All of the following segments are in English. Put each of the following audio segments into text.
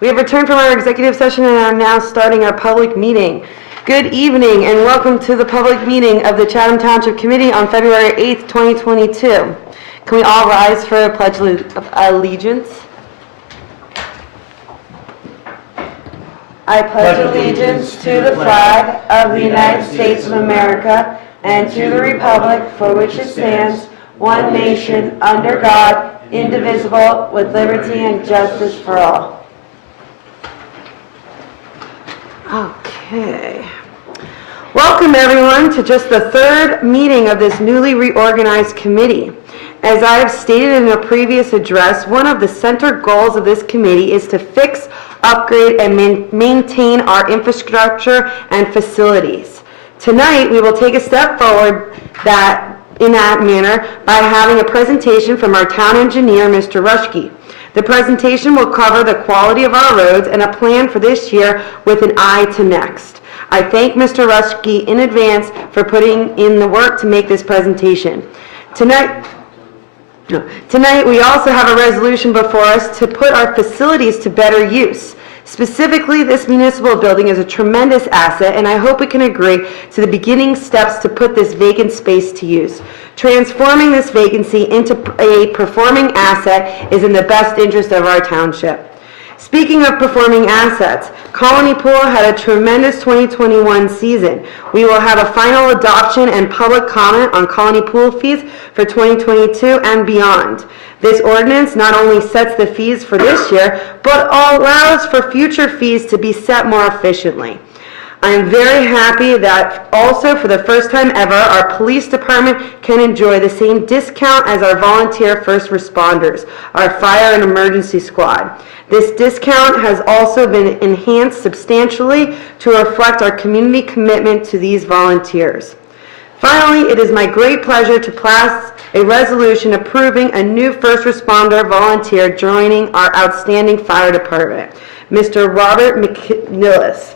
We have returned from our executive session and are now starting our public meeting. Good evening and welcome to the public meeting of the Chatham Township Committee on February 8th, 2022. Can we all rise for a pledge of allegiance? I pledge allegiance to the flag of the United States of America and to the republic for which it stands, one nation, under God, indivisible, with liberty and justice for all. Okay. Welcome everyone to just the third meeting of this newly reorganized committee. As I have stated in a previous address, one of the center goals of this committee is to fix, upgrade, and maintain our infrastructure and facilities. Tonight, we will take a step forward in that manner by having a presentation from our town engineer, Mr. Rushke. The presentation will cover the quality of our roads and a plan for this year with an eye to next. I thank Mr. Rushke in advance for putting in the work to make this presentation. Tonight, we also have a resolution before us to put our facilities to better use. Specifically, this municipal building is a tremendous asset, and I hope we can agree to the beginning steps to put this vacant space to use. Transforming this vacancy into a performing asset is in the best interest of our township. Speaking of performing assets, Colony Pool had a tremendous 2021 season. We will have a final adoption and public comment on Colony Pool fees for 2022 and beyond. This ordinance not only sets the fees for this year, but allows for future fees to be set more efficiently. I am very happy that also for the first time ever, our police department can enjoy the same discount as our volunteer first responders, our fire and emergency squad. This discount has also been enhanced substantially to reflect our community commitment to these volunteers. Finally, it is my great pleasure to pass a resolution approving a new first responder volunteer joining our outstanding fire department, Mr. Robert McNillis.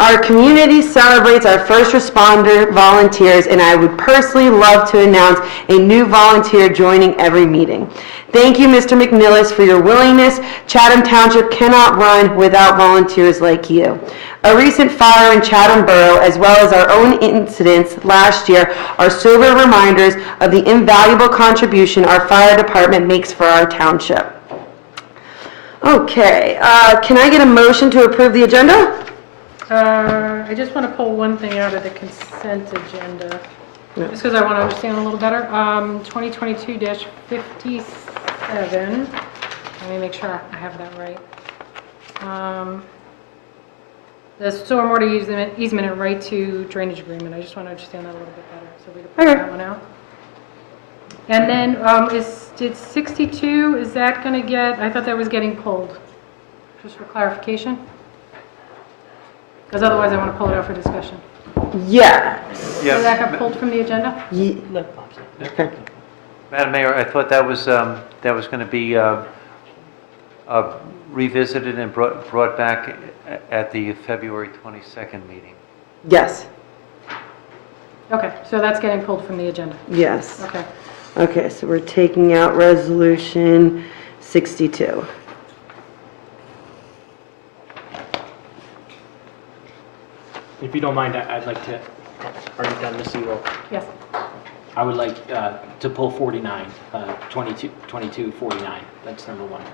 Our community celebrates our first responder volunteers, and I would personally love to announce a new volunteer joining every meeting. Thank you, Mr. McNillis, for your willingness. Chatham Township cannot run without volunteers like you. A recent fire in Chatham Borough, as well as our own incidents last year, are sober reminders of the invaluable contribution our fire department makes for our township. Okay, can I get a motion to approve the agenda? I just want to pull one thing out of the consent agenda, just because I want to understand a little better. 2022-57. Let me make sure I have that right. The stormwater easement and right to drainage agreement. I just want to understand that a little bit better, so we can pull that one out. And then, did 62? Is that going to get? I thought that was getting pulled. Just for clarification. Because otherwise I want to pull it out for discussion. Yeah. So that got pulled from the agenda? Okay. Madam Mayor, I thought that was going to be revisited and brought back at the February 22nd meeting. Yes. Okay, so that's getting pulled from the agenda. Yes. Okay. Okay, so we're taking out resolution 62. If you don't mind, I'd like to, are you done, Ms. Zero? Yes. I would like to pull 49, 2249. That's number one.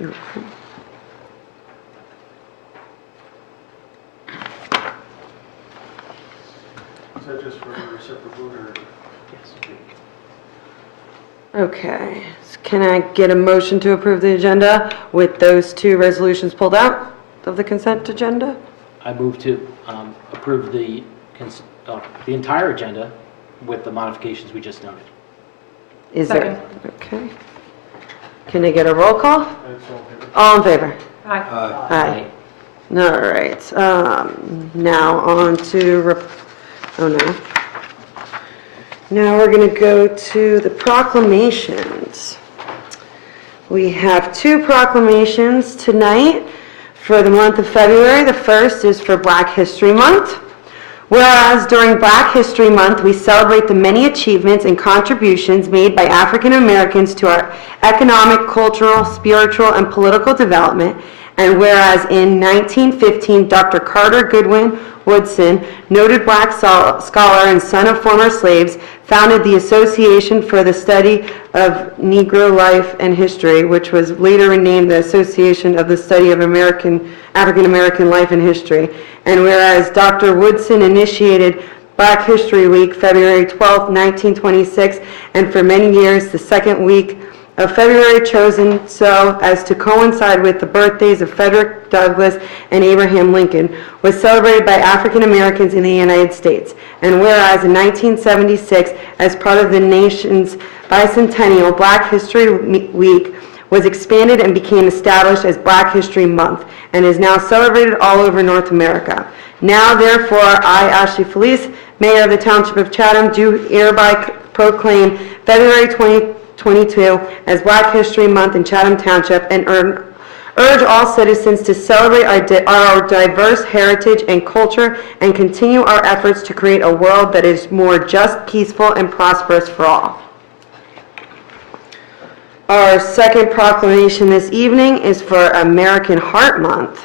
Okay. Is that just for the reciprocal or? Yes. Okay, so can I get a motion to approve the agenda with those two resolutions pulled out of the consent agenda? I move to approve the entire agenda with the modifications we just noted. Is Second. there? Okay. Can I get a roll call? That's all in favor? All in favor? Aye. Aye. All right. Now on to, oh no. Now we're going to go to the proclamations. We have two proclamations tonight for the month of February. The first is for Black History Month. Whereas during Black History Month, we celebrate the many achievements and contributions made by African Americans to our economic, cultural, spiritual, and political development. And whereas in 1915, Dr. Carter Goodwin Woodson, noted black scholar and son of former slaves, founded the Association for the Study of Negro Life and History, which was later renamed the Association of the Study of African American Life and History. And whereas Dr. Woodson initiated Black History Week, February 12, 1926, and for many years, the second week of February chosen so as to coincide with the birthdays of Frederick Douglass and Abraham Lincoln, was celebrated by African Americans in the United States. And whereas in 1976, as part of the nation's bicentennial, Black History Week was expanded and became established as Black History Month, and is now celebrated all over North America. Now, therefore, I, Ashley Felice, Mayor of the Township of Chatham, do hereby proclaim February 2022 as Black History Month in Chatham Township, and urge all citizens to celebrate our diverse heritage and culture and continue our efforts to create a world that is more just, peaceful, and prosperous for all. Our second proclamation this evening is for American Heart Month.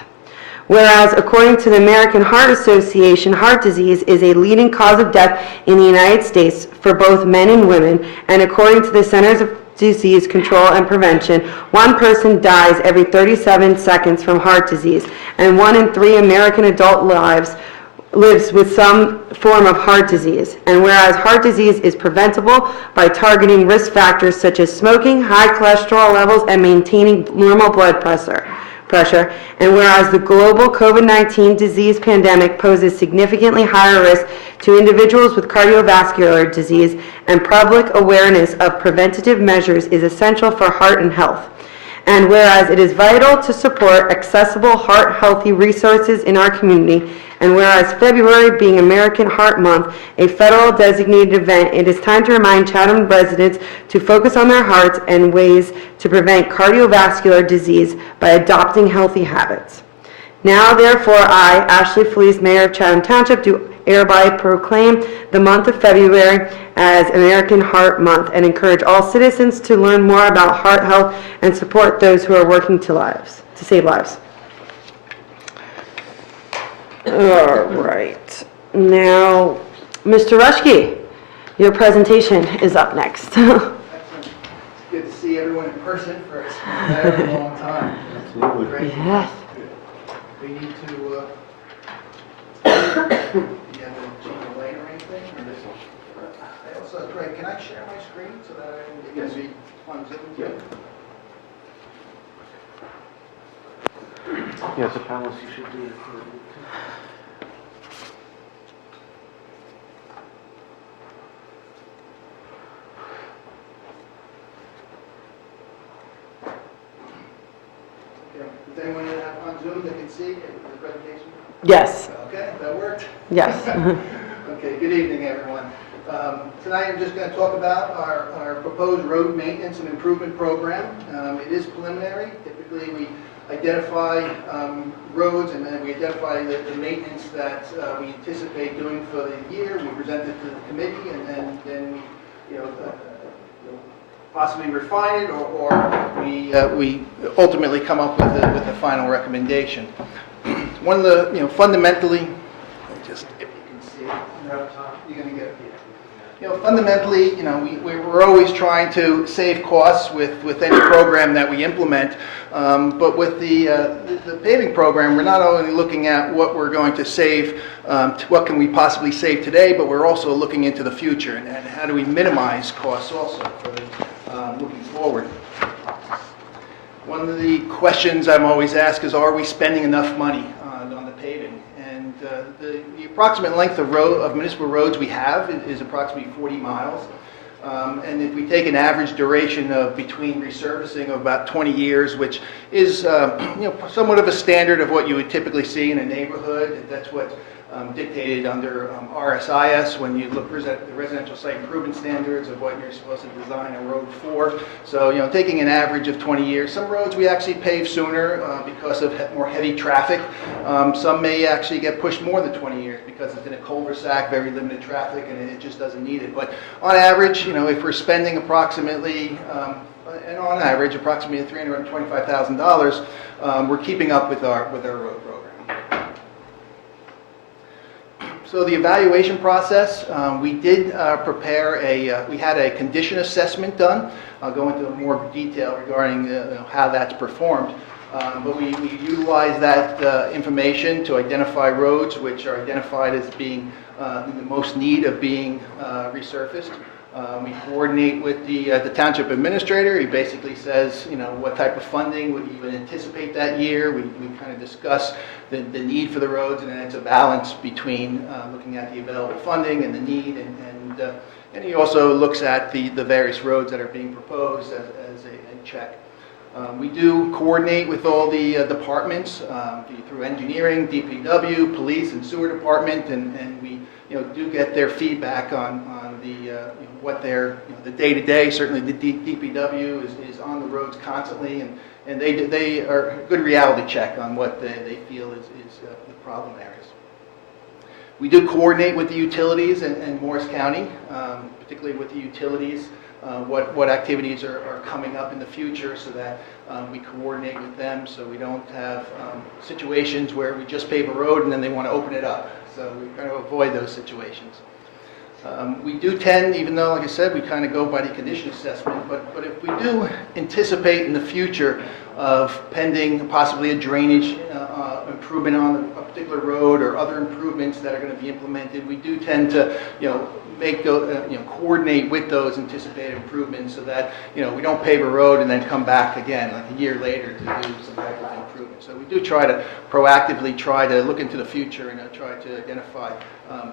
Whereas, according to the American Heart Association, heart disease is a leading cause of death in the United States for both men and women, and according to the Centers of Disease Control and Prevention, one person dies every 37 seconds from heart disease, and 1 in 3 American adult lives with some form of heart disease. And whereas heart disease is preventable by targeting risk factors such as smoking, high cholesterol levels, and maintaining normal blood pressure. And whereas the global COVID-19 disease pandemic poses significantly higher risk to individuals with cardiovascular disease, and public awareness of preventative measures is essential for heart and health. And whereas it is vital to support accessible heart-healthy resources in our community, and whereas February being American Heart Month, a federal designated event, it is time to remind Chatham residents to focus on their hearts and ways to prevent cardiovascular disease by adopting healthy habits. Now, therefore, I, Ashley Felice, Mayor of Chatham Township, do hereby proclaim the month of February as American Heart Month, and encourage all citizens to learn more about heart health and support those who are working to save lives. All right. Now, Mr. Rushke, your presentation is up next. Excellent. It's good to see everyone in person for a very long time. Absolutely. Yes. We need to, do you have to change the light or anything? Or this? I also, Craig, can I share my screen so that I can see on Zoom too? Yes, the policy should be. Does anyone have on Zoom that can see the presentation? Yes. Okay, that worked? Yes. Okay, good evening, everyone. Tonight I'm just going to talk about our proposed road maintenance and improvement program. It is preliminary. Typically, we identify roads, and then we identify the maintenance that we anticipate doing for the year. We present it to the committee, and then we, possibly refine it, or we ultimately come up with a final recommendation. One of the, fundamentally, just if you can see it, you're going to get it. Fundamentally, we're always trying to save costs with any program that we implement, but with the paving program, we're not only looking at what we're going to save, what can we possibly save today, but we're also looking into the future, and how do we minimize costs also for looking forward. One of the questions I'm always asked is, are we spending enough money on the paving? And the approximate length of municipal roads we have is approximately 40 miles. And if we take an average duration of between resurfacing of about 20 years, which is somewhat of a standard of what you would typically see in a neighborhood, that's what dictated under RSIS when you look at the residential site improvement standards of what you're supposed to design a road for. So, taking an average of 20 years. Some roads we actually pave sooner because of more heavy traffic. Some may actually get pushed more than 20 years because it's in a cul-de-sac, very limited traffic, and it just doesn't need it. But on average, if we're spending approximately, and on average, approximately $325,000, we're keeping up with our road program. So the evaluation process, we did prepare we had a condition assessment done. I'll go into more detail regarding how that's performed. But we utilize that information to identify roads which are identified as being in the most need of being resurfaced. We coordinate with the township administrator. He basically says, what type of funding would you anticipate that year. We kind of discuss the need for the roads, and then it's a balance between looking at the available funding and the need, and he also looks at the various roads that are being proposed as a check. We do coordinate with all the departments through engineering, DPW, police, and sewer department, and we do get their feedback on what their the day-to-day. Certainly the DPW is on the roads constantly, and they are a good reality check on what they feel is the problem areas. We do coordinate with the utilities and Morris County, particularly with the utilities, what activities are coming up in the future, so that we coordinate with them, so we don't have situations where we just pave a road and then they want to open it up. So we try to avoid those situations. We do tend, even though, like I said, we kind of go by the condition assessment, but if we do anticipate in the future of pending possibly a drainage improvement on a particular road or other improvements that are going to be implemented, we do tend to, coordinate with those anticipated improvements, so that, we don't pave a road and then come back again like a year later to do some type of improvement. So we do try to proactively look into the future and try to identify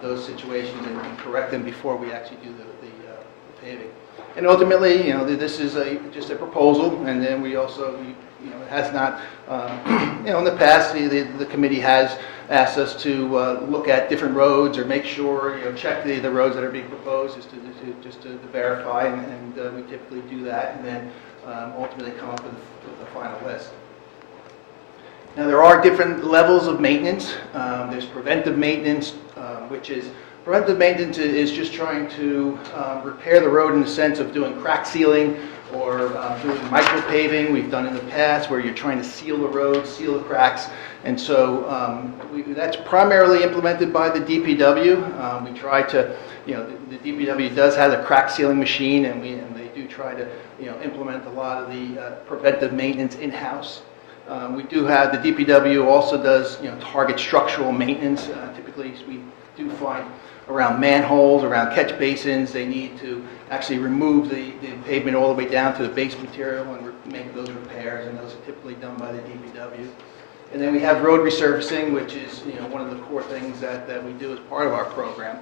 those situations and correct them before we actually do the paving. And ultimately, this is just a proposal, and then we also, it has not, in the past, the committee has asked us to look at different roads or make sure, check the roads that are being proposed just to verify, and we typically do that, and then ultimately come up with the final list. Now, there are different levels of maintenance. There's preventive maintenance, preventive maintenance is just trying to repair the road in the sense of doing crack sealing or doing micro paving. We've done in the past where you're trying to seal the road, seal the cracks, and so that's primarily implemented by the DPW. We try to, the DPW does have a crack sealing machine, and they do try to, implement a lot of the preventive maintenance in-house. We do have, the DPW also does, target structural maintenance. Typically, we do find around manholes, around catch basins, they need to actually remove the pavement all the way down to the base material and make those repairs, and those are typically done by the DPW. And then we have road resurfacing, which is, one of the core things that we do as part of our program.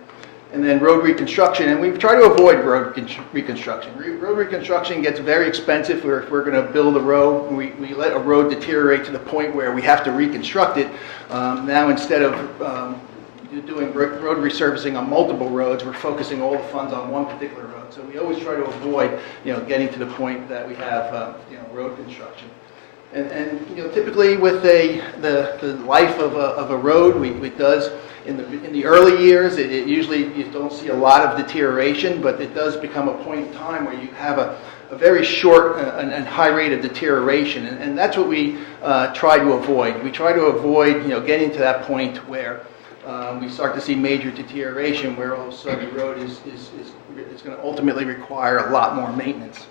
And then road reconstruction, and we try to avoid road reconstruction. Road reconstruction gets very expensive if we're going to build a road. We let a road deteriorate to the point where we have to reconstruct it. Now, instead of doing road resurfacing on multiple roads, we're focusing all the funds on one particular road. So we always try to avoid, getting to the point that we have, road construction. And typically with the life of a road, it does, in the early years, it usually, you don't see a lot of deterioration, but it does become a point in time where you have a very short and high rate of deterioration, and that's what we try to avoid. We try to avoid, getting to that point where we start to see major deterioration, where all of a sudden the road is going to ultimately require a lot more maintenance.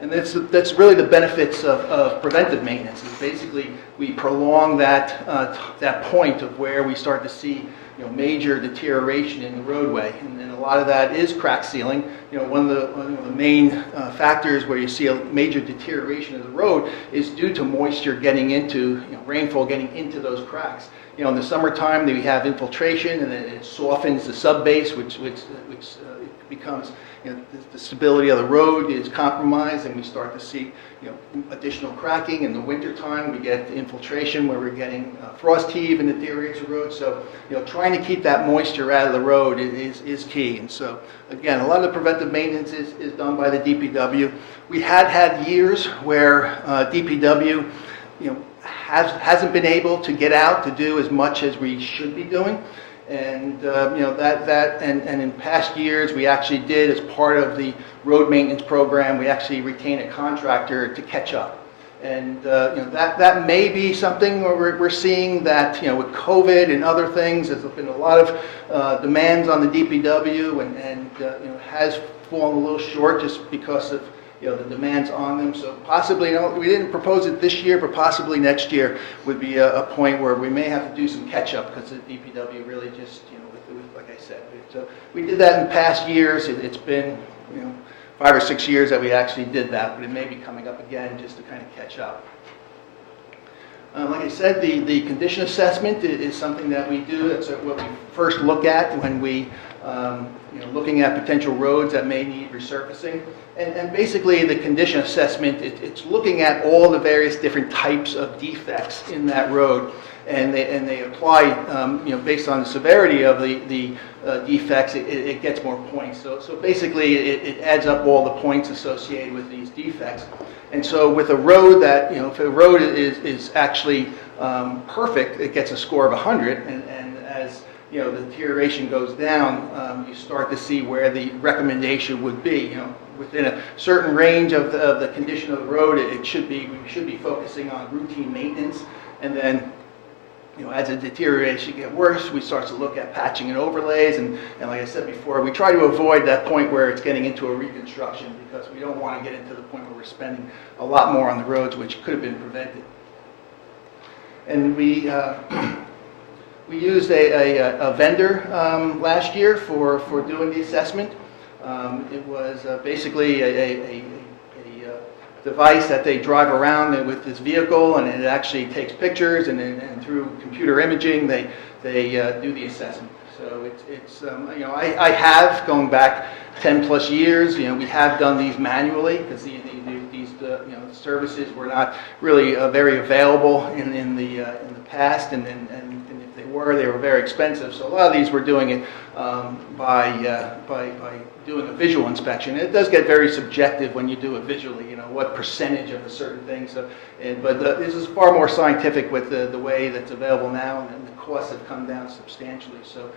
And that's really the benefits of preventive maintenance. Is basically we prolong that point of where we start to see major deterioration in the roadway, and a lot of that is crack sealing. One of the main factors where you see a major deterioration of the road is due to moisture getting into rainfall getting into those cracks. in the summertime, we have infiltration, and then it softens the subbase, which becomes, the stability of the road is compromised, and we start to see, additional cracking. In the wintertime, we get infiltration where we're getting frost heave and it deteriorates the road. So, trying to keep that moisture out of the road is key. And so, again, a lot of the preventive maintenance is done by the DPW. We had years where DPW, hasn't been able to get out to do as much as we should be doing. And, and in past years, we actually did, as part of the road maintenance program, we actually retained a contractor to catch up. And, that may be something where we're seeing that, with COVID and other things, there's been a lot of demands on the DPW and has fallen a little short just because of, the demands on them. So possibly, we didn't propose it this year, but possibly next year would be a point where we may have to do some catch-up because the DPW really just, like I said. So we did that in past years. It's been, 5 or 6 years that we actually did that, but it may be coming up again just to kind of catch up. Like I said, the condition assessment is something that we do. That's what we first look at when we, looking at potential roads that may need resurfacing. And basically, the condition assessment, it's looking at all the various different types of defects in that road, and they apply, based on the severity of the defects, it gets more points. So basically, it adds up all the points associated with these defects. And so with a road that, if a road is actually perfect, it gets a score of 100, and as the deterioration goes down, you start to see where the recommendation would be. Within a certain range of the condition of the road, we should be focusing on routine maintenance, and then, as the deterioration gets worse, we start to look at patching and overlays, and like I said before, we try to avoid that point where it's getting into a reconstruction, because we don't want to get into the point where we're spending a lot more on the roads, which could have been prevented. And we used a vendor last year for doing the assessment. It was basically a device that they drive around with this vehicle, and it actually takes pictures, and through computer imaging, they do the assessment. So it's I have, going back 10 plus years, we have done these manually, because these services were not really very available in the past, and if they were very expensive. So a lot of these we're doing it by doing a visual inspection. It does get very subjective when you do it visually, what percentage of a certain thing. So, but this is far more scientific with the way that's available now, and the costs have come down substantially. So,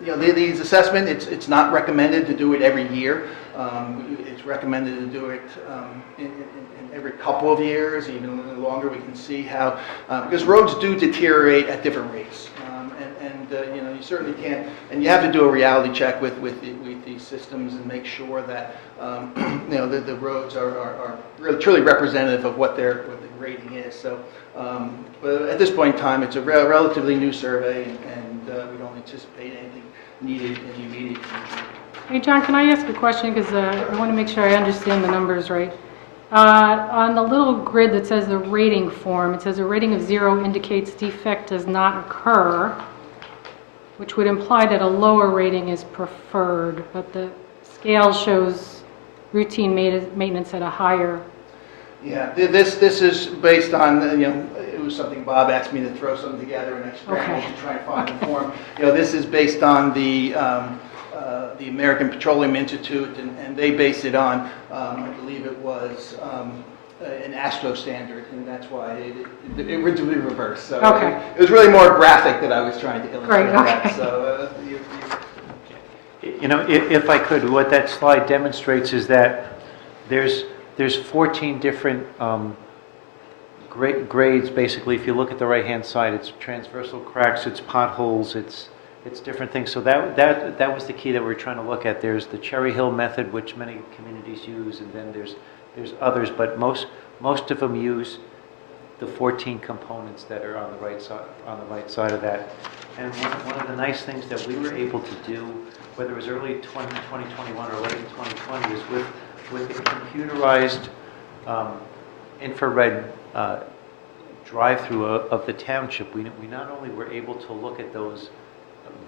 these assessment, it's not recommended to do it every year. It's recommended to do it in every couple of years, even longer. We can see how, because roads do deteriorate at different rates. You certainly can't, and you have to do a reality check with these systems and make sure that the roads are really truly representative of what the rating is. So, but at this point in time, it's a relatively new survey, and we don't anticipate anything needed in the immediate future. Hey, John, can I ask a question? Because I want to make sure I understand the numbers right. On the little grid that says the rating form, it says a rating of 0 indicates defect does not occur, which would imply that a lower rating is preferred, but the scale shows routine maintenance at a higher. Yeah, this is based on, it was something Bob asked me to throw something together, and I scrambled to try and find the form. This is based on the American Petroleum Institute, and they based it on, I believe it was an ASTRO standard, and that's why it originally reversed. So it was really more graphic that I was trying to illustrate that. So, if I could, what that slide demonstrates is that there's 14 different grades, basically. If you look at the right-hand side, it's transversal cracks, it's potholes, it's different things. So that was the key that we're trying to look at. There's the Cherry Hill method, which many communities use, and then there's others, but most of them use the 14 components that are on the right side of that. And one of the nice things that we were able to do, whether it was early 2021 or late 2020, is with the computerized infrared drive-through of the township, we not only were able to look at those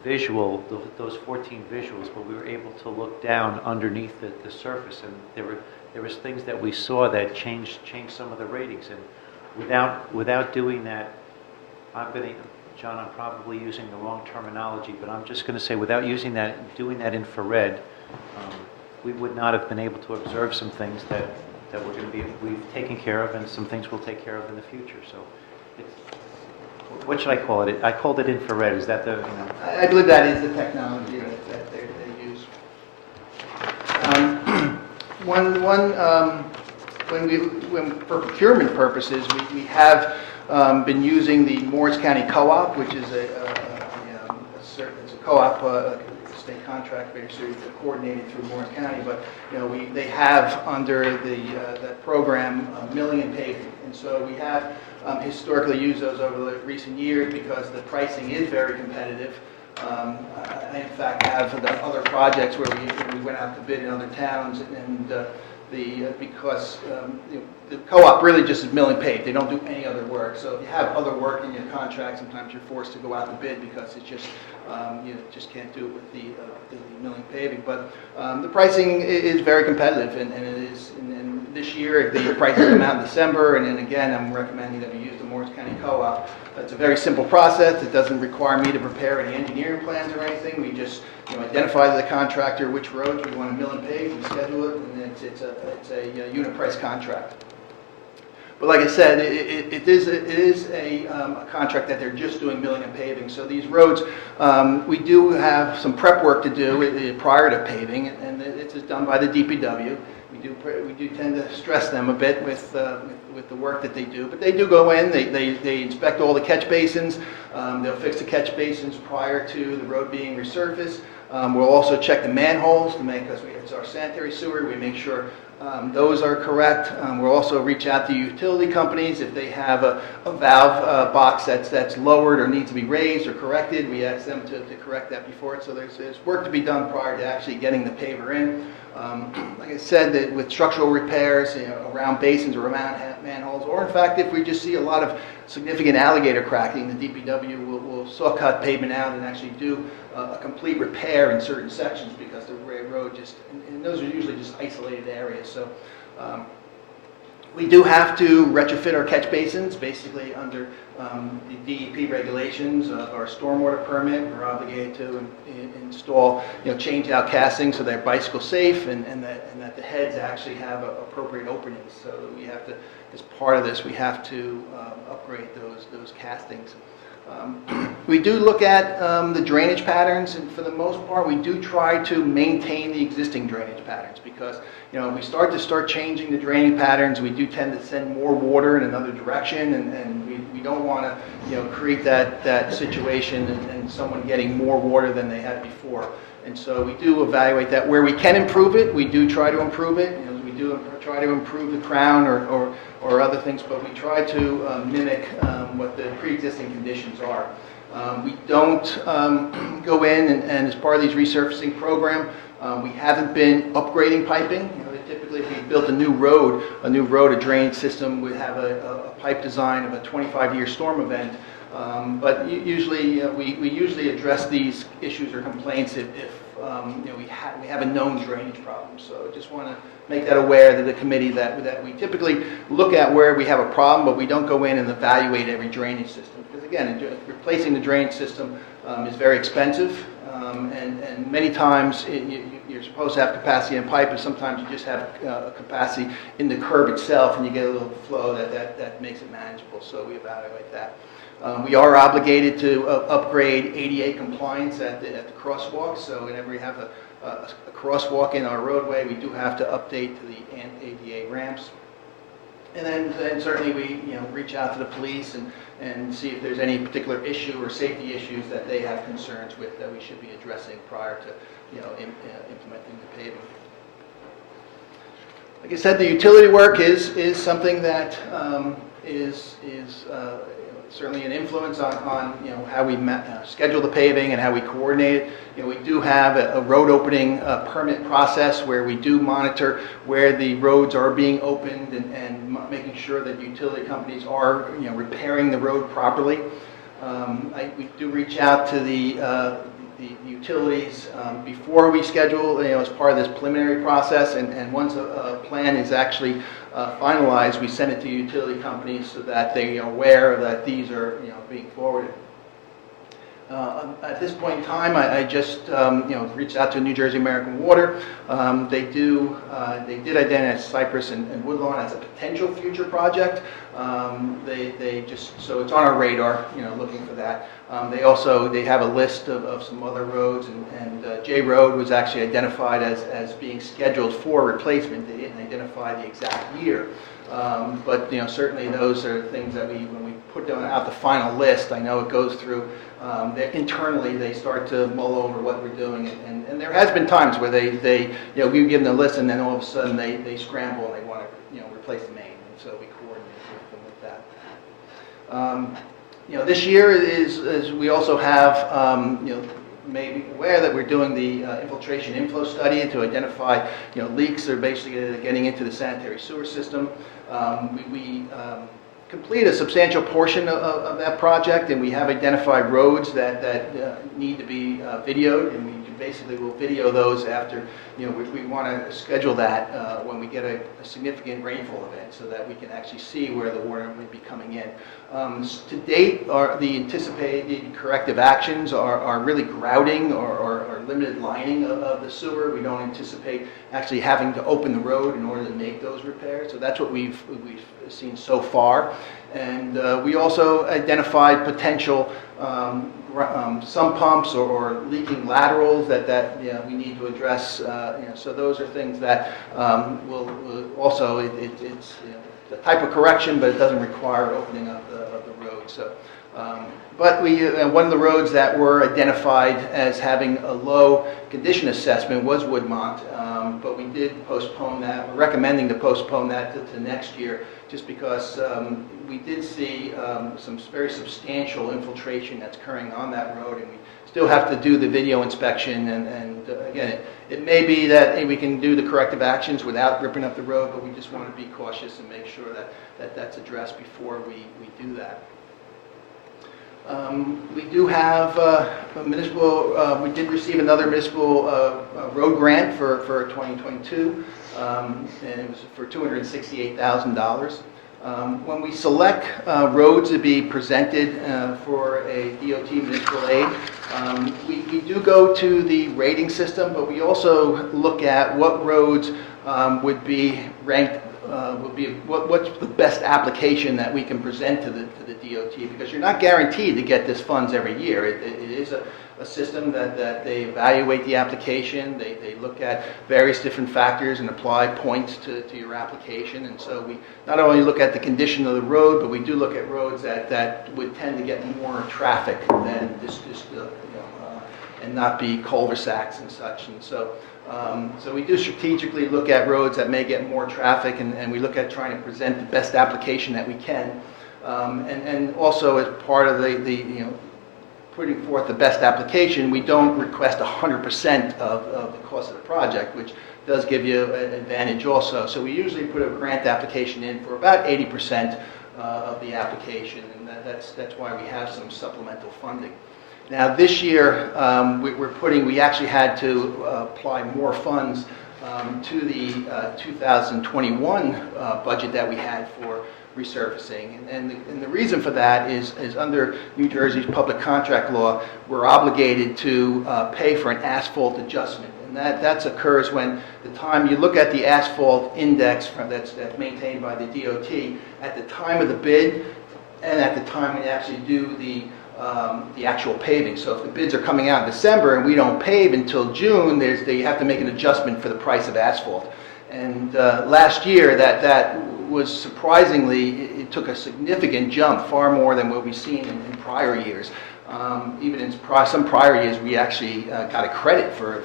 those 14 visuals, but we were able to look down underneath the surface, and there was things that we saw that changed some of the ratings. And without doing that, John, I'm probably using the wrong terminology, but I'm just going to say, without doing that infrared, we would not have been able to observe some things that we've taken care of, and some things we'll take care of in the future. So, what should I call it? I called it infrared. Is that the, I believe that is the technology that they use. For procurement purposes, we have been using the Morris County Co-op, which is it's a co-op, state contract, basically coordinated through Morris County. But they have under that program milling and paving, and so we have historically used those over the recent years because the pricing is very competitive. I in fact have other projects where we went out to bid in other towns, and because the co-op really just is milling pave. They don't do any other work. So if you have other work in your contract, sometimes you're forced to go out to bid because it's just you just can't do it with the milling paving. But the pricing is very competitive, and it is. And this year the prices come out in December, and then again I'm recommending that we use the Morris County Co-op. It's a very simple process. It doesn't require me to prepare any engineering plans or anything. We just identify to the contractor which roads we want to mill and pave, we schedule it, and it's a unit price contract. But like I said, it is a contract that they're just doing milling and paving. So these roads, we do have some prep work to do prior to paving, and it's done by the DPW. We do tend to stress them a bit with the work that they do, but they do go in. They inspect all the catch basins. They'll fix the catch basins prior to the road being resurfaced. We'll also check the manholes to make, because it's our sanitary sewer. We make sure those are correct. We'll also reach out to utility companies if they have a valve box that's lowered or needs to be raised or corrected. We ask them to correct that before it. So there's work to be done prior to actually getting the paver in. Like I said, that with structural repairs around basins or around manholes, or in fact, if we just see a lot of significant alligator cracking, the DPW will saw cut pavement out and actually do a complete repair in certain sections, because the road and those are usually just isolated areas. So we do have to retrofit our catch basins, basically under the DEP regulations of our stormwater permit. We're obligated to install, change out castings so they're bicycle safe, and that the heads actually have appropriate openings. So we have to, as part of this, we have to upgrade those castings. We do look at the drainage patterns, and for the most part, we do try to maintain the existing drainage patterns, because if we start changing the draining patterns, we do tend to send more water in another direction, and we don't want to create that situation and someone getting more water than they had before. And so we do evaluate that. Where we can improve it, we do try to improve it. We do try to improve the crown or other things, but we try to mimic what the pre-existing conditions are. We don't go in and as part of these resurfacing program, we haven't been upgrading piping. Typically, if we built a new road, a drainage system would have a pipe design of a 25-year storm event. But usually, we usually address these issues or complaints if we have a known drainage problem. So I just want to make that aware to the committee that we typically look at where we have a problem, but we don't go in and evaluate every drainage system. Because again, replacing the drainage system is very expensive, and many times you're supposed to have capacity in pipe, and sometimes you just have capacity in the curb itself, and you get a little flow that makes it manageable. So we evaluate that. We are obligated to upgrade ADA compliance at the crosswalk. So whenever we have a crosswalk in our roadway, we do have to update to the ADA ramps. And then certainly we reach out to the police and see if there's any particular issue or safety issues that they have concerns with that we should be addressing prior to implementing the paving. Like I said, the utility work is something that is certainly an influence on how we schedule the paving and how we coordinate it. We do have a road opening permit process where we do monitor where the roads are being opened and making sure that utility companies are repairing the road properly. We do reach out to the utilities before we schedule, as part of this preliminary process, and once a plan is actually finalized, we send it to utility companies so that they are aware that these are being forwarded. At this point in time, I just reached out to New Jersey American Water. They did identify Cypress and Woodlawn as a potential future project. So it's on our radar, looking for that. They have a list of some other roads, and J Road was actually identified as being scheduled for replacement. They didn't identify the exact year. But certainly those are things that when we put out the final list, I know it goes through, internally they start to mull over what we're doing, and there has been times where we give them the list, and then all of a sudden they scramble and they want to replace the main, and so we coordinate with them with that. This year is we also have maybe aware that we're doing the infiltration inflow study to identify leaks that are basically getting into the sanitary sewer system. We complete a substantial portion of that project, and we have identified roads that need to be videoed, and we basically will video those after, we want to schedule that when we get a significant rainfall event so that we can actually see where the water would be coming in. To date, the anticipated corrective actions are really grouting or limited lining of the sewer. We don't anticipate actually having to open the road in order to make those repairs. So that's what we've seen so far. And we also identified potential sump pumps or leaking laterals that we need to address. So those are things that will also, it's the type of correction, but it doesn't require opening up the road. So, but one of the roads that were identified as having a low condition assessment was Woodmont, but we did postpone that. We're recommending to postpone that to next year, just because we did see some very substantial infiltration that's occurring on that road, and we still have to do the video inspection, and again, it may be that we can do the corrective actions without ripping up the road, but we just want to be cautious and make sure that that's addressed before we do that. We do have a municipal, we did receive another municipal road grant for 2022, and it was for $268,000. When we select roads to be presented for a DOT municipal aid, we do go to the rating system, but we also look at what roads would be ranked, what's the best application that we can present to the DOT, because you're not guaranteed to get this funds every year. It is a system that they evaluate the application, they look at various different factors and apply points to your application, and so we not only look at the condition of the road, but we do look at roads that would tend to get more traffic than this and not be cul-de-sacs and such, and so so we do strategically look at roads that may get more traffic, and we look at trying to present the best application that we can, and also as part of the putting forth the best application, we don't request 100% of the cost of the project, which does give you an advantage also. So we usually put a grant application in for about 80% of the application, and that's why we have some supplemental funding. Now this year, we actually had to apply more funds to the 2021 budget that we had for resurfacing. And the reason for that is under New Jersey's public contract law, we're obligated to pay for an asphalt adjustment. And that occurs when the time you look at the asphalt index that's maintained by the DOT at the time of the bid and at the time we actually do the actual paving. So if the bids are coming out in December and we don't pave until June, they have to make an adjustment for the price of asphalt. And last year, that was surprisingly, it took a significant jump, far more than what we've seen in prior years. Even in some prior years, we actually got a credit for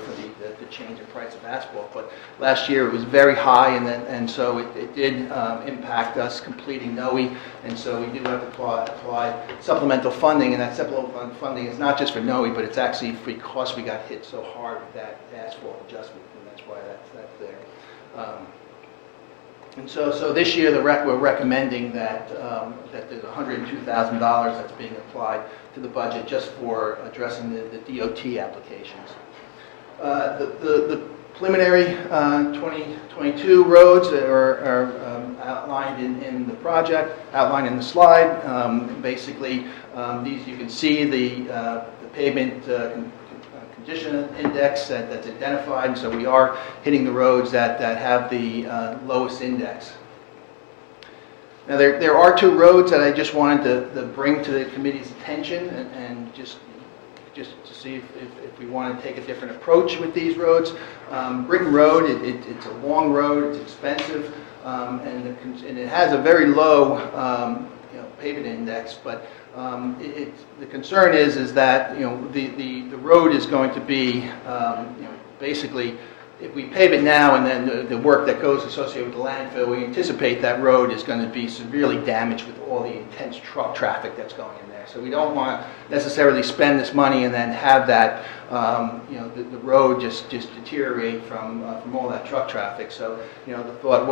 the the change in price of asphalt. But last year it was very high, and so it did impact us completing NOE, and so we do have to apply supplemental funding, and that supplemental funding is not just for NOE, but it's actually because we got hit so hard with that asphalt adjustment, and that's why that's there. And so this year, we're recommending that there's $102,000 that's being applied to the budget just for addressing the DOT applications. The preliminary 2022 roads are outlined in the project, outlined in the slide. Basically, these you can see the pavement condition index that's identified, and so we are hitting the roads that have the lowest index. Now there are two roads that I just wanted to bring to the committee's attention and just to see if we want to take a different approach with these roads. Britton Road, it's a long road, it's expensive, and it has a very low pavement index, but the concern is that the road is going to be basically, if we pave it now and then the work that goes associated with the landfill, we anticipate that road is going to be severely damaged with all the intense truck traffic that's going in there. So we don't want to necessarily spend this money and then have that the road just deteriorate from all that truck traffic. So the thought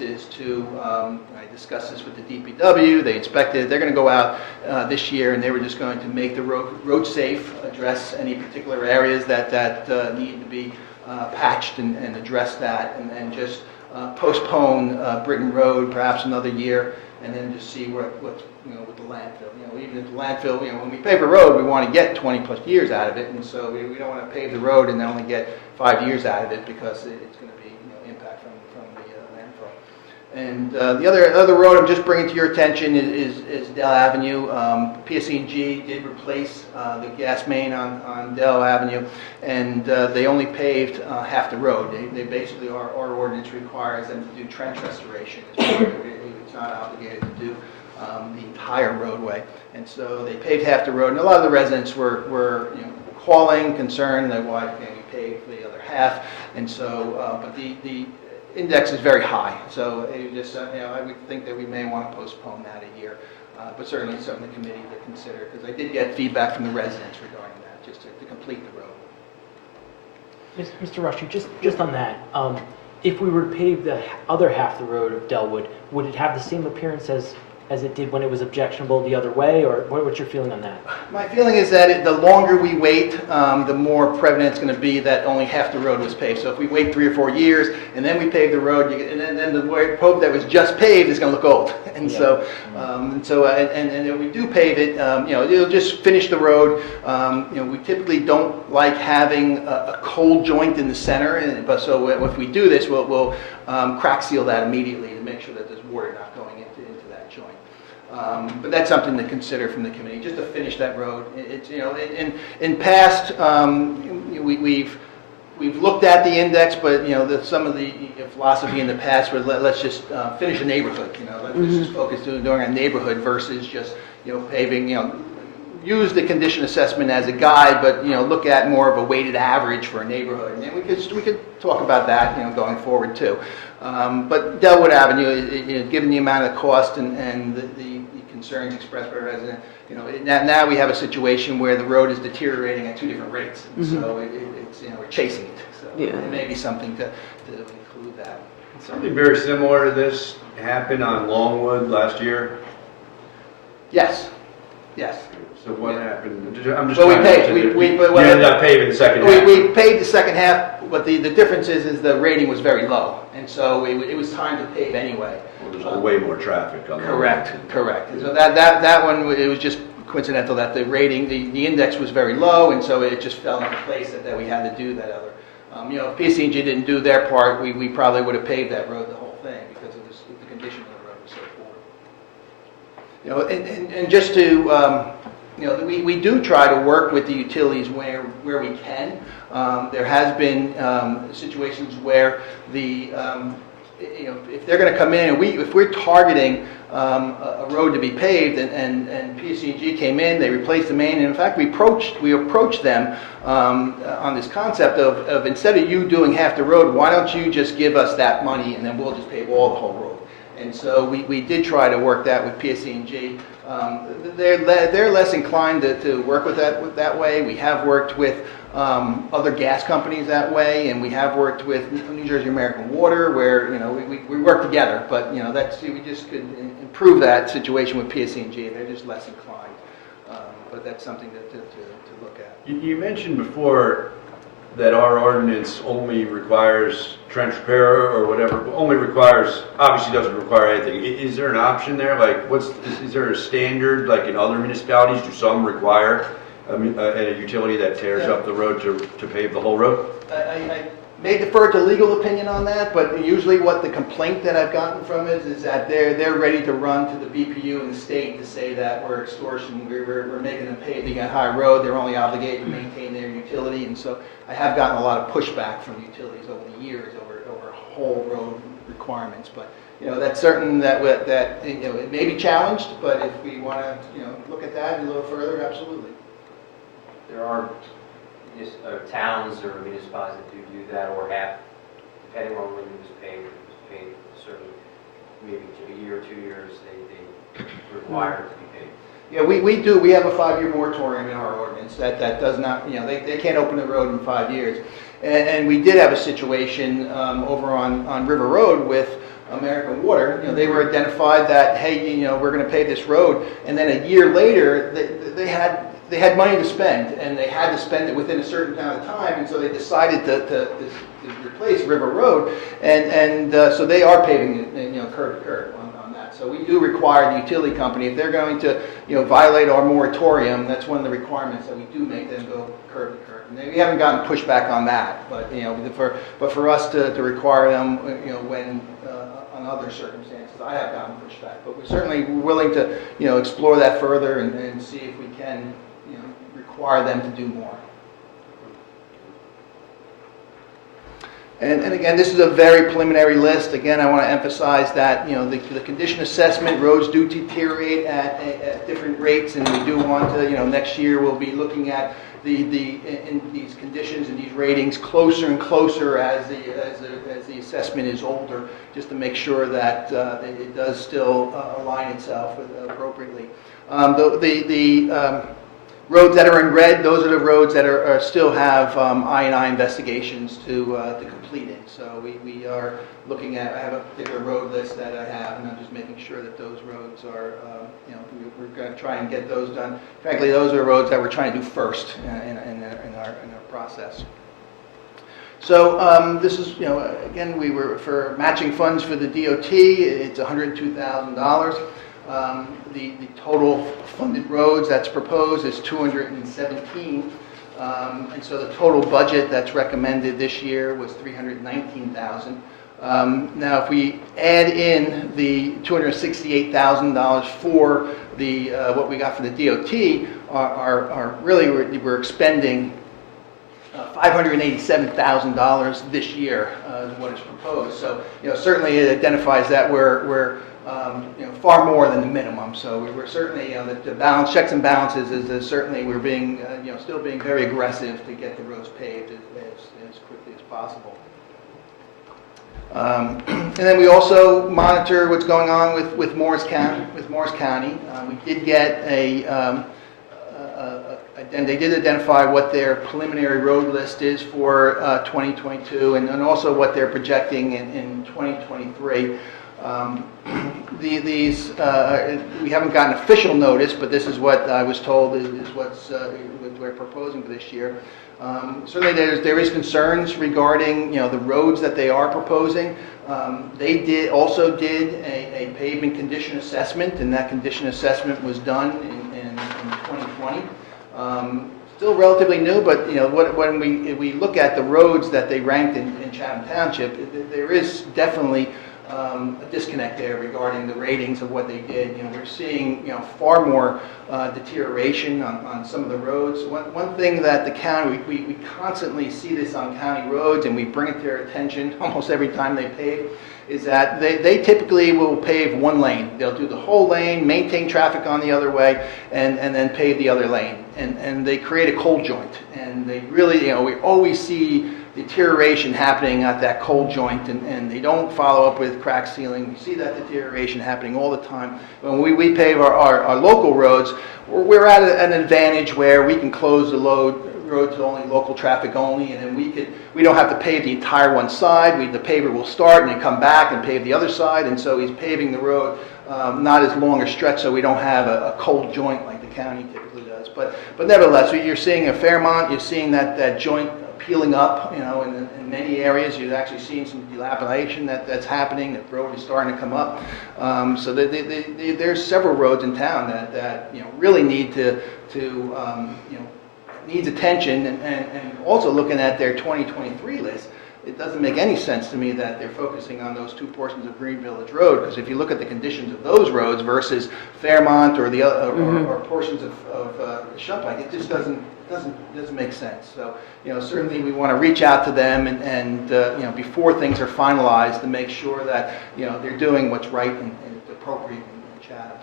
is to I discussed this with the DPW. They inspected it. They're going to go out this year, and they were just going to make the road safe, address any particular areas that need to be patched and address that, and then just postpone Britton Road perhaps another year, and then just see what's with the landfill. Even if the landfill, when we pave a road, we want to get 20 plus years out of it, and so we don't want to pave the road and only get 5 years out of it because it's going to be impact from the landfill. And the other road I'm just bringing to your attention is Dell Avenue. PSE&G did replace the gas main on Dell Avenue, and they only paved half the road. They basically, our ordinance requires them to do trench restoration. It's not obligated to do the entire roadway, and so they paved half the road. And a lot of the residents were calling, concerned that why can't we pave the other half? And so, but the index is very high, so it just I would think that we may want to postpone that a year, but certainly something the committee to consider, because I did get feedback from the residents regarding that, just to complete the road. Mr. Rush, just on that, if we were to pave the other half of the road of Dellwood, would it have the same appearance as it did when it was objectionable the other way, or what's your feeling on that? My feeling is that the longer we wait, the more prevalent it's going to be that only half the road was paved. So if we wait 3 or 4 years and then we pave the road, and then the road that was just paved is going to look old. And so, and if we do pave it, it'll just finish the road. We typically don't like having a cold joint in the center, but so if we do this, we'll crack seal that immediately to make sure that there's water not going into that joint. But that's something to consider from the committee, just to finish that road. It's in past we've looked at the index, but some of the philosophy in the past was let's just finish a neighborhood. Let's just focus doing a neighborhood versus just paving. Use the condition assessment as a guide, but look at more of a weighted average for a neighborhood, and we could talk about that going forward too. But Dellwood Avenue, given the amount of cost and the concerns expressed by residents, now we have a situation where the road is deteriorating at 2 different rates, and so it's we're chasing it. So it may be something to include that. Something very similar to this happened on Longwood last year. Yes. So what happened? I'm just Well, we trying paved. to- We you ended up paving the second half. We paved the second half, but the difference is the rating was very low, and so it was time to pave anyway. Well, there's way more traffic on Correct. So that one, it was just coincidental that the rating, the index was very low, and so it just fell into place that we had to do that other. If PSE&G didn't do their part, we probably would have paved that road the whole thing because it was the condition of the road was so poor. And just to we do try to work with the utilities where we can. There has been situations where the you know, if they're going to come in and if we're targeting a road to be paved and PSC&G came in, they replaced the main, and in fact we approached them on this concept of instead of you doing half the road, why don't you just give us that money and then we'll just pave the whole road. And so we did try to work that with PSC&G. They're less inclined to work with that way. We have worked with other gas companies that way, and we have worked with New Jersey American Water, where we work together. But we just could improve that situation with PSC&G. They're just less inclined, but that's something to look at. You mentioned before that our ordinance only requires trench repair or whatever, obviously doesn't require anything. Is there an option there? Like, is there a standard, like in other municipalities, do some require a utility that tears up the road to pave the whole road? I may defer to legal opinion on that, but usually what the complaint that I've gotten from is that they're ready to run to the BPU and the state to say that we're extortion, we're making them pay the high road, they're only obligated to maintain their utility, and so I have gotten a lot of pushback from utilities over the years over whole road requirements, but that's certain that it may be challenged, but if we want to look at that a little further, absolutely. There are towns or municipalities that do that, or have, depending on when it was paid certainly maybe a year or 2 years, they require it to be paid. Yeah, we do. We have a 5-year moratorium in our ordinance that does not, they can't open the road in 5 years. And we did have a situation over on River Road with American Water. They were identified that, hey, we're going to pave this road, and then a year later they had money to spend, and they had to spend it within a certain amount of time, and so they decided to replace River Road, and so they are paving it, curb to curb on that. So we do require the utility company, if they're going to, violate our moratorium, that's one of the requirements that we do make them go curb to curb. And we haven't gotten pushback on that, but for us to require them, when on other circumstances, I have gotten pushback. But we're certainly willing to, explore that further and see if we can, require them to do more. And again, this is a very preliminary list. Again, I want to emphasize that the condition assessment, roads do deteriorate at different rates, and we do want to, next year we'll be looking at in these conditions and these ratings closer and closer as the assessment is older, just to make sure that it does still align itself appropriately. The roads that are in red, those are the roads that are still have I&I investigations to complete it. So we are looking at, I have a particular road list that I have, and I'm just making sure that those roads are, we're going to try and get those done. Frankly, those are roads that we're trying to do first in our process. So this is, again, we were for matching funds for the DOT, it's $102,000. The total funded roads that's proposed is 217, and so the total budget that's recommended this year was $319,000. Now, if we add in the $268,000 for the what we got for the DOT, we're expending $587,000 this year is what is proposed. So, certainly it identifies that we're far more than the minimum. So we're certainly, the balance, checks and balances is certainly we're being, still being very aggressive to get the roads paved as quickly as possible. And then we also monitor what's going on with Morris County. We did get and they did identify what their preliminary road list is for 2022, and also what they're projecting in 2023. We haven't gotten official notice, but this is what I was told is what we're proposing for this year. Certainly there is concerns regarding the roads that they are proposing. They also did a pavement condition assessment, and that condition assessment was done in 2020. Still relatively new, but when we look at the roads that they ranked in Chatham Township, there is definitely a disconnect there regarding the ratings of what they did. We're seeing, far more deterioration on some of the roads. One thing that the county, we constantly see this on county roads, and we bring it to their attention almost every time they pave, is that they typically will pave one lane. They'll do the whole lane, maintain traffic on the other way, and then pave the other lane. And they create a cold joint. And they really, we always see deterioration happening at that cold joint, and they don't follow up with crack sealing. We see that deterioration happening all the time. When we pave our local roads, we're at an advantage where we can close the road to only local traffic only, and then we don't have to pave the entire one side. The paver will start and then come back and pave the other side, and so he's paving the road not as long a stretch, so we don't have a cold joint like the county typically does. But nevertheless, you're seeing a Fairmont, you're seeing that joint peeling up, in many areas. You're actually seeing some dilapidation that's happening. The road is starting to come up. So there's several roads in town that really need to needs attention, and also looking at their 2023 list, it doesn't make any sense to me that they're focusing on those two portions of Green Village Road, because if you look at the conditions of those roads versus Fairmont or the or portions of Shumpike, it just doesn't make sense. So certainly we want to reach out to them and before things are finalized, to make sure that they're doing what's right and appropriate in Chatham.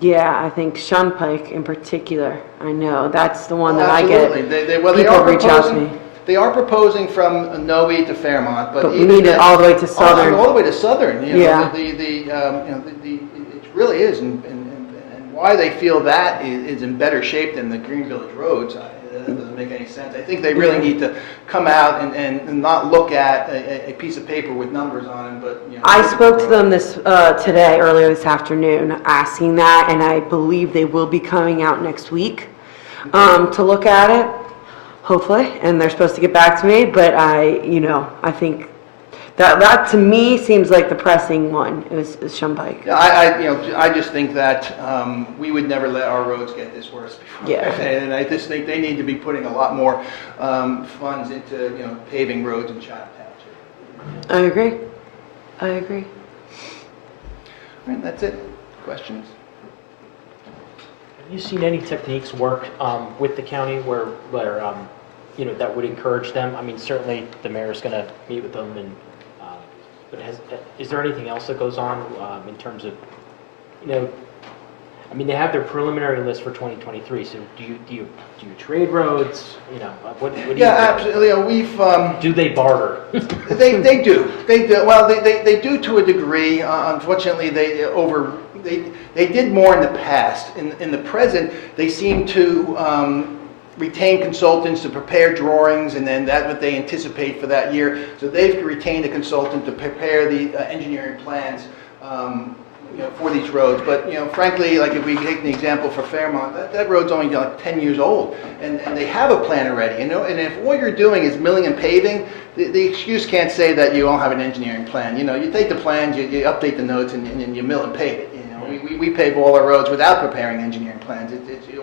Yeah, I think Shunpike in particular, I know, that's the one that I Absolutely. get, They people are reach out to proposing- me. They are proposing from Noe to Fairmont, But we even need it that- all the way to Southern. All the way to Southern. Yeah. It really is, and why they feel that is in better shape than the Green Village roads, that doesn't make any sense. I think they really need to come out and not look at a piece of paper with numbers on it, but I look at spoke the to road. them earlier this afternoon, asking that, and I believe they will be coming out next week to look at it, hopefully, and they're supposed to get back to me, but I think that to me seems like the pressing one is Shumpike. Yeah, I just think that we would never let our roads get this worse before. Yeah. And I just think they need to be putting a lot more funds into paving roads in Chatham Township. I agree. All right, that's it. Questions? Have you seen any techniques work with the county where that would encourage them? I mean, certainly the mayor's going to meet with them, but is there anything else that goes on in terms of, I mean, they have their preliminary list for 2023. So do you trade roads? What do you Yeah, think? absolutely. We've. Do they barter? They do. Well, they do to a degree. Unfortunately, they did more in the past. In the present, they seem to retain consultants to prepare drawings, and then that's what they anticipate for that year. So they've retained a consultant to prepare the engineering plans for these roads. But frankly, like if we take the example for Fairmont, that road's only like 10 years old, and they have a plan already. And if all you're doing is milling and paving, the excuse can't say that you don't have an engineering plan. You take the plans, you update the notes, and you mill and pave it. We pave all our roads without preparing engineering plans.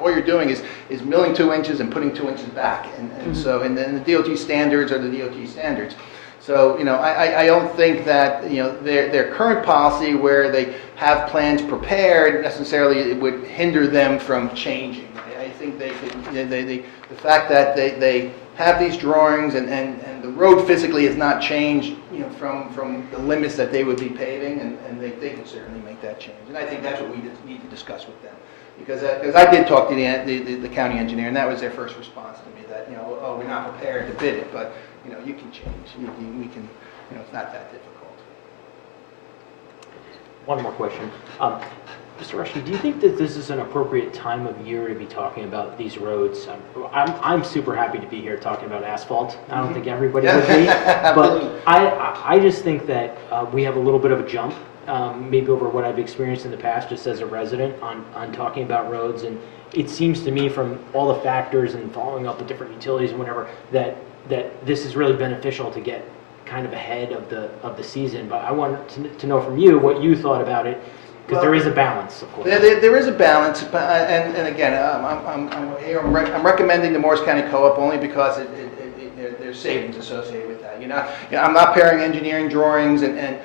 All you're doing is milling 2 inches and putting 2 inches back, and then the DOT standards are the DOT standards. So I don't think that their current policy where they have plans prepared necessarily would hinder them from changing. I think the fact that they have these drawings and the road physically has not changed from the limits that they would be paving, and they could certainly make that change. And I think that's what we need to discuss with them, because I did talk to the county engineer, and that was their first response to me, that we're not prepared to bid it, but you can change. We can, it's not that difficult. One more question. Mr. Rushkey, do you think that this is an appropriate time of year to be talking about these roads? I'm super happy to be here talking about asphalt. I don't think everybody would be, but I just think that we have a little bit of a jump, maybe over what I've experienced in the past, just as a resident, on talking about roads. And it seems to me, from all the factors and following up with different utilities and whatever, that this is really beneficial to get kind of ahead of the season. But I wanted to know from you what you thought about it. Because there is a balance, of course. There is a balance, and again, I'm recommending the Morris County Co-op only because there's savings associated with that. I'm not pairing engineering drawings and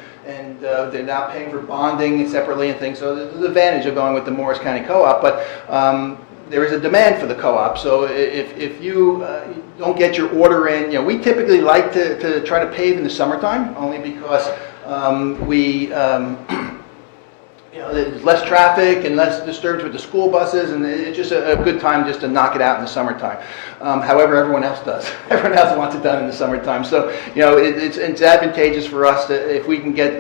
they're not paying for bonding separately and things. So there's an advantage of going with the Morris County Co-op, but there is a demand for the co-op. So if you don't get your order in, we typically like to try to pave in the summertime, only because there's less traffic and less disturbance with the school buses, and it's just a good time just to knock it out in the summertime. However, everyone else does. Everyone else wants it done in the summertime. So, it's advantageous for us if we can get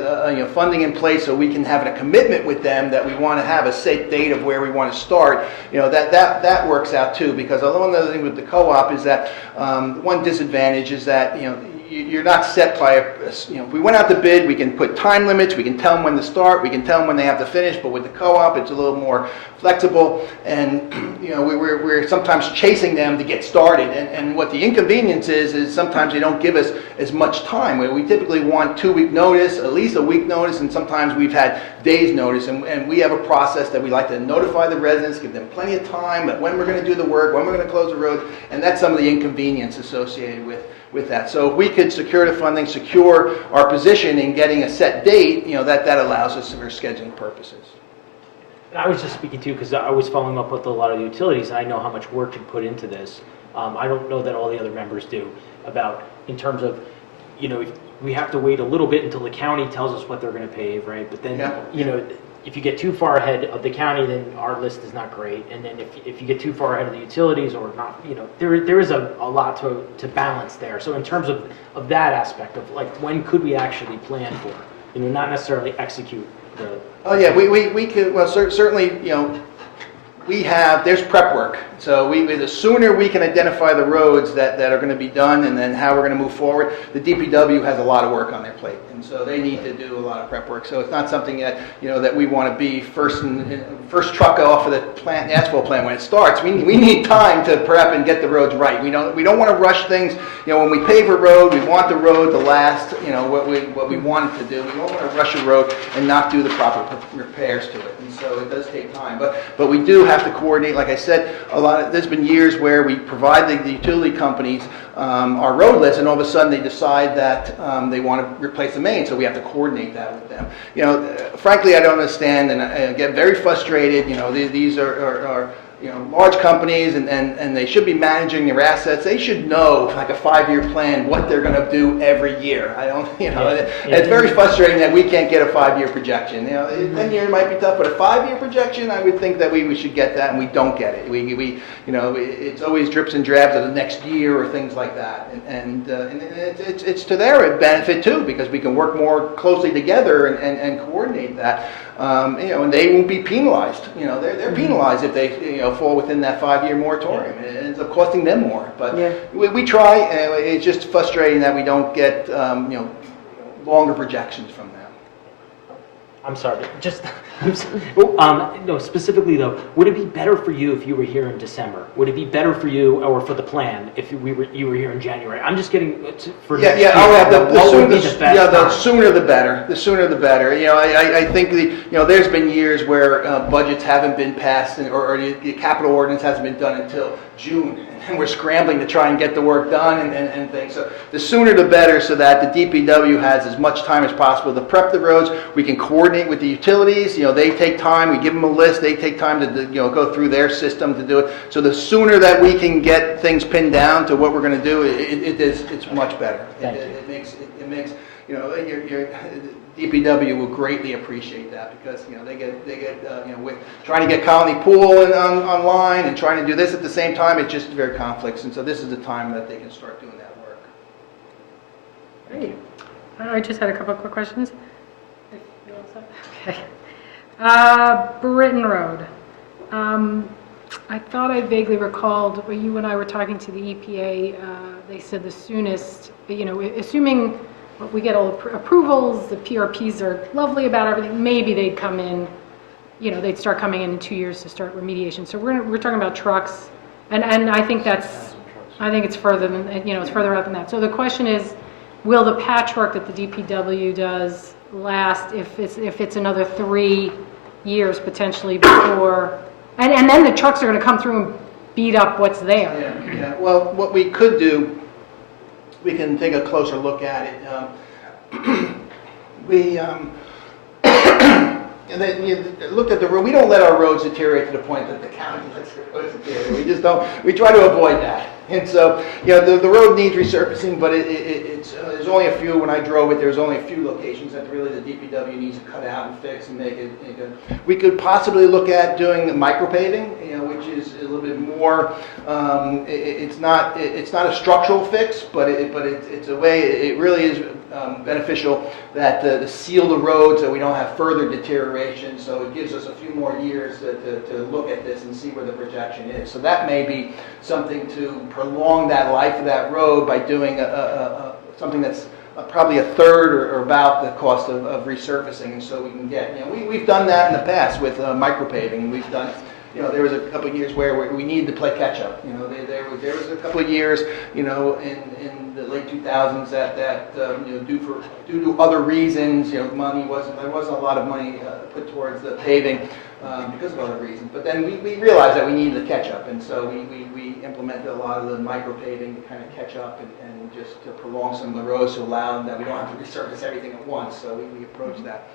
funding in place, so we can have a commitment with them that we want to have a set date of where we want to start. That works out too, because one of the things with the co-op is that one disadvantage is that you're not set by if we went out to bid, we can put time limits, we can tell them when to start, we can tell them when they have to finish, but with the co-op, it's a little more flexible, and we're sometimes chasing them to get started, and what the inconvenience is sometimes they don't give us as much time. We typically want 2-week notice, at least a week notice, and sometimes we've had days notice, and we have a process that we like to notify the residents, give them plenty of time, but when we're going to do the work, when we're going to close the road, and that's some of the inconvenience associated with that. So if we could secure the funding, secure our position in getting a set date, that allows us for scheduling purposes. And I was just speaking to you because I was following up with a lot of the utilities, and I know how much work you put into this. I don't know that all the other members do, about in terms of, if we have to wait a little bit until the county tells us what they're going to pave, right? But then, if you get too far ahead of the county, then our list is not great. And then if you get too far ahead of the utilities or not, there is a lot to balance there. So in terms of that aspect of like, when could we actually plan for, not necessarily execute the... Oh yeah, we could, well, certainly, there's prep work. So the sooner we can identify the roads that are going to be done and then how we're going to move forward, the DPW has a lot of work on their plate. And so they need to do a lot of prep work. So it's not something that, that we want to be first truck off of the plant, the asphalt plant when it starts. We need time to prep and get the roads right. We don't want to rush things. When we pave a road, we want the road to last, what we want it to do. We don't want to rush a road and not do the proper repairs to it. And so it does take time. But we do have to coordinate, like I said, there's been years where we provide the utility companies our road list, and all of a sudden they decide that they want to replace the main, so we have to coordinate that with them. Frankly, I don't understand, and I get very frustrated. These are large companies, and they should be managing their assets. They should know, like a 5-year plan, what they're going to do every year. I don't, It's very frustrating that we can't get a 5-year projection. 10 years might be tough, but a 5-year projection, I would think that we should get that, and we don't get it. It's always drips and drabs of the next year or things like that, and it's to their benefit too, because we can work more closely together and coordinate that. And they won't be penalized. They're penalized if they fall within that 5-year moratorium. It ends up costing them more. But we try. It's just frustrating that we don't get longer projections from them. I'm sorry, no, specifically though, would it be better for you if you were here in December? Would it be better for you, or for the plan, if you were here in January? I'm just getting for next year. The sooner the better. The sooner the better. I think there's been years where budgets haven't been passed, or the capital ordinance hasn't been done until June, and we're scrambling to try and get the work done and things. So the sooner the better, so that the DPW has as much time as possible to prep the roads. We can coordinate with the utilities. They take time. We give them a list. They take time to go through their system to do it. So the sooner that we can get things pinned down to what we're going to do, it's much better. It makes your DPW will greatly appreciate that, because they get with trying to get Colony Pool online and trying to do this at the same time. It's just very conflicts, and so this is the time that they can start doing that work. Thank you. I just had a couple of quick questions. Okay. Britton Road. I thought I vaguely recalled when you and I were talking to the EPA. They said the soonest, assuming we get all approvals, the PRPs are lovely about everything, maybe they'd come in, they'd start coming in 2 years to start remediation. So we're talking about trucks, and I think it's further than, it's further out than that. So the question is, will the patchwork that the DPW does last if it's another 3 years potentially before, and then the trucks are going to come through and beat up what's there? Yeah. Well, what we could do, we can take a closer look at it. We, and then you looked at the road, we don't let our roads deteriorate to the point that the county lets their roads deteriorate. We just don't, we try to avoid that. And so, the road needs resurfacing, but there's only a few, when I drove it, there's only a few locations that really the DPW needs to cut out and fix and make it good. We could possibly look at doing micropaving, which is a little bit more, it's not a structural fix, but it's a way, it really is beneficial that to seal the roads so we don't have further deterioration. So it gives us a few more years to look at this and see where the projection is. So that may be something to prolong that life of that road by doing something that's probably a third or about the cost of resurfacing. And so we can get, we've done that in the past with micropaving. We've done, there was a couple of years where we needed to play catch up. There was a couple of years, in the late 2000s that due to other reasons, there wasn't a lot of money put towards the paving because of other reasons. But then we realized that we needed to catch up, and so we implemented a lot of the micropaving to kind of catch up and just to prolong some of the roads to allow that we don't have to resurface everything at once. So we approached that.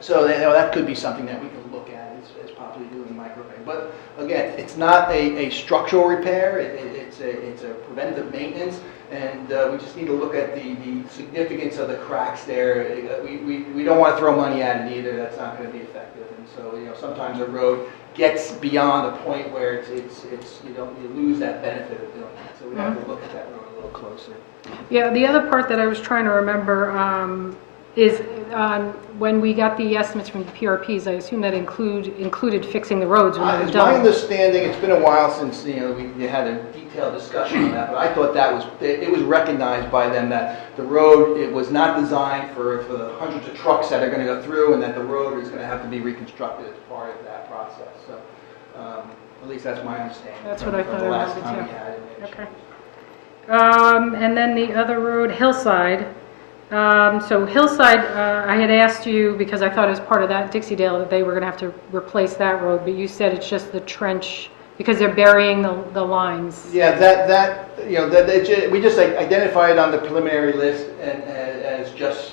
So that could be something that we can look at as possibly doing micropaving. But again, it's not a structural repair. It's a preventive maintenance, and we just need to look at the significance of the cracks there. We don't want to throw money at it either. That's not going to be effective. And so sometimes a road gets beyond a point where you lose that benefit of doing that. So we have to look at that road a little closer. Yeah, the other part that I was trying to remember is when we got the estimates from the PRPs, I assume that included fixing the roads when they were It's done. my understanding, it's been a while since we had a detailed discussion on that, but I thought it was recognized by them that the road, it was not designed for the hundreds of trucks that are going to go through, and that the road is going to have to be reconstructed as part of that process. So at least that's my understanding. That's what I thought The I last remembered, time we too. had it. Okay. And then the other road, Hillside. So Hillside, I had asked you, because I thought it was part of that Dixie Dale, that they were going to have to replace that road, but you said it's just the trench, because they're burying the lines. Yeah, we just identified on the preliminary list and as just,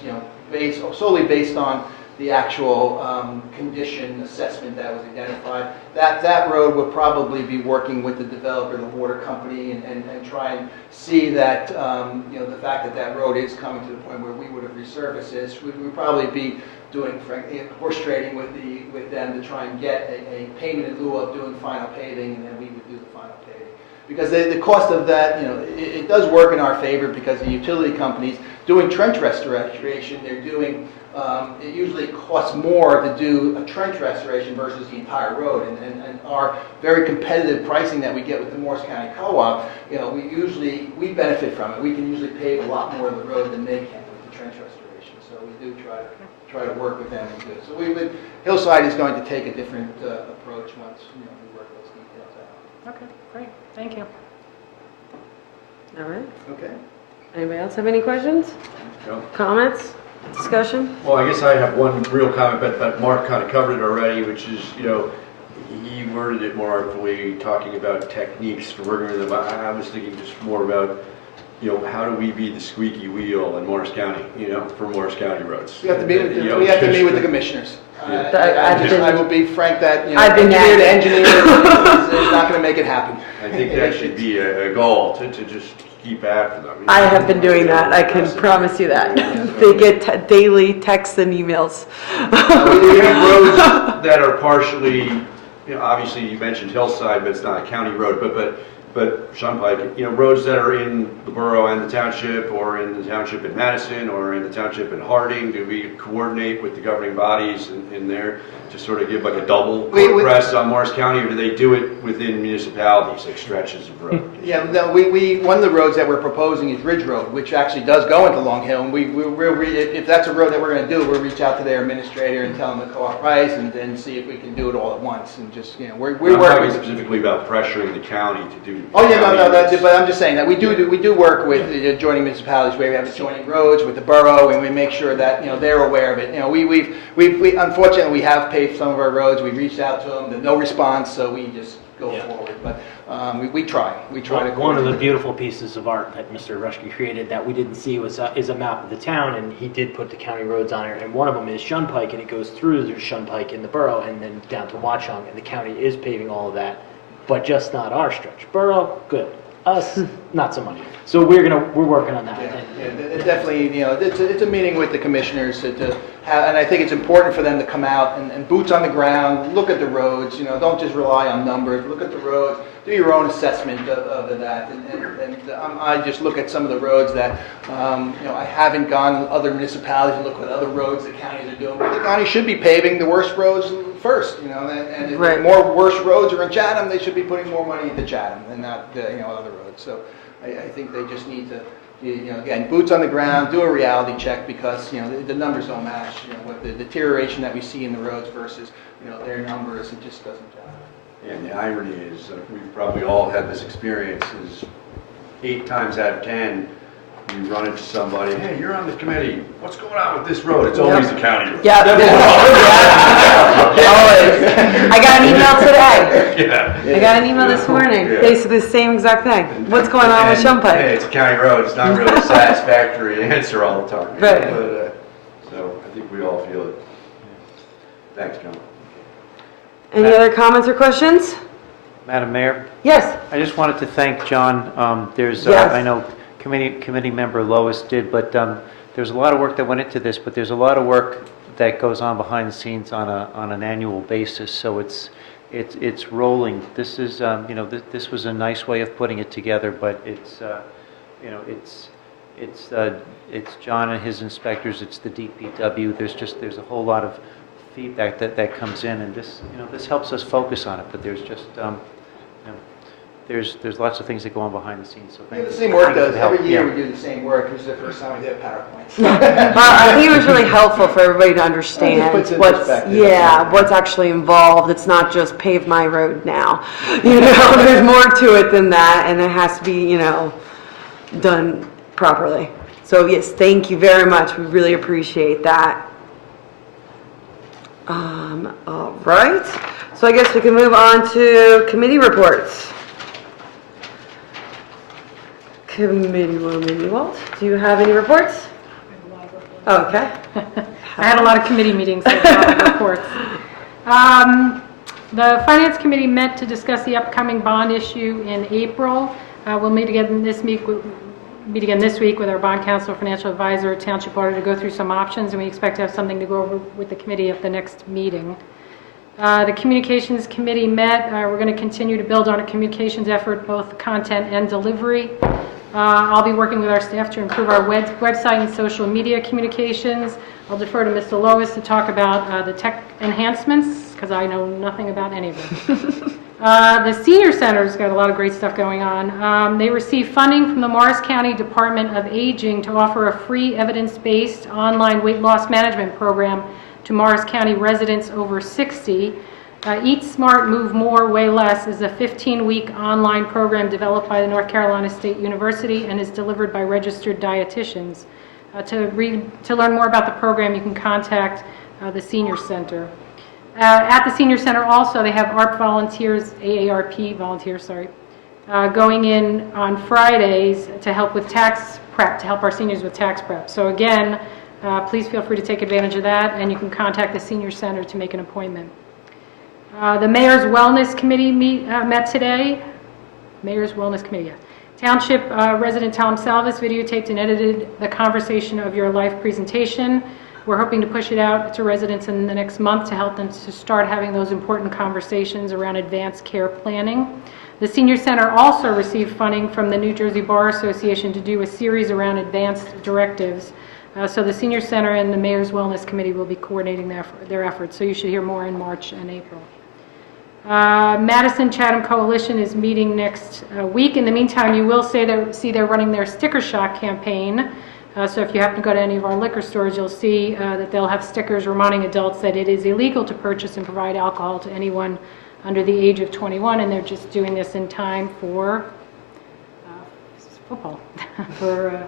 solely based on the actual condition assessment that was identified. That road would probably be working with the developer, the water company, and try and see that, the fact that road is coming to the point where we would have resurfaced this, we would probably be doing, frankly, horse trading with them to try and get a payment in lieu of doing final paving, and then we would do the final paving. Because the cost of that, it does work in our favor, because the utility companies doing trench restoration, they're doing, it usually costs more to do a trench restoration versus the entire road, and our very competitive pricing that we get with the Morris County Co-op, we benefit from it. We can usually pave a lot more of the road than they can with the trench restoration. So we do try to work with them and do it. So Hillside is going to take a different approach once we work those details out. Okay, great. Thank you. All right. Okay. Anybody else have any questions? No. Comments? Discussion? Well, I guess I have one real comment, but Mark kind of covered it already, which is, he worded it more artfully, talking about techniques for working with them. I was thinking just more about, how do we be the squeaky wheel in Morris County, for Morris County roads? We have to meet with the commissioners. I will be frank that, I've been engineer to at it. engineer is not going to make it happen. I think that should be a goal, to just keep after them. I have been doing that, I can promise you that. They get daily texts and emails. We have roads that are partially, obviously you mentioned Hillside, but it's not a county road, but Shunpike, roads that are in the borough and the township, or in the township in Madison, or in the township in Harding. Do we coordinate with the governing bodies in there to sort of give like a double court press on Morris County, or do they do it within municipalities, like stretches of road? Yeah, no, one of the roads that we're proposing is Ridge Road, which actually does go into Long Hill, and if that's a road that we're going to do, we'll reach out to their administrator and tell them the co-op price, and then see if we can do it all at once, and just, we're I'm working talking specifically about pressuring the county to do. Oh, yeah, but I'm just saying that we do work with the adjoining municipalities where we have adjoining roads with the borough, and we make sure that, they're aware of it. We unfortunately, we have paved some of our roads. We've reached out to them, there's no response, so we just go forward. But We try to. One of the beautiful pieces of art that Mr. Rushke created that we didn't see is a map of the town, and he did put the county roads on it, and one of them is Shunpike, and it goes through the Shunpike in the borough and then down to Watchung, and the county is paving all of that, but just not our stretch. Borough, good. Us, not so much. So we're working on that. It definitely, it's a meeting with the commissioners to have, and I think it's important for them to come out and boots on the ground, look at the roads, don't just rely on numbers, look at the roads, do your own assessment of that. I just look at some of the roads that, I haven't gone to other municipalities and look at other roads the counties are doing. But the county should be paving the worst roads first, and if Right. more worse roads are in Chatham, they should be putting more money into Chatham and not, other roads. So I think they just need to, again, boots on the ground, do a reality check because, the numbers don't match, what the deterioration that we see in the roads versus, their numbers, it just doesn't jive. And the irony is, we've probably all had this experience, is 8 times out of 10, you run into somebody, hey, you're on the committee, what's going on with this road? It's always the county road. Yeah. Always. I got an email today. Yeah. I got an email this morning, Yeah. basically the same exact thing. What's going on with Hey, Shunpike? it's a county road, it's not really a satisfactory answer all the time. Right. But, so I think we all feel it. Thanks, John. Any other comments or questions? Madam Mayor, Yes. I just wanted to thank John. There's, Yes. I know committee member Lois did, but there's a lot of work that went into this, but there's a lot of work that goes on behind the scenes on an annual basis, so it's rolling. This is, this was a nice way of putting it together, but it's John and his inspectors, it's the DPW, there's a whole lot of feedback that comes in, and this helps us focus on it, but there's just, there's lots of things that go on behind the scenes, so We thank have you. the same work Thank you for does. the help. Every year Yeah. we do the same work. This is the first time we did PowerPoints. I think it was really helpful for everybody to understand puts it in what's, perspective. what's actually involved. It's not just pave my road now. There's more to it than that, and it has to be, done properly. So yes, thank you very much. We really appreciate that. All right. So I guess we can move on to committee reports. Committee Walt, do you have any reports? Oh, okay. I had a lot of committee meetings, so a lot of reports. The Finance Committee met to discuss the upcoming bond issue in April. We'll meet again this week with our bond counsel, financial advisor, Township Auditor to go through some options, and we expect to have something to go over with the committee at the next meeting. The Communications Committee met. We're going to continue to build on our communications effort, both content and delivery. I'll be working with our staff to improve our website and social media communications. I'll defer to Mr. Lois to talk about the tech enhancements, because I know nothing about any of them. The Senior Center's got a lot of great stuff going on. They received funding from the Morris County Department of Aging to offer a free evidence-based online weight loss management program to Morris County residents over 60. Eat Smart, Move More, Weigh Less is a 15-week online program developed by the North Carolina State University and is delivered by registered dietitians. To learn more about the program, you can contact the Senior Center. At the Senior Center also, they have AARP volunteers, going in on Fridays to help with tax prep, to help our seniors with tax prep. So again, please feel free to take advantage of that, and you can contact the Senior Center to make an appointment. The Mayor's Wellness Committee met today. Mayor's Wellness Committee, yeah. Township resident Tom Salvis videotaped and edited the Conversation of Your Life presentation. We're hoping to push it out to residents in the next month to help them to start having those important conversations around advanced care planning. The Senior Center also received funding from the New Jersey Bar Association to do a series around advanced directives. So the Senior Center and the Mayor's Wellness Committee will be coordinating their efforts. So you should hear more in March and April. Madison Chatham Coalition is meeting next week. In the meantime, you will see they're running their Sticker Shock campaign. So if you happen to go to any of our liquor stores, you'll see that they'll have stickers reminding adults that it is illegal to purchase and provide alcohol to anyone under the age of 21, and they're just doing this in time for football, for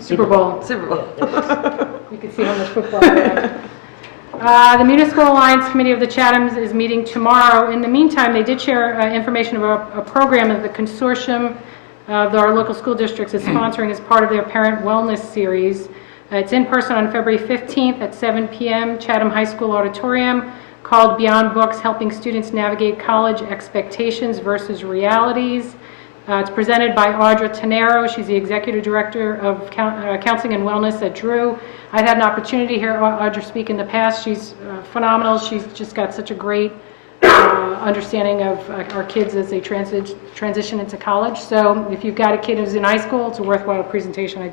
Super Bowl. Super Bowl. You can see how much football. The Municipal Alliance Committee of the Chathams is meeting tomorrow. In the meantime, they did share information about a program that the consortium of our local school districts is sponsoring as part of their Parent Wellness Series. It's in person on February 15th at 7 p.m., Chatham High School Auditorium, called Beyond Books, Helping Students Navigate College Expectations versus Realities. It's presented by Audra Tenero. She's the Executive Director of Counseling and Wellness at Drew. I've had an opportunity to hear Audra speak in the past. She's phenomenal. She's just got such a great understanding of our kids as they transition into college. So if you've got a kid who's in high school, it's a worthwhile presentation. I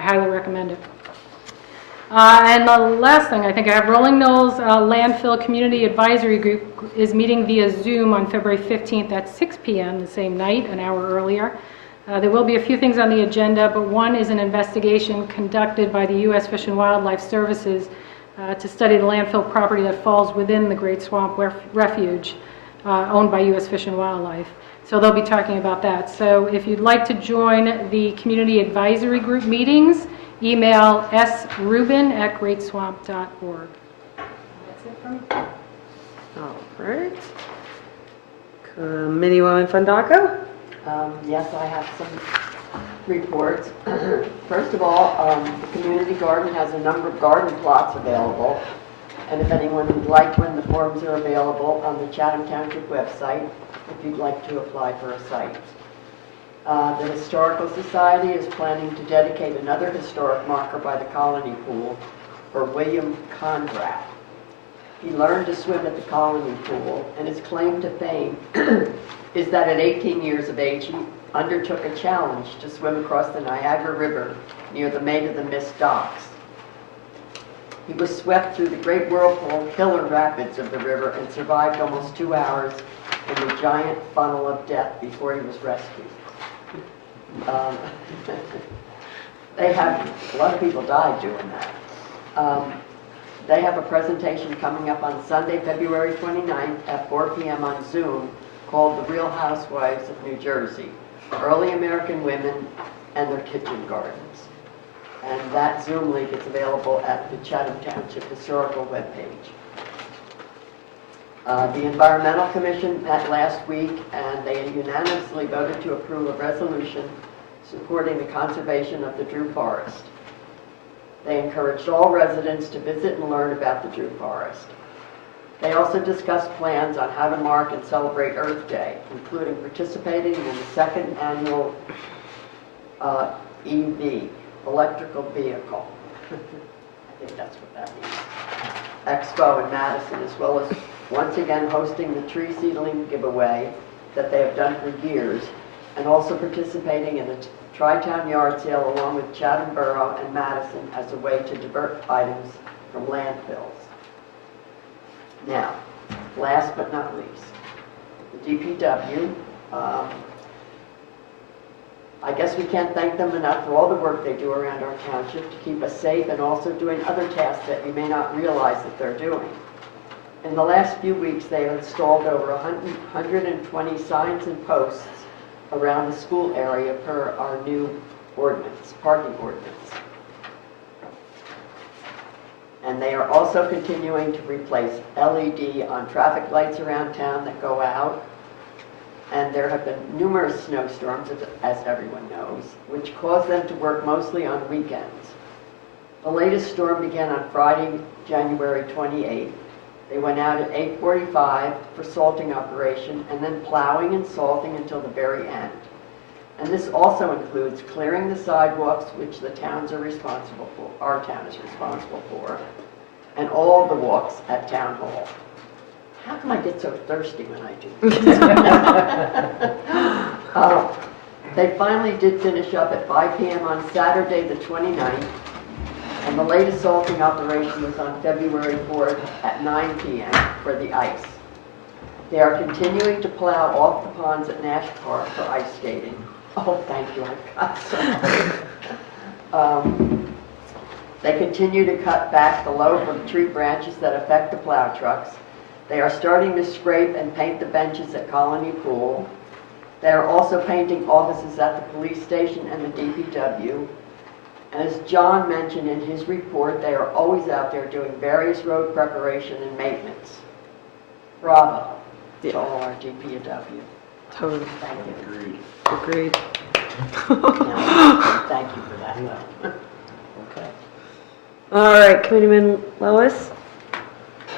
highly recommend it. And the last thing, I think I have Rolling Knolls Landfill Community Advisory Group is meeting via Zoom on February 15th at 6 p.m. the same night, an hour earlier. There will be a few things on the agenda, but one is an investigation conducted by the U.S. Fish and Wildlife Services to study the landfill property that falls within the Great Swamp Refuge owned by U.S. Fish and Wildlife. So they'll be talking about that. So if you'd like to join the Community Advisory Group meetings, email srubin@greatswamp.org. That's it from me. All right. Committeewoman Fondaco? Yes, I have some reports. First of all, the community garden has a number of garden plots available. And if anyone would like one, the forms are available on the Chatham Township website if you'd like to apply for a site. The Historical Society is planning to dedicate another historic marker by the Colony Pool for William Conrad. He learned to swim at the Colony Pool, and his claim to fame is that at 18 years of age, he undertook a challenge to swim across the Niagara River near the Maid of the Mist docks. He was swept through the great whirlpool killer rapids of the river and survived almost 2 hours in the giant funnel of death before he was rescued. A lot of people died doing that. They have a presentation coming up on Sunday, February 29th at 4 p.m. on Zoom called The Real Housewives of New Jersey, Early American Women and Their Kitchen Gardens. And that Zoom link is available at the Chatham Township Historical webpage. The Environmental Commission met last week, and they unanimously voted to approve a resolution supporting the conservation of the Drew Forest. They encouraged all residents to visit and learn about the Drew Forest. They also discussed plans on how to mark and celebrate Earth Day, including participating in the second annual EV, electrical vehicle. I think that's what that means. Expo in Madison, as well as once again hosting the tree seedling giveaway that they have done for years, and also participating in the Tri-Town yard sale along with Chatham Borough and Madison as a way to divert items from landfills. Now, last but not least, the DPW. I guess we can't thank them enough for all the work they do around our township to keep us safe and also doing other tasks that you may not realize that they're doing. In the last few weeks, they have installed over 120 signs and posts around the school area per our new ordinance, parking ordinance. And they are also continuing to replace LED on traffic lights around town that go out. And there have been numerous snowstorms, as everyone knows, which caused them to work mostly on weekends. The latest storm began on Friday, January 28th. They went out at 8:45 for salting operation and then plowing and salting until the very end. And this also includes clearing the sidewalks, which the towns are responsible for, our town is responsible for, and all the walks at Town Hall. How come I get so thirsty when I do this? They finally did finish up at 5 p.m. on Saturday the 29th, and the latest salting operation was on February 4th at 9 p.m. for the ice. They are continuing to plow off the ponds at Nash Park for ice skating. Oh, thank you, I've got some. They continue to cut back the low from tree branches that affect the plow trucks. They are starting to scrape and paint the benches at Colony Pool. They are also painting offices at the police station and the DPW. As John mentioned in his report, they are always out there doing various road preparation and maintenance. Bravo to all our DPW. Totally. Thank you. Agreed. Thank you for that, though. Okay. All right, Committeeman Lois?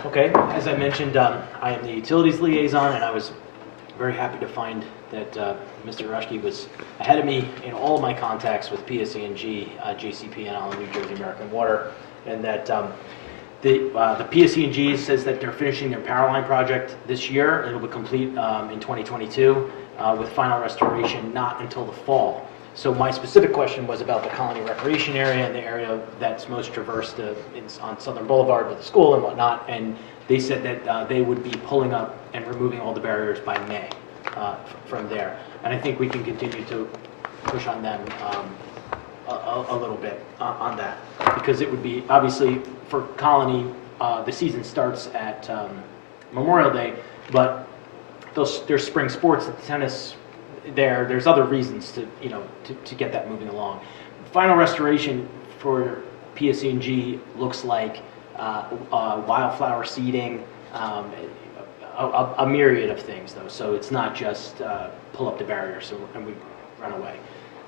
Okay, as I mentioned, I am the utilities liaison, and I was very happy to find that Mr. Rushke was ahead of me in all of my contacts with PSE&G, JCP&L, and New Jersey American Water, and that the PSE&G says that they're finishing their power line project this year. It'll be complete in 2022 with final restoration not until the fall. So my specific question was about the Colony Recreation Area and the area that's most traversed on Southern Boulevard with the school and whatnot, and they said that they would be pulling up and removing all the barriers by May from there. And I think we can continue to push on them a little bit on that, because it would be, obviously, for Colony, the season starts at Memorial Day, but there's spring sports, the tennis, there's other reasons to get that moving along. Final restoration for PSE&G looks like wildflower seeding, a myriad of things though. So it's not just pull up the barrier and we run away.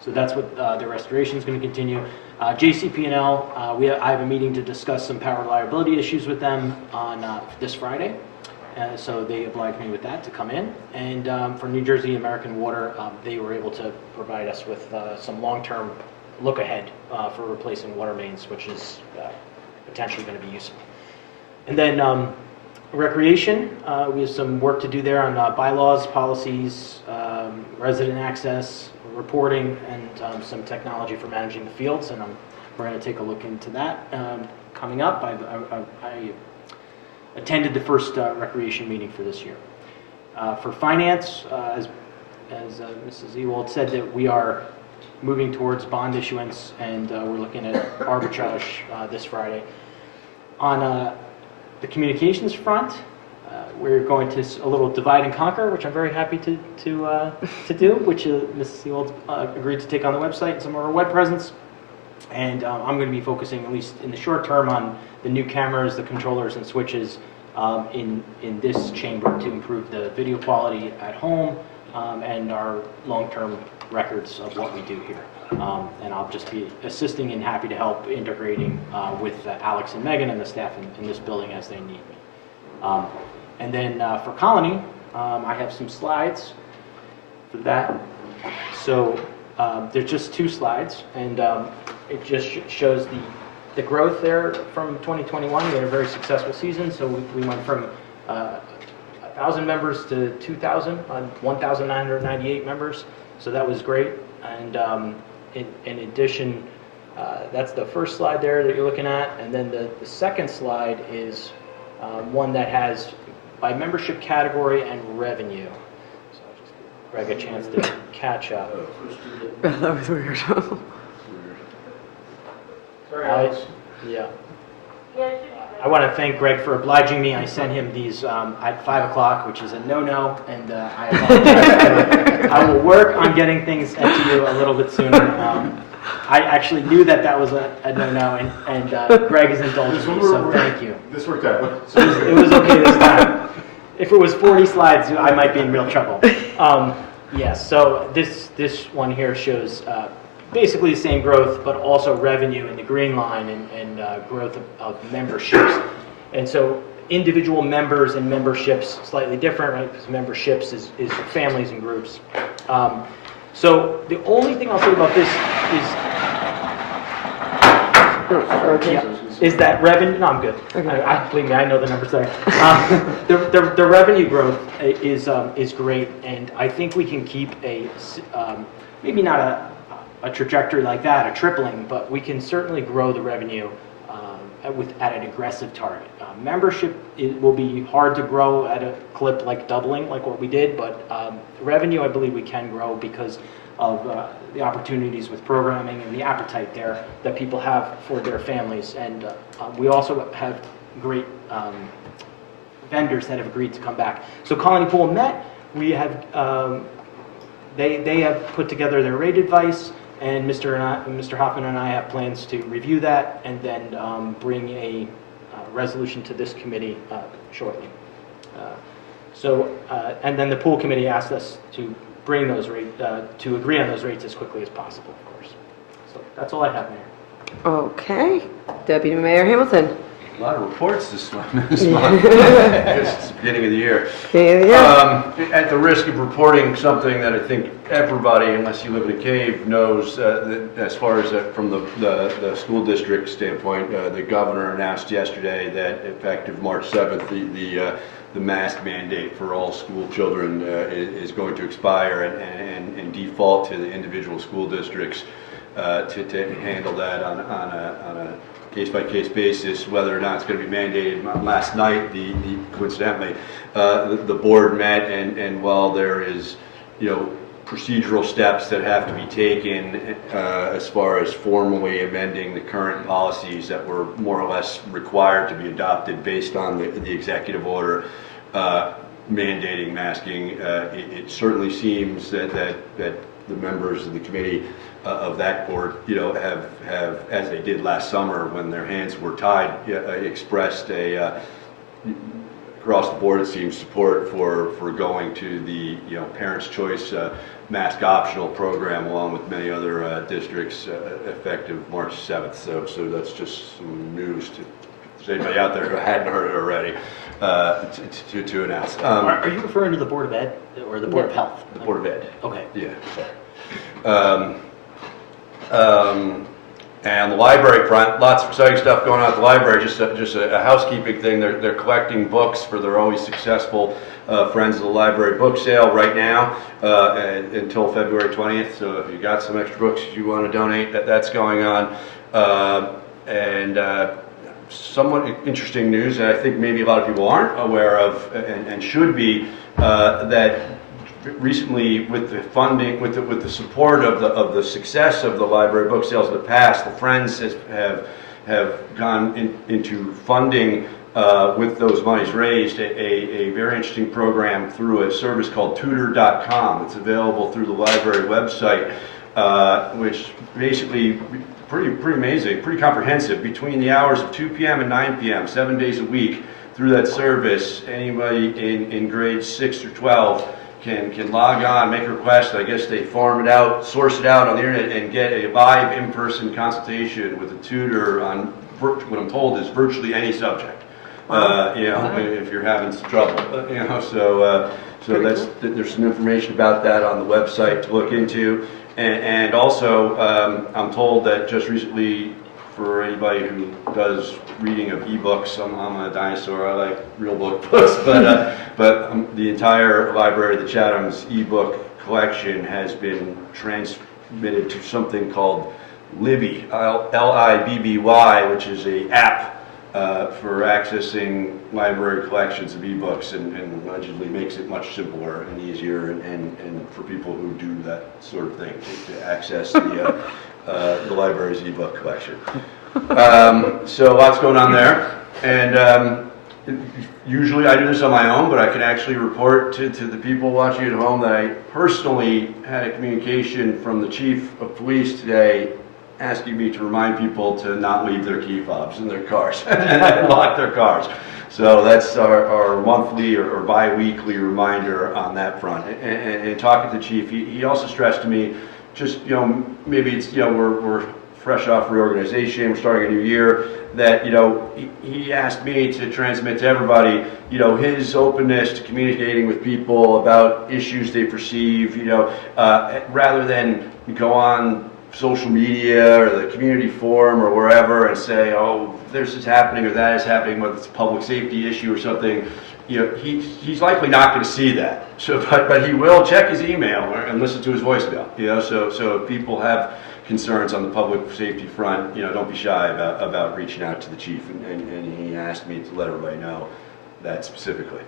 So that's what the restoration is going to continue. JCP&L, I have a meeting to discuss some power reliability issues with them on this Friday. So they obliged me with that to come in. And for New Jersey American Water, they were able to provide us with some long-term look ahead for replacing water mains, which is potentially going to be useful. And then recreation, we have some work to do there on bylaws, policies, resident access, reporting, and some technology for managing the fields. And we're going to take a look into that coming up. I attended the first recreation meeting for this year. For finance, as Mrs. Ewald said, that we are moving towards bond issuance, and we're looking at arbitrage this Friday. On the communications front, we're going to a little divide and conquer, which I'm very happy to do, which Mrs. Ewald agreed to take on the website and some of our web presence. And I'm going to be focusing, at least in the short term, on the new cameras, the controllers, and switches in this chamber to improve the video quality at home and our long-term records of what we do here. And I'll just be assisting and happy to help integrating with Alex and Megan and the staff in this building as they need me. And then for Colony, I have some slides for that. So there's just 2 slides, and it just shows the growth there from 2021. We had a very successful season, so we went from 1,000 members to 2,000, 1,998 members, so that was great. And in addition, that's the first slide there that you're looking at, and then the second slide is one that has by membership category and revenue. So I'll just give Greg a chance to catch up. That was weird. Sorry, Alex. Yeah. I want to thank Greg for obliging me. I sent him these at 5 o'clock, which is a no-no, and I apologize. I will work on getting things to you a little bit sooner. I actually knew that was a no-no, and Greg is indulging me, so thank you. This worked out. It was okay this time. If it was 40 slides, I might be in real trouble. Yes, so this one here shows basically the same growth, but also revenue in the green line and growth of memberships. And so individual members and memberships slightly different, right? Because memberships is for families and groups. So the only thing I'll say about this is that revenue. No, I'm good. Okay. Believe me, I know the numbers there. The revenue growth is great, and I think we can keep maybe not a trajectory like that, a tripling, but we can certainly grow the revenue at an aggressive target. Membership will be hard to grow at a clip like doubling, like what we did, but revenue I believe we can grow because of the opportunities with programming and the appetite there that people have for their families. And we also have great vendors that have agreed to come back. So Colony Pool Met, we have they have put together their rate advice, And Mr. Hoffman and I have plans to review that and then bring a resolution to this committee shortly. And then the pool committee asked us to bring those to agree on those rates as quickly as possible, of course. So that's all I have, Mayor. Okay. Deputy Mayor Hamilton. A lot of reports this month. It's the beginning of the year. Yeah. At the risk of reporting something that I think everybody, unless you live in a cave, knows, that as far as from the school district standpoint, the governor announced yesterday that effective March 7th, the mask mandate for all school children is going to expire and default to the individual school districts to handle that on a case-by-case basis, whether or not it's going to be mandated. Last night, coincidentally, the board met, and while there is, procedural steps that have to be taken as far as formally amending the current policies that were more or less required to be adopted based on the executive order mandating masking, it certainly seems that the members of the committee of that board, have, as they did last summer when their hands were tied, expressed across the board, it seems, support for going to the, Parents' Choice mask optional program along with many other districts effective March 7th. So that's just some news to anybody out there who hadn't heard it already to announce. Are you referring to the Board of Ed or the Board of Health? The Board of Ed. Okay. Yeah, sorry. And the library front, lots of exciting stuff going on at the library. Just a housekeeping thing. They're collecting books for their always successful Friends of the Library book sale right now until February 20th. So if you got some extra books you want to donate, that's going on. Somewhat interesting news, and I think maybe a lot of people aren't aware of and should be, that recently, with the funding, with the support of the success of the library book sales in the past, the Friends have gone into funding with those monies raised a very interesting program through a service called Tutor.com. It's available through the library website, which basically pretty amazing, pretty comprehensive. Between the hours of 2 p.m. and 9 p.m., 7 days a week, through that service, anybody in grades 6 through 12 can log on, make a request. I guess they farm it out, source it out on the internet, and get a live in-person consultation with a tutor on what I'm told is virtually any subject. If you're having some trouble, so there's some information about that on the website to look into, and also I'm told that just recently, for anybody who does reading of ebooks, I'm a dinosaur. I like real books, but the entire library of the Chatham's ebook collection has been transmitted to something called Libby, Libby, which is an app for accessing library collections of ebooks, and allegedly makes it much simpler and easier, and for people who do that sort of thing to access the library's ebook collection. So lots going on there, and usually I do this on my own, but I can actually report to the people watching at home that I personally had a communication from the chief of police today asking me to remind people to not leave their key fobs in their cars and lock their cars. So that's our monthly or bi-weekly reminder on that front. And talking to the chief, he also stressed to me, just, maybe it's, we're fresh off reorganization, we're starting a new year, that, he asked me to transmit to everybody, his openness to communicating with people about issues they perceive, rather than go on social media or the community forum or wherever and say, oh, this is happening or that is happening, whether it's a public safety issue or something. He's likely not going to see that. So, but he will check his email and listen to his voicemail. So if people have concerns on the public safety front, don't be shy about reaching out to the chief. And he asked me to let everybody know that specifically.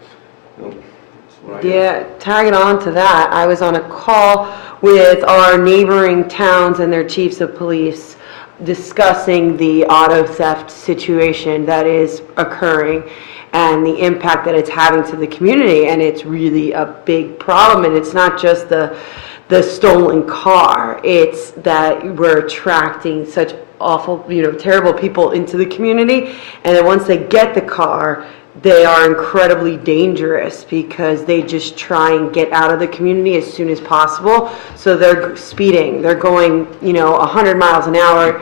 Yeah, tagging on to that, I was on a call with our neighboring towns and their chiefs of police discussing the auto theft situation that is occurring and the impact that it's having to the community, and it's really a big problem. And it's not just the the stolen car. It's that we're attracting such awful, terrible people into the community, and then once they get the car, they are incredibly dangerous because they just try and get out of the community as soon as possible. So they're speeding, they're going, 100 miles an hour,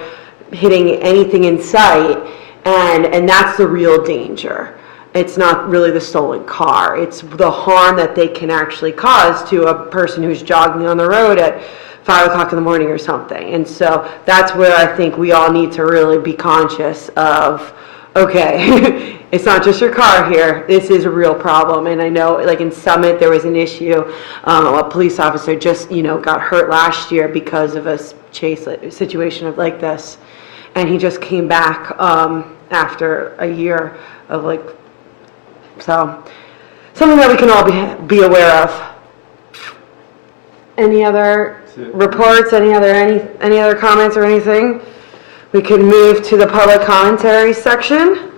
hitting anything in sight, and that's the real danger. It's not really the stolen car. It's the harm that they can actually cause to a person who's jogging on the road at 5 o'clock in the morning or something. And so that's where I think we all need to really be conscious of, okay, it's not just your car here. This is a real problem. And I know, like in Summit, there was an issue. A police officer just, got hurt last year because of a chase situation of like this. And he just came back after a year of so something that we can all be aware of. Any other reports? Any other comments or anything? We can move to the public commentary section.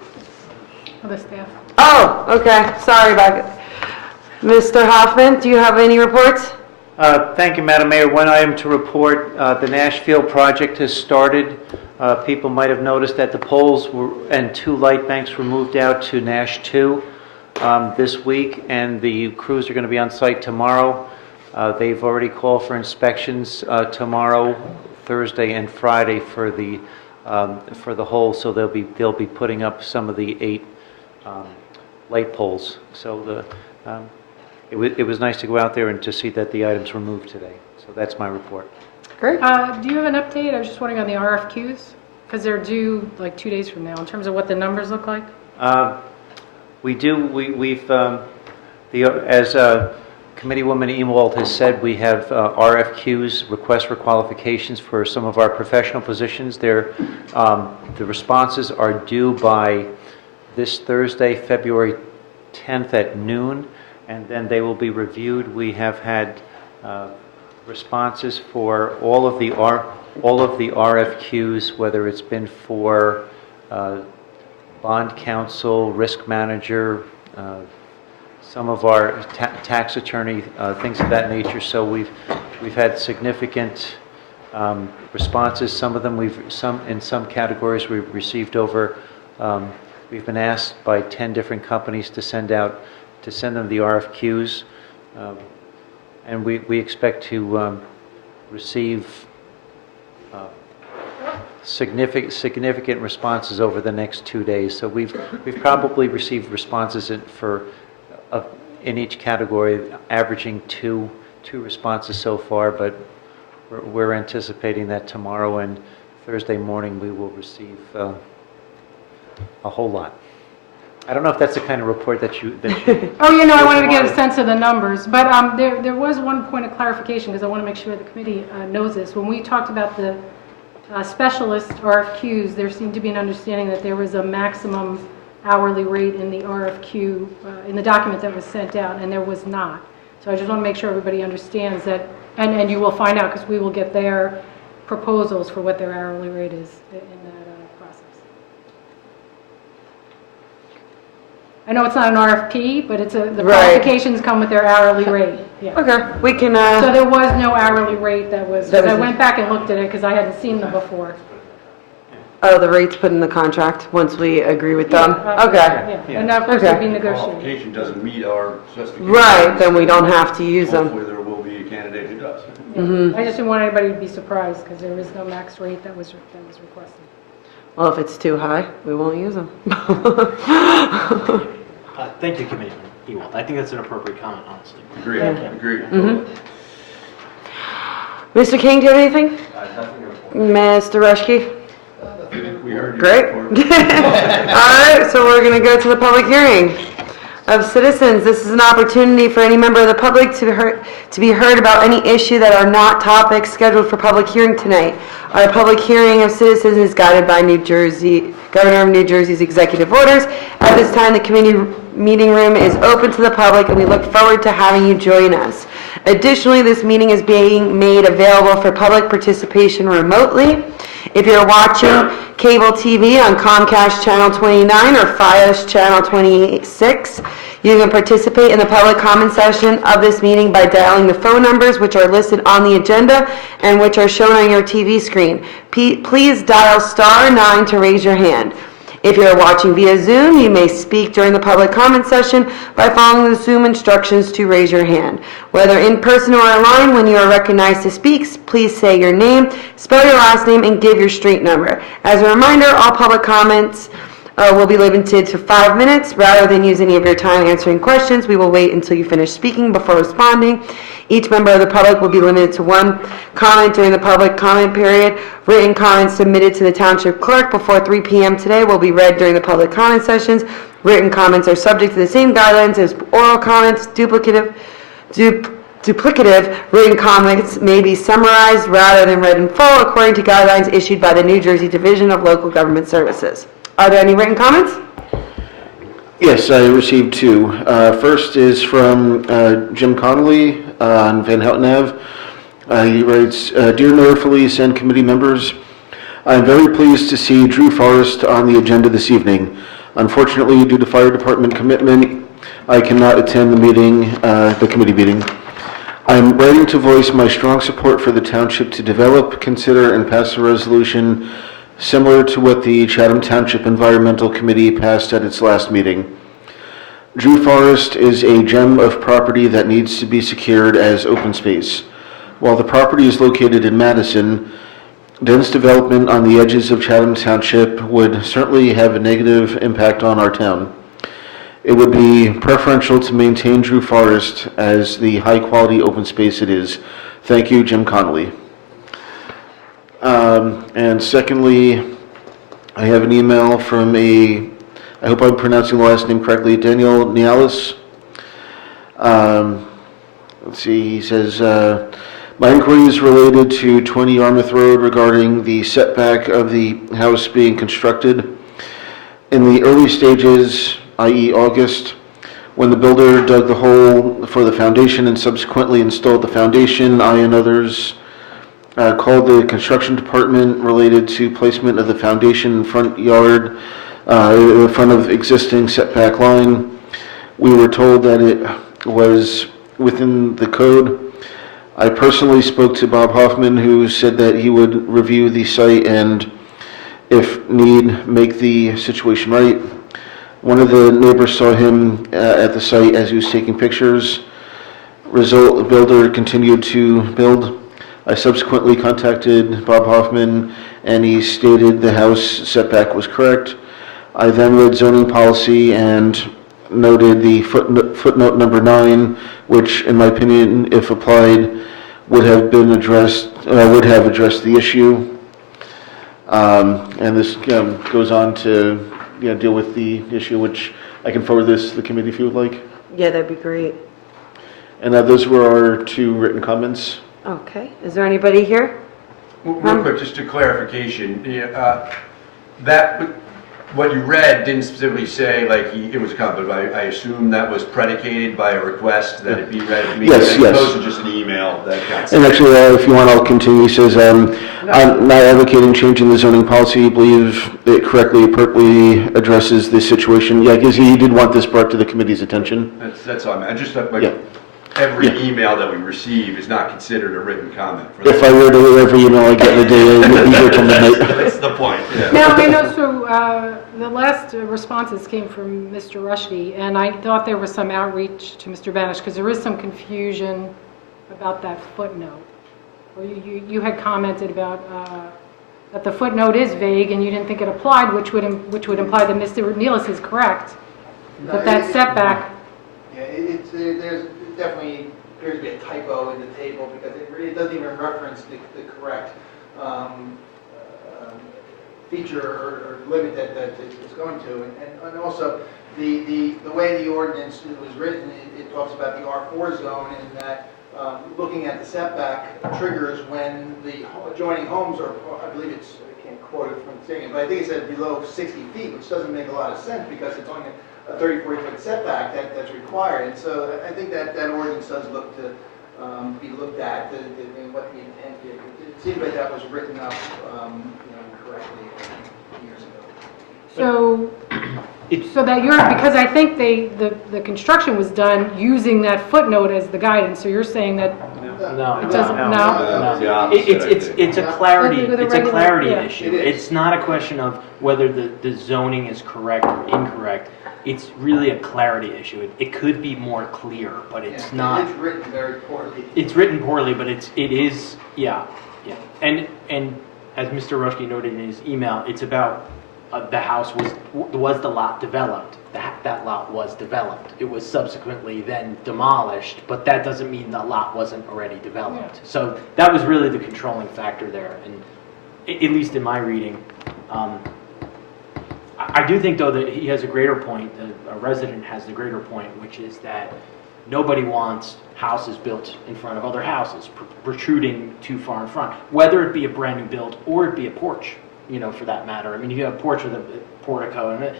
For the staff. Oh, okay. Sorry about it. Mr. Hoffman, do you have any reports? Thank you, Madam Mayor. One item to report, the Nashville project has started. People might have noticed that the poles and 2 light banks were moved out to Nash 2 this week, and the crews are going to be on site tomorrow. They've already called for inspections tomorrow, Thursday, and Friday for the hole. So they'll be putting up some of the 8 light poles. So it was nice to go out there and to see that the items were moved today. So that's my report. Great. Do you have an update? I was just wondering on the RFQs, because they're due like 2 days from now, in terms of what the numbers look like? We do. We've as Committeewoman Ewald has said, we have RFQs, requests for qualifications, for some of our professional positions. The responses are due by this Thursday, February 10th at noon, and then they will be reviewed. We have had responses for all of the RFQs, whether it's been for bond counsel, risk manager, some of our tax attorney, things of that nature. So we've had significant responses. Some of them in some categories we've received over. We've been asked by 10 different companies to send them the RFQs, and we expect to receive significant responses over the next 2 days. So we've probably received responses in each category, averaging two responses so far, but we're anticipating that tomorrow and Thursday morning we will receive a whole lot. I don't know if that's the kind of report that you Oh, I wanted to get a sense of the numbers, but there was one point of clarification, because I want to make sure the committee knows this. When we talked about the specialist RFQs, there seemed to be an understanding that there was a maximum hourly rate in the RFQ, in the document that was sent out, and there was not. So I just want to make sure everybody understands that, and you will find out, because we will get their proposals for what their hourly rate is in that process. I know it's not an RFP, but the qualifications come with their hourly rate. Yeah. Okay, we can. So there was no hourly rate that was. I went back and looked at it because I hadn't seen them before. Oh, the rates put in the contract once we agree with them? Okay. Yeah, and of course it'll be negotiated. Qualification doesn't meet our specifications. Right, then we don't have to use them. Hopefully there will be a candidate who does. Yeah. I just didn't want anybody to be surprised because there is no max rate that was requested. Well, if it's too high, we won't use them. Thank you, Committeeman Ewald. I think that's an appropriate comment, honestly. Agreed. Mr. King, do you have anything? Nothing to report. Mr. Reschke? We heard you. Great. All right, so we're going to go to the public hearing of citizens. This is an opportunity for any member of the public to be heard about any issue that are not topics scheduled for public hearing tonight. Our public hearing of citizens is guided by Governor of New Jersey's executive orders. At this time, the committee meeting room is open to the public, and we look forward to having you join us. Additionally, this meeting is being made available for public participation remotely. If you're watching cable TV on Comcast Channel 29 or Fios Channel 26, you can participate in the public comment session of this meeting by dialing the phone numbers which are listed on the agenda and which are shown on your TV screen. Please dial *9 to raise your hand. If you're watching via Zoom, you may speak during the public comment session by following the Zoom instructions to raise your hand. Whether in person or online, when you are recognized to speak, please say your name, spell your last name, and give your street number. As a reminder, all public comments will be limited to 5 minutes. Rather than use any of your time answering questions, we will wait until you finish speaking before responding. Each member of the public will be limited to 1 comment during the public comment period. Written comments submitted to the Township Clerk before 3 p.m. today will be read during the public comment sessions. Written comments are subject to the same guidelines as oral comments. Duplicative written comments may be summarized rather than read in full according to guidelines issued by the New Jersey Division of Local Government Services. Are there any written comments? Yes, I received 2. First is from Jim Connolly on Van Houten Ave. He writes, Dear Mayor Felice and committee members, I am very pleased to see Drew Forrest on the agenda this evening. Unfortunately, due to fire department commitment, I cannot attend the committee meeting. I am writing to voice my strong support for the township to develop, consider, and pass a resolution similar to what the Chatham Township Environmental Committee passed at its last meeting. Drew Forest is a gem of property that needs to be secured as open space. While the property is located in Madison, dense development on the edges of Chatham Township would certainly have a negative impact on our town. It would be preferential to maintain Drew Forest as the high-quality open space it is. Thank you, Jim Connolly. And secondly, I have an email from I hope I'm pronouncing the last name correctly, Daniel Nialis. Let's see, he says, my inquiry is related to 20 Yarmouth Road regarding the setback of the house being constructed. In the early stages, i.e. August, when the builder dug the hole for the foundation and subsequently installed the foundation, I and others called the construction department related to placement of the foundation in front yard, in front of existing setback line. We were told that it was within the code. I personally spoke to Bob Hoffman, who said that he would review the site and, if need, make the situation right. One of the neighbors saw him at the site as he was taking pictures. Result, the builder continued to build. I subsequently contacted Bob Hoffman, and he stated the house setback was correct. I then read zoning policy and noted the footnote number 9, which, in my opinion, if applied, would have addressed the issue. And this goes on to deal with the issue, which I can forward this to the committee if you would like. Yeah, that'd be great. And those were our 2 written comments. Okay. Is there anybody here? Real quick, just a clarification. What you read didn't specifically say it was a comment, but I assume that was predicated by a request that it be read to me, Yes, as yes. opposed to just an email that got And sent. actually, if you want, I'll continue. He says, I'm not advocating changing the zoning policy. I believe it correctly, appropriately addresses this situation. Yeah, because he did want this brought to the committee's attention. That's all, man. Just Yeah. every Yeah. email that we receive is not considered a written comment. If I were to read every email I get in a day, it would be here till midnight. That's the point, yeah. Now, I know, so the last responses came from Mr. Rushdie, and I thought there was some outreach to Mr. Banish, because there is some confusion about that footnote. Or you had commented about that the footnote is vague, and you didn't think it applied, which would imply that Mr. Nealis is correct, that setback. Yeah, there's definitely appears to be a typo in the table because it doesn't even reference the correct feature or limit that it's going to. And also, the way the ordinance was written, it talks about the R4 zone and that looking at the setback triggers when the adjoining homes are, I believe it's, I can't quoted from saying it, but I think it said below 60 feet, which doesn't make a lot of sense because it's only a 30, 40-foot setback that's required. And so I think that ordinance does look to be looked at and what the intent is. It seems like that was written up, correctly years ago. So that you're, because I think the construction was done using that footnote as the guidance, so you're saying that No. it doesn't, no? It's the opposite, I think. It's a clarity, With a it's a regular- clarity yeah. issue. It is. It's not a question of whether the zoning is correct or incorrect. It's really a clarity issue. It could be more clear, but it's Yeah, not. It's written very poorly. It's written poorly, but it is, yeah. And as Mr. Rushke noted in his email, it's about the house was the lot developed. That lot was developed. It was subsequently then demolished, but that doesn't mean the lot wasn't already developed. So that was really the controlling factor there, and at least in my reading. I do think, though, that he has a greater point, a resident has the greater point, which is that nobody wants houses built in front of other houses, protruding too far in front, whether it be a brand new build or it be a porch, for that matter. I mean, if you have a porch with a portico, and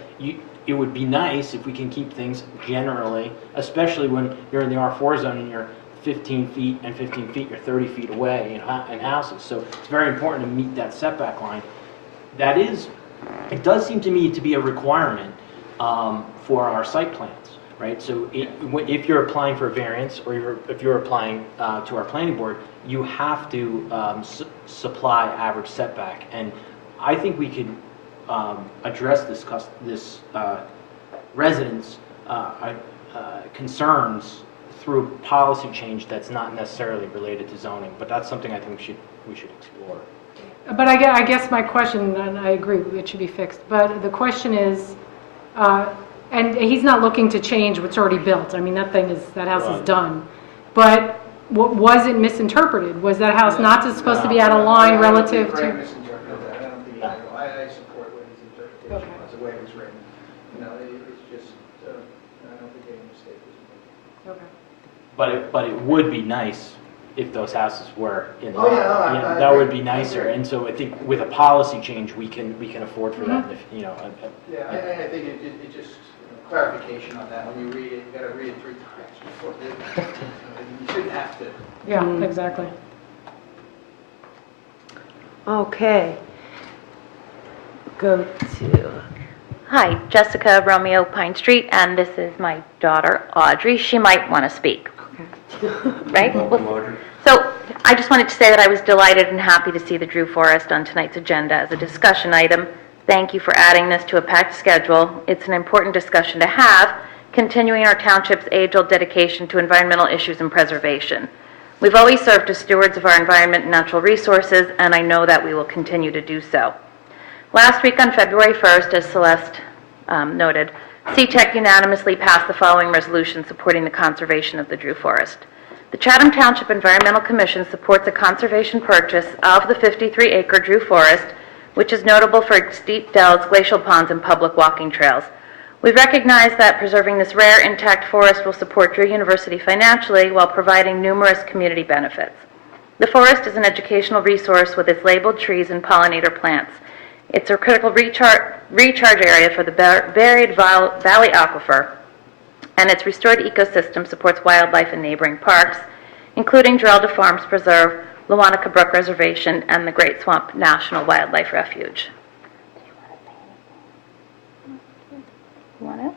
it would be nice if we can keep things generally, especially when you're in the R4 zone and you're 15 feet and 15 feet, you're 30 feet away in houses. So it's very important to meet that setback line. It does seem to me to be a requirement for our site plans, right? So if you're applying for a variance or if you're applying to our planning board, you have to supply average setback. And I think we could address this residents' concerns through policy change that's not necessarily related to zoning, but that's something I think we should explore. But I guess my question, and I agree, it should be fixed, but the question is, and he's not looking to change what's already built. I mean, that house is done. But was it misinterpreted? Was that house not supposed to be out of line relative I don't think Ray to? misinterpreted that. I don't think I support what his interpretation was, the way it was written. It's just, I don't think any mistake was made. Okay. But it would be nice if those houses were in Oh, line. yeah, That I would agree. be nicer. I agree. And so I think with a policy change, we can afford for that. Yeah, I think it just, clarification on that. When you read it, you gotta read it 3 times before you shouldn't have to. Yeah, exactly. Okay. Go to, Hi, Jessica Romeo Pine Street, and this is my daughter Audrey. She might want to speak. Right? So I just wanted to say that I was delighted and happy to see the Drew Forest on tonight's agenda as a discussion item. Thank you for adding this to a packed schedule. It's an important discussion to have, continuing our township's age-old dedication to environmental issues and preservation. We've always served as stewards of our environment and natural resources, and I know that we will continue to do so. Last week on February 1st, as Celeste noted, CTEC unanimously passed the following resolution supporting the conservation of the Drew Forest. The Chatham Township Environmental Commission supports a conservation purchase of the 53-acre Drew Forest, which is notable for its steep dells, glacial ponds, and public walking trails. We recognize that preserving this rare, intact forest will support Drew University financially while providing numerous community benefits. The forest is an educational resource with its labeled trees and pollinator plants. It's a critical recharge area for the varied valley aquifer, and its restored ecosystem supports wildlife in neighboring parks, including Geralda Farms Preserve, Lewanika Brook Reservation, and the Great Swamp National Wildlife Refuge. You want it?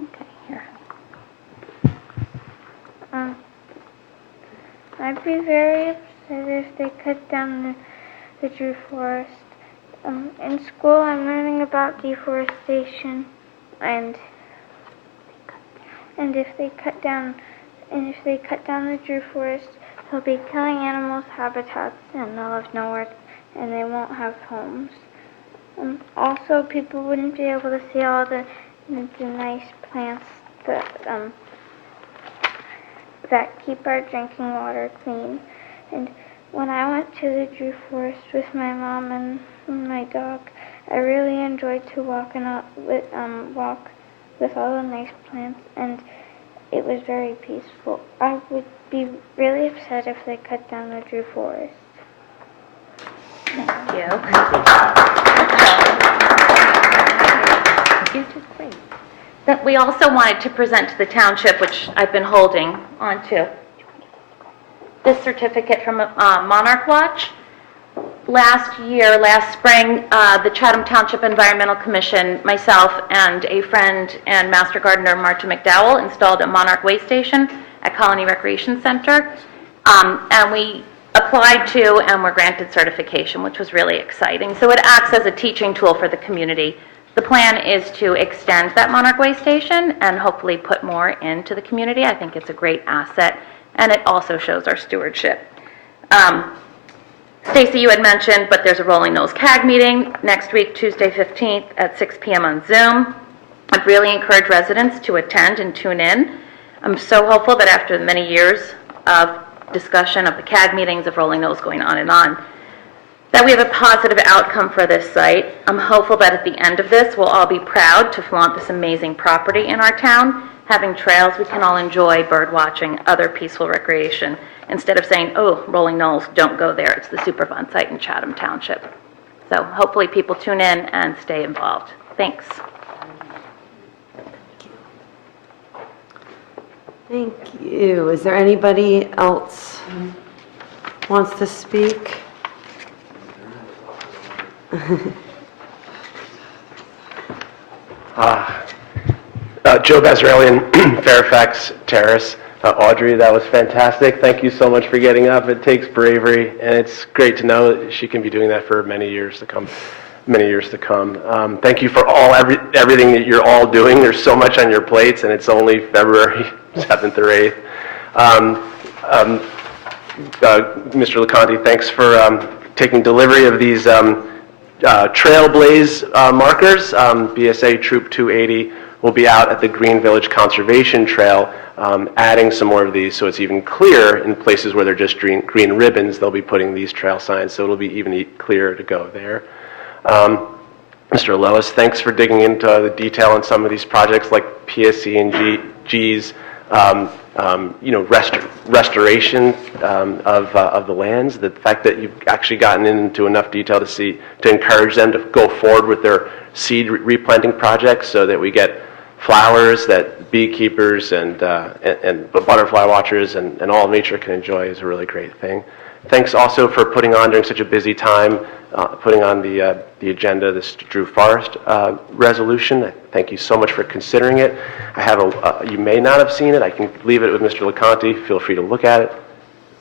Okay, here. I'd be very upset if they cut down the Drew Forest. In school, I'm learning about deforestation, and if they cut down the Drew Forest, they'll be killing animals' habitats, and they'll have nowhere, and they won't have homes. Also, people wouldn't be able to see all the nice plants that keep our drinking water clean. And when I went to the Drew Forest with my mom and my dog, I really enjoyed to walk with all the nice plants, and it was very peaceful. I would be really upset if they cut down the Drew Forest. Thank you. You did great. That we also wanted to present to the township, which I've been holding on to, this certificate from Monarch Watch. Last spring, the Chatham Township Environmental Commission, myself and a friend and master gardener, Marta McDowell, installed a Monarch Waste Station at Colony Recreation Center. And we applied to and were granted certification, which was really exciting. So it acts as a teaching tool for the community. The plan is to extend that Monarch Waste Station and hopefully put more into the community. I think it's a great asset, and it also shows our stewardship. Stacy, you had mentioned, but there's a Rolling Nose CAG meeting next week, Tuesday 15th at 6 p.m. on Zoom. I'd really encourage residents to attend and tune in. I'm so hopeful that after many years of discussion of the CAG meetings, of Rolling Nose going on, that we have a positive outcome for this site. I'm hopeful that at the end of this, we'll all be proud to flaunt this amazing property in our town, having trails we can all enjoy, bird watching, other peaceful recreation, instead of saying, oh, Rolling Knolls, don't go there. It's the Superfund site in Chatham Township. So hopefully people tune in and stay involved. Thanks. Thank you. Is there anybody else wants to speak? Joe Bazarelian, Fairfax Terrace. Audrey, that was fantastic. Thank you so much for getting up. It takes bravery, and it's great to know that she can be doing that for many years to come. Thank you for everything that you're all doing. There's so much on your plates, and it's only February 7th or 8th. Mr. LeConte, thanks for taking delivery of these Trailblaze markers. BSA Troop 280 will be out at the Green Village Conservation Trail, adding some more of these so it's even clearer in places where they're just green ribbons. They'll be putting these trail signs, so it'll be even clearer to go there. Mr. Lellis, thanks for digging into the detail on some of these projects like PSC and G's, restoration of the lands. The fact that you've actually gotten into enough detail to encourage them to go forward with their seed replanting projects so that we get flowers that beekeepers and butterfly watchers and all of nature can enjoy is a really great thing. Thanks also for putting on during such a busy time, putting on the agenda this Drew Forest resolution. Thank you so much for considering it. I have you may not have seen it. I can leave it with Mr. LeConte. Feel free to look at it.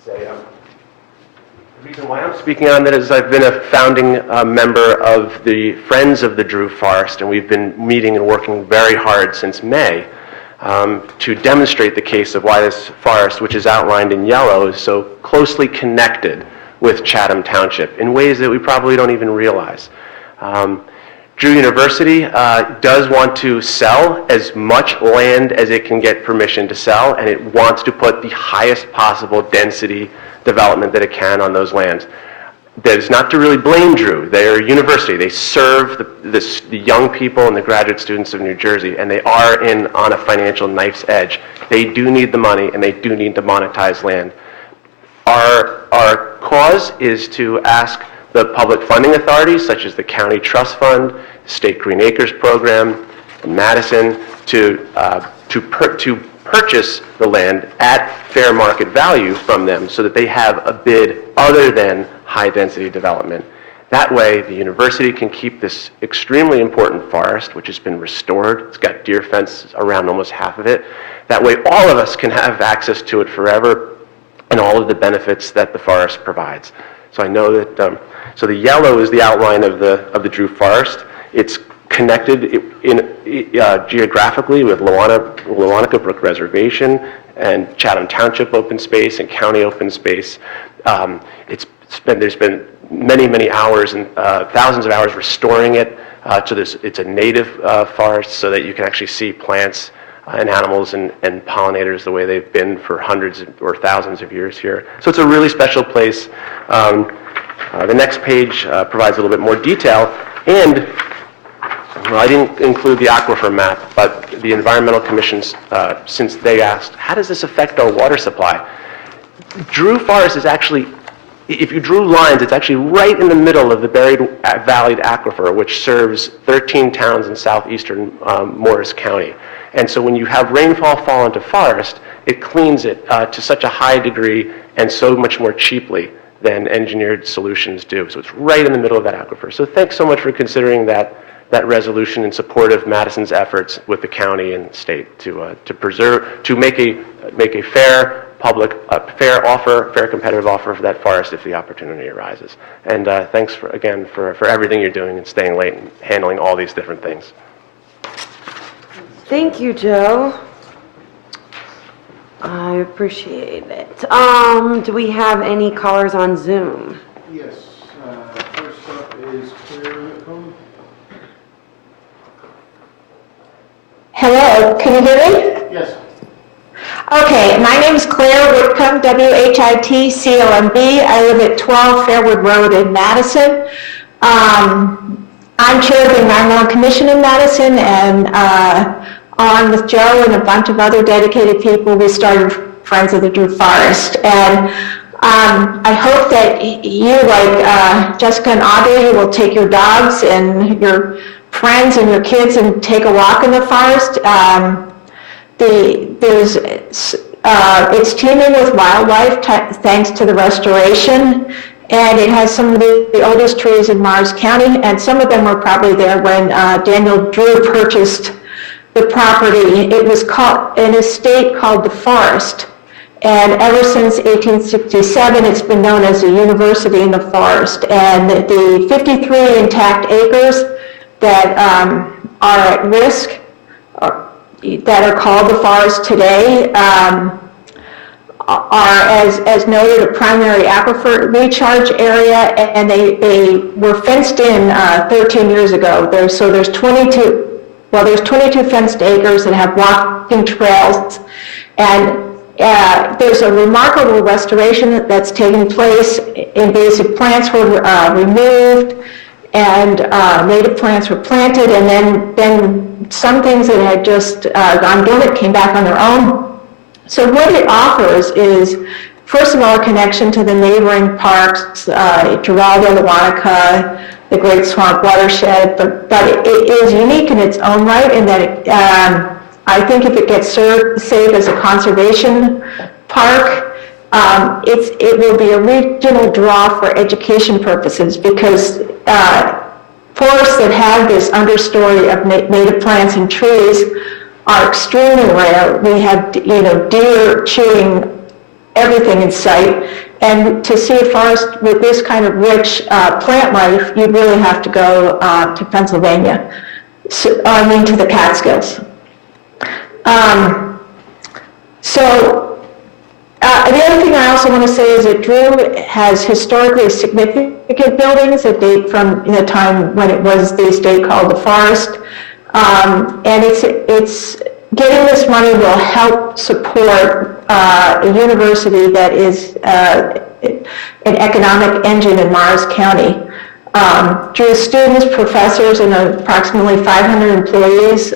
The reason why I'm speaking on that is I've been a founding member of the Friends of the Drew Forest, and we've been meeting and working very hard since May to demonstrate the case of why this forest, which is outlined in yellow, is so closely connected with Chatham Township in ways that we probably don't even realize. Drew University does want to sell as much land as it can get permission to sell, and it wants to put the highest possible density development that it can on those lands. That is not to really blame Drew. They are a university. They serve the young people and the graduate students of New Jersey, and they are on a financial knife's edge. They do need the money, and they do need to monetize land. Our cause is to ask the public funding authorities, such as the County Trust Fund, State Green Acres Program, and Madison, to purchase the land at fair market value from them so that they have a bid other than high-density development. That way, the university can keep this extremely important forest, which has been restored. It's got deer fences around almost half of it. That way, all of us can have access to it forever and all of the benefits that the forest provides. So I know that, so the yellow is the outline of the Drew Forest. It's connected geographically with Lewanika Brook Reservation and Chatham Township open space and county open space. There's been many hours and thousands of hours restoring it to this. It's a native forest so that you can actually see plants and animals and pollinators the way they've been for hundreds or thousands of years here. So it's a really special place. The next page provides a little bit more detail, and well, I didn't include the aquifer map, but the Environmental Commission's, since they asked, how does this affect our water supply? Drew Forest is actually if you drew lines, it's actually right in the middle of the buried valleyed aquifer, which serves 13 towns in southeastern Morris County. And so when you have rainfall fall into forest, it cleans it to such a high degree and so much more cheaply than engineered solutions do. So it's right in the middle of that aquifer. So thanks so much for considering that resolution in support of Madison's efforts with the county and state to preserve, to make a fair public, fair competitive offer for that forest if the opportunity arises. And thanks again for everything you're doing and staying late and handling all these different things. Thank you, Joe. I appreciate it. Do we have any callers on Zoom? Yes, first up is Claire Whitcomb. Hello, can you hear me? Yes. Okay, my name is Claire Whitcomb, Whitcomb. I live at 12 Fairwood Road in Madison. I'm chair of the Environmental Commission in Madison, and on with Joe and a bunch of other dedicated people, we started Friends of the Drew Forest. And I hope that you, like Jessica and Audrey, will take your dogs and your friends and your kids and take a walk in the forest. It's teeming with wildlife thanks to the restoration, and it has some of the oldest trees in Mars County, and some of them were probably there when Daniel Drew purchased the property. It was called an estate called the Forest, and ever since 1867 it's been known as a university in the forest. And the 53 intact acres that are at risk, that are called the forest today, are, as noted, a primary aquifer recharge area, and they were fenced in 13 years ago. There's 22 fenced acres that have walking trails, and there's a remarkable restoration that's taking place. Invasive plants were removed, and native plants were planted, and then some things that had just gone dormant came back on their own. So what it offers is, first of all, a connection to the neighboring parks, Giraldo, the Wanaka, the Great Swamp Watershed, but it is unique in its own right in that I think if it gets saved as a conservation park, it will be a regional draw for education purposes, because forests that have this understory of native plants and trees are extremely rare. We have, deer chewing everything in sight, and to see a forest with this kind of rich plant life, you really have to go to Pennsylvania, to the Catskills. The other thing I also want to say is that Drew has historically significant buildings that date from the time when it was the estate called the Forest, and it's getting this money will help support a university that is an economic engine in Mars County. Drew's students, professors, and approximately 500 employees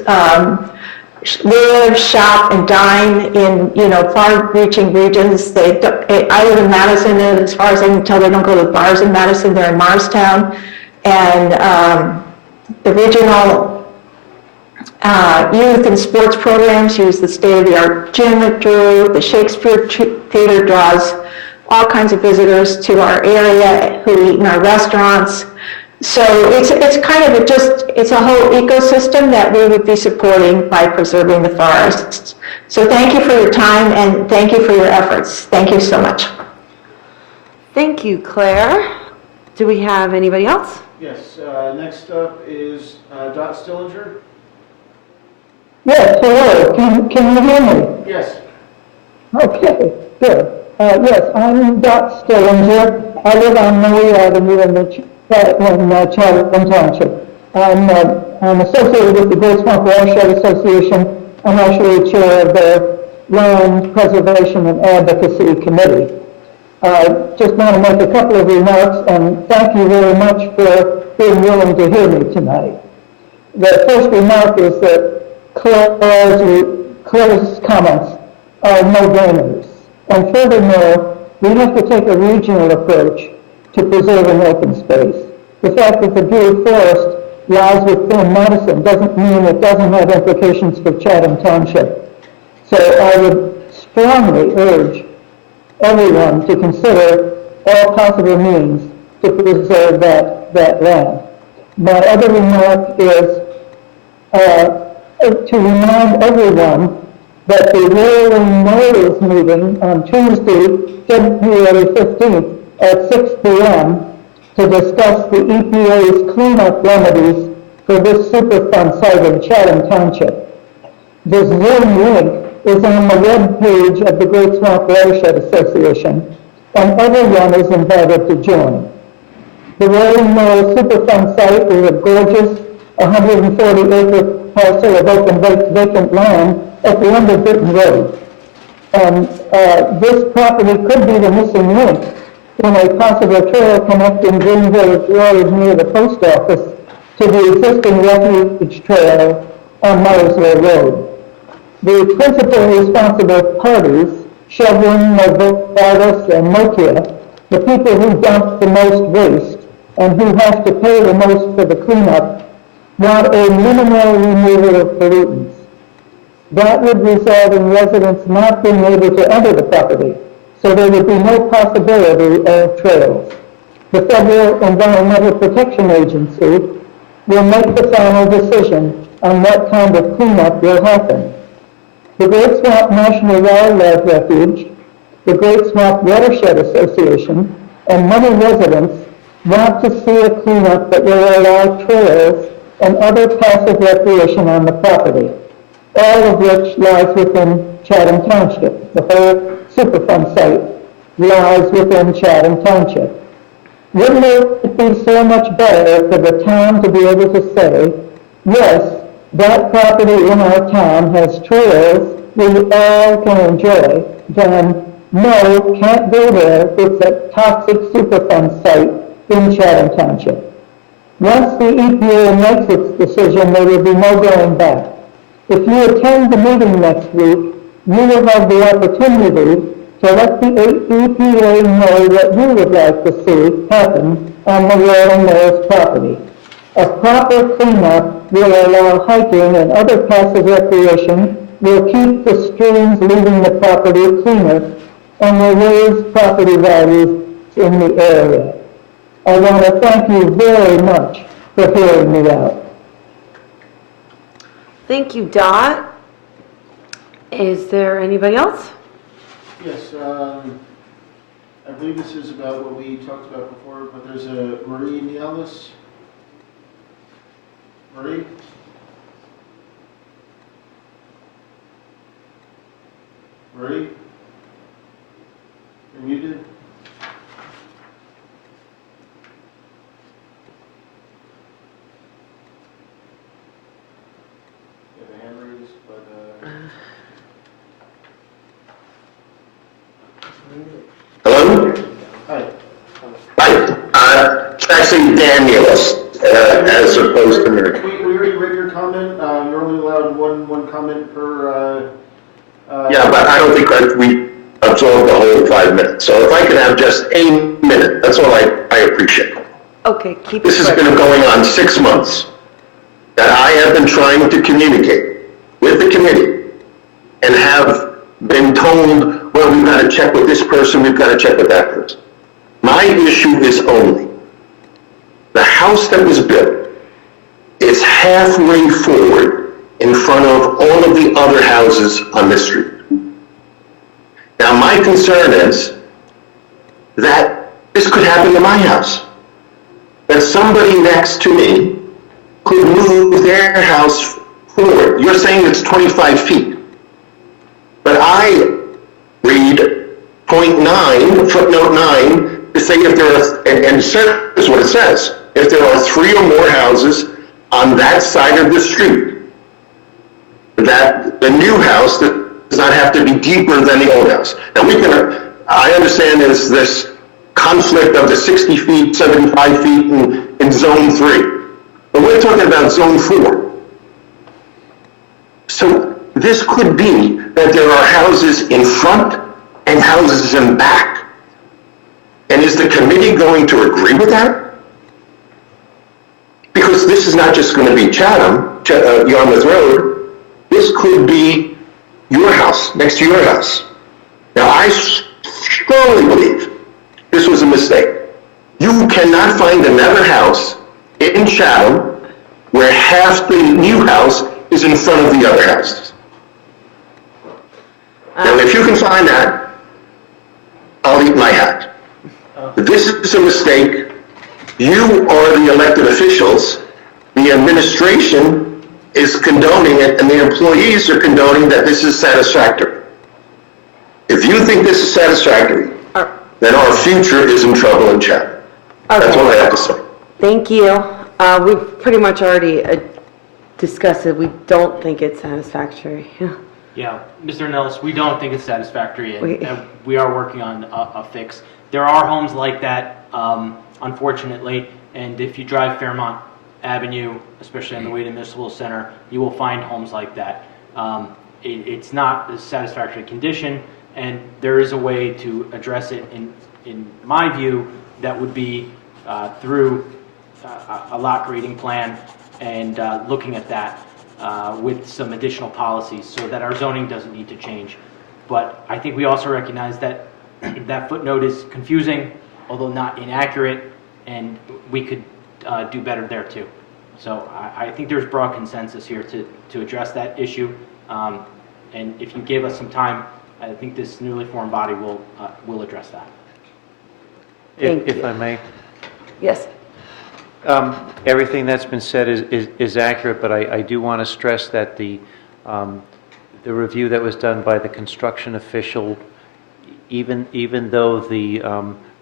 live, shop, and dine in far-reaching regions. I live in Madison, and as far as I can tell, they don't go to bars in Madison. They're in Morristown, and the regional youth and sports programs use the state-of-the-art gym at Drew. The Shakespeare Theater draws all kinds of visitors to our area who eat in our restaurants. So it's kind of it's a whole ecosystem that we would be supporting by preserving the forests. So thank you for your time, and thank you for your efforts. Thank you so much. Thank you, Claire. Do we have anybody else? Yes, next up is Dot Stillinger. Yes, hello. Can you hear me? Yes. Okay, good. Yes, I'm Dot Stillinger. I live on Murray Avenue in Charlton Township. I'm associated with the Great Swamp Watershed Association. I'm actually chair of the Land Preservation and Advocacy Committee. Just want to make a couple of remarks, and thank you very much for being willing to hear me tonight. The first remark is that Claire's comments are no-brainers. And furthermore, We have to take a regional approach to preserving open space. The fact that the Dewey Forest lies within Madison doesn't mean it doesn't have implications for Chatham Township. So I would strongly urge everyone to consider all possible means to preserve that land. My other remark is to remind everyone that the Rolling Knolls meeting on Tuesday, February 15th at 6 p.m. to discuss the EPA's cleanup remedies for this Superfund site in Chatham Township. The Zoom link is on the web page of the Great Swamp Watershed Association, and everyone is invited to join. The Rolling Knolls Superfund site is a gorgeous 140-acre parcel of open vacant land at the end of Britton Road. And this property could be the missing link in a possible trail connecting Green Village Road near the post office to the existing refuge trail on Myersville Road. The principal responsible parties, Chevron, Novartis, and Nokia, the people who dump the most waste and who have to pay the most for the cleanup, want a minimal removal of pollutants. That would result in residents not being able to enter the property, so there would be no possibility of trails. The Federal Environmental Protection Agency will make the final decision on what kind of cleanup will happen. The Great Swamp National Wildlife Refuge, the Great Swamp Watershed Association, and many residents want to see a cleanup that will allow trails and other passive recreation on the property, all of which lies within Chatham Township. The whole Superfund site lies within Chatham Township. Wouldn't it be so much better for the town to be able to say, yes, that property in our town has trails we all can enjoy, then no, can't go there, it's a toxic Superfund site in Chatham Township. Once the EPA makes its decision, there will be no going back. If you attend the meeting next week, you will have the opportunity to let the EPA know what you would like to see happen on the Rolling Knolls property. A proper cleanup will allow hiking and other passive recreation, will keep the streams leaving the property cleaner, and will raise property values in the area. I want to thank you very much for hearing me out. Thank you, Dot. Is there anybody else? Yes, I believe this is about what we talked about before, but there's a Marie Nielis. Marie? Marie? You're muted? You have a hand raised, but Hello? Hi. Hi. It's actually Daniels, as opposed to Mary. We already read your comment. You're only allowed one comment per. Yeah, but I don't think we absorbed the whole 5 minutes. So if I could have just a minute, that's all I appreciate. Okay, keep it This has quick. been going on 6 months, that I have been trying to communicate with the committee and have been told, well, we've got to check with this person, we've got to check with that person. My issue is only, the house that was built is halfway forward in front of all of the other houses on this street. Now, my concern is that this could happen to my house. That somebody next to me could move their house forward. You're saying it's 25 feet. But I read footnote 9, to say if there are, and here's what it says, if there are 3 or more houses on that side of the street, that the new house does not have to be deeper than the old house. Now I understand there's this conflict of the 60 feet, 75 feet in zone 3. But we're talking about zone 4. So this could be that there are houses in front and houses in back And is the committee going to agree with that? Because this is not just going to be Chatham, Yarmouth Road. This could be your house, next to your house. Now, I strongly believe this was a mistake. You cannot find another house in Chatham where half the new house is in front of the other houses. Now, if you can find that, I'll eat my hat. This is a mistake. You are the elected officials. The administration is condoning it, and the employees are condoning that this is satisfactory. If you think this is satisfactory, then our future is in trouble in Chatham. That's all I have to say. Thank you. We've pretty much already discussed it. We don't think it's satisfactory. Yeah, Mr. Nellis, we don't think it's satisfactory, and we are working on a fix. There are homes like that, unfortunately, and if you drive Fairmont Avenue, especially on the way to Municipal Center, you will find homes like that. It's not a satisfactory condition, and there is a way to address it, in my view, that would be through a lot grading plan and looking at that with some additional policies so that our zoning doesn't need to change. But I think we also recognize that that footnote is confusing, although not inaccurate, and we could do better there too. So I think there's broad consensus here to address that issue. And if you give us some time, I think this newly formed body will address that. If I may. Yes. Everything that's been said is accurate, but I do want to stress that the review that was done by the construction official, even though the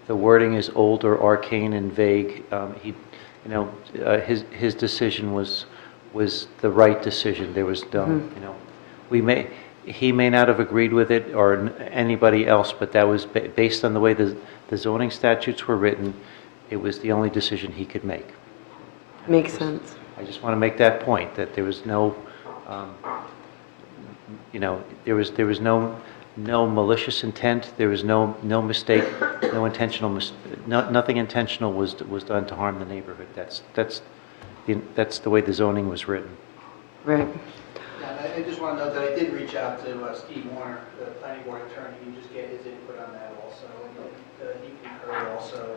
wording is old or arcane and vague, his decision was the right decision. There was he may not have agreed with it or anybody else, but that was based on the way the zoning statutes were written. It was the only decision he could make. Makes sense. I just want to make that point, that there was no, there was no malicious intent, there was no mistake, no intentional, nothing intentional was done to harm the neighborhood. That's the way the zoning was written. Right. Yeah, I just want to note that I did reach out to Steve Warner, the planning board attorney, and just get his input on that also. And he concurred also.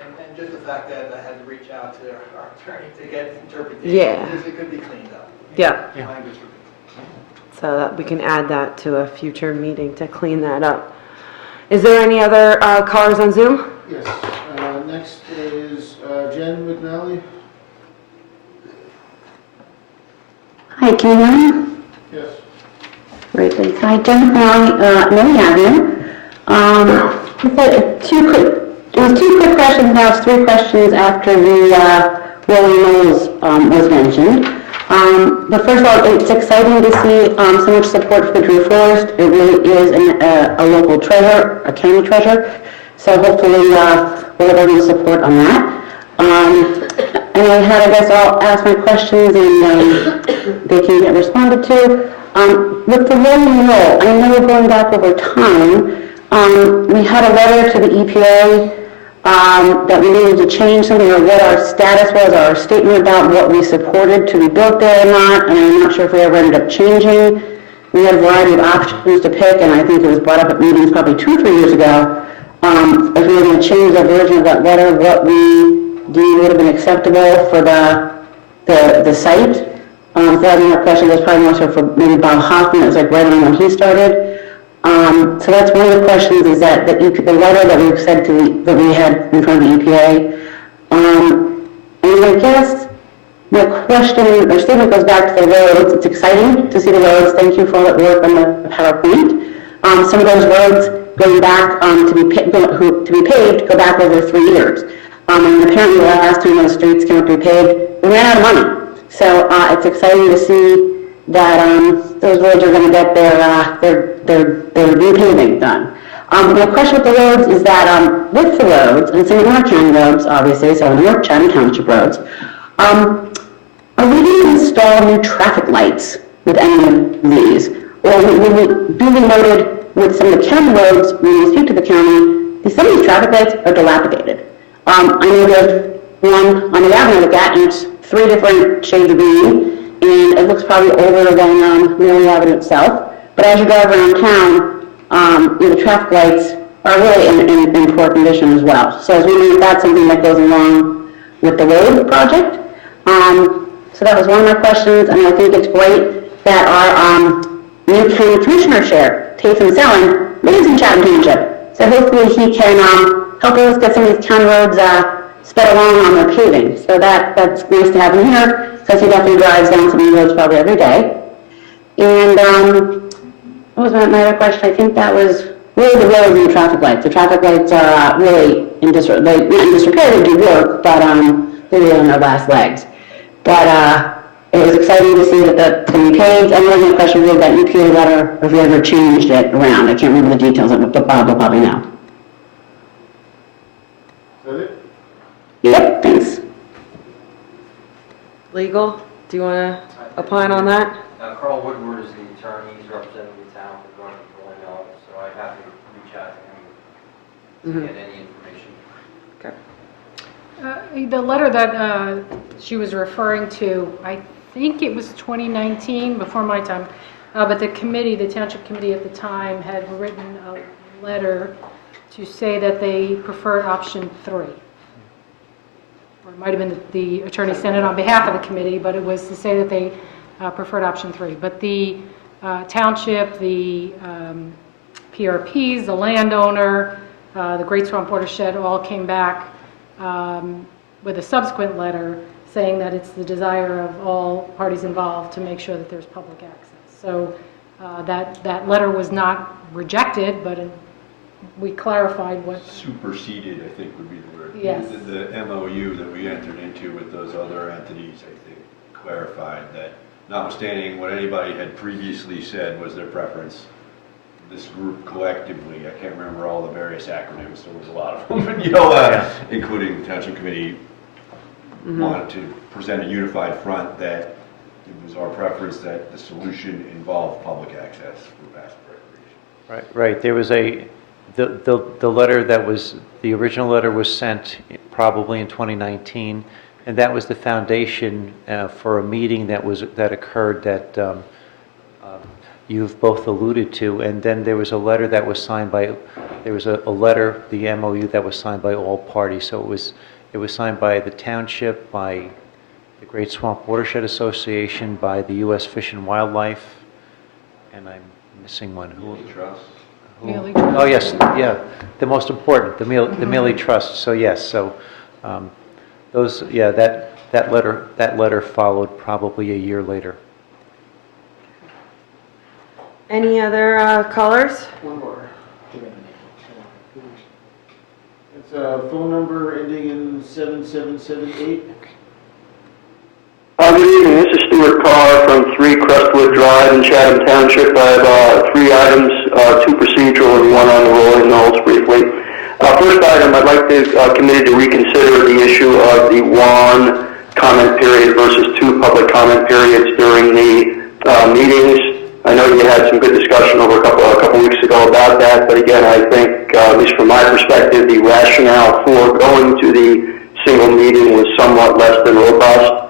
And just the fact that I had to reach out to our attorney to get interpretation, because it could be cleaned up. Yeah. Language would be. So that we can add that to a future meeting to clean that up. Is there any other callers on Zoom? Yes. Next is Jen McNally. Hi, can you hear me? Yes. Great, thanks. Hi, Jen McNally, Millie Avenue. It was two quick questions, now it's three questions after the rolling mills was mentioned. But first of all, it's exciting to see so much support for the Drew Forest. It really is a local treasure, a county treasure. So hopefully we'll have everyone's support on that. And I guess I'll ask my questions and they can get responded to. With the rolling mill, I know going back over time, we had a letter to the EPA that we needed to change something, or what our status was, our statement about what we supported to be built there or not, and I'm not sure if we ever ended up changing. We had a variety of options to pick, and I think it was brought up at meetings probably 2 or 3 years ago, if we were going to change the version of that letter, what we deemed would have been acceptable for the site. So that was my question. That's probably more so for maybe Bob Hoffman. It was like right on when he started. So that's one of the questions, is that the letter that we've said that we had in front of the EPA. And I guess my question or statement goes back to the roads. It's exciting to see the roads. Thank you for all that work on the PowerPoint. Some of those roads going back to be paved go back over 3 years. And apparently the last time those streets came up to be paved, we ran out of money. So it's exciting to see that those roads are going to get their repaving done. My question with the roads is that with the roads, and some of our county roads, obviously, so North Chatham Township roads, are we going to install new traffic lights with any of these? Or will we duly noted with some of the county roads, when we speak to the county, some of these traffic lights are dilapidated. I know there's one on the avenue I look at, and it's 3 different shades of green, and it looks probably older than Mary Avenue itself. But as you drive around town, the traffic lights are really in poor condition as well. So I was wondering if that's something that goes along with the road project. So that was one of my questions, and I think it's great that our new county commissioner chair, Tatham Sellen, lives in Chatham Township. So hopefully he can help us get some of these county roads sped along on their paving. So that's nice to have him here, because he definitely drives down some of these roads probably every day. And what was my other question? I think that was really the roads and the traffic lights. The traffic lights are really in disrepair. Not in disrepair, they do work, but they're really on their last legs. But it was exciting to see that that's going to be paved. And one of my questions was that EPA letter, if we ever changed it around. I can't remember the details of it, but Bob will probably know. Is that it? Yep, thanks. Legal, do you want to opine on that? Carl Woodward is the attorney, he's representing the town regarding the rolling mill, so I have to reach out to him to get any information. Okay. The letter that she was referring to, I think it was 2019, before my time, but the committee, the township committee at the time, had written a letter to say that they preferred option 3. Or it might have been the attorney sent it on behalf of the committee, but it was to say that they preferred option 3. But the township, the PRPs, the landowner, the Great Swamp Watershed all came back with a subsequent letter saying that it's the desire of all parties involved to make sure that there's public access. So that letter was not rejected, but we clarified what... Superseded, I think, would be the word. Yes. The MOU that we entered into with those other entities, I think, clarified that notwithstanding what anybody had previously said was their preference, this group collectively, I can't remember all the various acronyms, there was a lot of them, but, including the Township Committee, wanted to present a unified front that it was our preference that the solution involved public access for passive recreation. Right. There was the letter that was, the original letter was sent probably in 2019, and that was the foundation for a meeting that occurred that you've both alluded to. And then there was a letter that was signed by, the MOU that was signed by all parties. So it was signed by the township, by the Great Swamp Watershed Association, by the U.S. Fish and Wildlife, and I'm missing one. Who? Trust. Mealy Oh, Trust. yes, yeah, the most important, the Mealy Trust. So yes, so that letter followed probably a year later. Any other callers? One more. It's a phone number ending in 7778. Good evening, this is Stuart Carr from 3 Crestwood Drive in Chatham Township. I have 3 items, 2 procedural and 1 on the rolling knolls briefly. First item, I'd like the committee to reconsider the issue of the 1 comment period versus 2 public comment periods during the meetings. I know you had some good discussion over a couple weeks ago about that, but again, I think, at least from my perspective, the rationale for going to the single meeting was somewhat less than robust.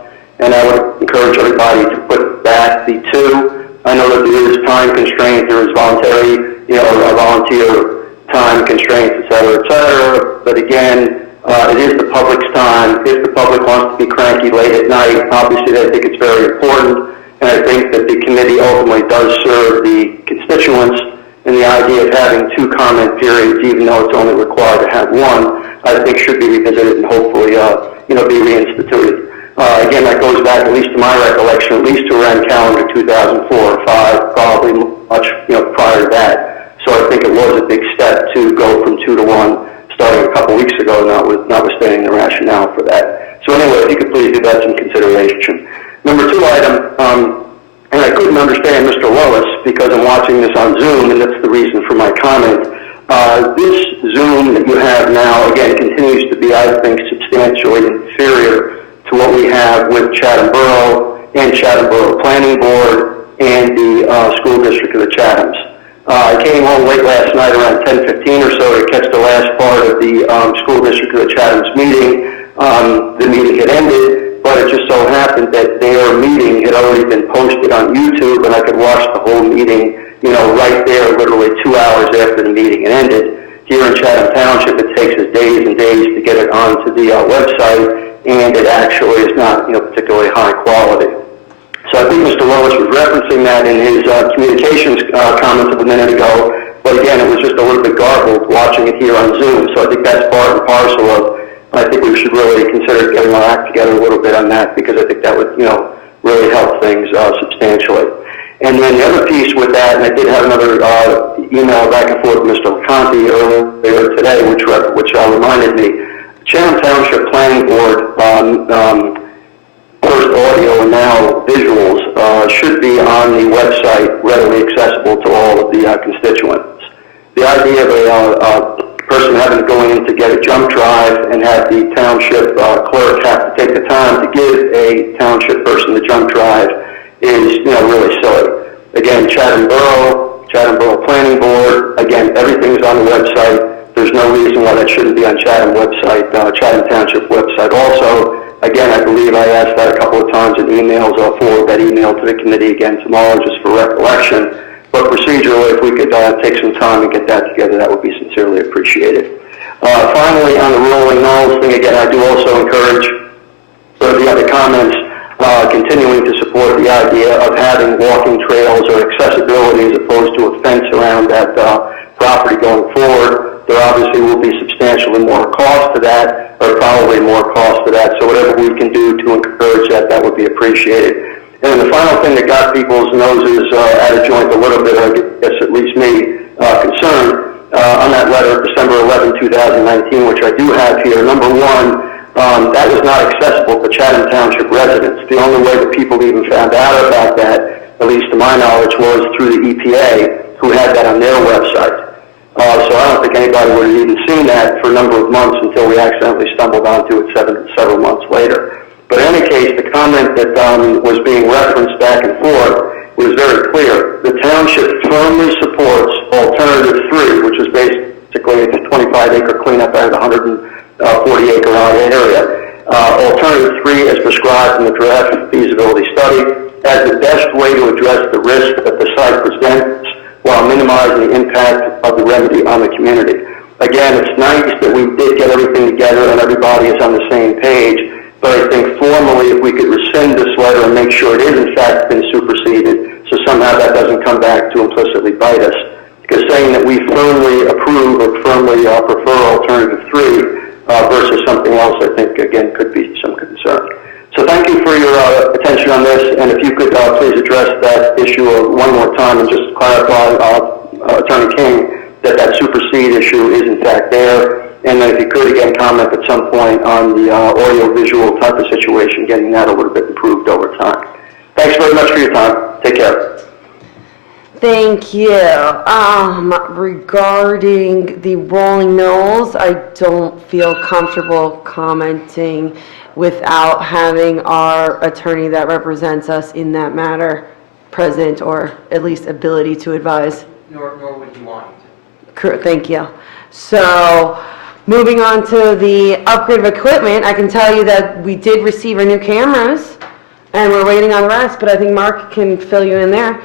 And I would encourage everybody to put back the 2. I know that there is time constraints, there is voluntary, volunteer time constraints, et cetera, but again, it is the public's time. If the public wants to be cranky late at night, obviously I think it's very important, and I think that the committee ultimately does serve the constituents, and the idea of having 2 comment periods, even though it's only required to have 1, I think should be revisited and hopefully, be reinstituted. Again, that goes back, at least to my recollection, at least to around calendar 2004 or 5, probably much, prior to that. So I think it was a big step to go from 2 to 1, starting a couple weeks ago, notwithstanding the rationale for that. So anyway, if you could please give that some consideration. Number 2 item, and I couldn't understand Mr. Lois because I'm watching this on Zoom, and that's the reason for my comment. This Zoom that you have now, again, continues to be, I think, substantially inferior to what we have with Chatham Borough and Chatham Borough Planning Board and the School District of the Chathams. I came home late last night around 10:15 or so to catch the last part of the school district of the Chatham's meeting. The meeting had ended, but it just so happened that their meeting had already been posted on YouTube, and I could watch the whole meeting, right there, literally 2 hours after the meeting had ended. Here in Chatham Township, it takes us days and days to get it onto the website, and it actually is not, particularly high quality. So I think Mr. Lois was referencing that in his communications comments of a minute ago, but again, it was just a little bit garbled watching it here on Zoom. So I think that's part and parcel of, I think we should really consider getting our act together a little bit on that, because I think that would, really help things substantially. And then the other piece with that, and I did have another email back and forth with Mr. LeConte earlier today, which reminded me, Chatham Township Planning Board, first audio and now visuals, should be on the website, readily accessible to all of the constituents. The idea of a person having to go in to get a jump drive and have the township clerk have to take the time to give a township person the jump drive is, really silly. Again, Chatham Borough Planning Board, again, everything's on the website. There's no reason why that shouldn't be on Chatham Township website also. Again, I believe I asked that a couple of times in emails. I'll forward that email to the committee again tomorrow just for recollection. But procedurally, if we could take some time and get that together, that would be sincerely appreciated. Finally, on the rolling knolls thing, again, I do also encourage the other comments continuing to support the idea of having walking trails or accessibility as opposed to a fence around that property going forward. There obviously will be substantially more cost to that, or probably more cost to that. So whatever we can do to encourage that, that would be appreciated. And the final thing that got people's noses out of joint a little bit, I guess at least me, concerned, on that letter of December 11, 2019, which I do have here. Number one, that was not accessible to Chatham Township residents. The only way that people even found out about that, at least to my knowledge, was through the EPA, who had that on their website. So I don't think anybody would have even seen that for a number of months until we accidentally stumbled onto it several months later. But in any case, the comment that was being referenced back and forth was very clear. The township firmly supports Alternative 3, which is basically a 25-acre cleanup out of the 140-acre area. Alternative 3, as prescribed in the draft feasibility study, as the best way to address the risk that the site presents while minimizing the impact of the remedy on the community. Again, it's nice that we did get everything together and everybody is on the same page, but I think formally if we could rescind this letter and make sure it is in fact been superseded, so somehow that doesn't come back to implicitly bite us. Because saying that we firmly approve or firmly prefer Alternative 3 versus something else, I think, again, could be some concern. So thank you for your attention on this, and if you could please address that issue one more time and just clarify, Attorney King, that supersede issue is in fact there, and then if you could again comment at some point on the audio-visual type of situation, getting that a little bit improved over time. Thanks very much for your time. Take care. Thank you. Regarding the rolling knolls, I don't feel comfortable commenting without having our attorney that represents us in that matter present, or at least ability to advise. Nor would you want Thank you. So, moving on to the upgrade of equipment, I can tell you that we did receive our new cameras, and we're waiting on the rest, but I think Mark can fill you in there.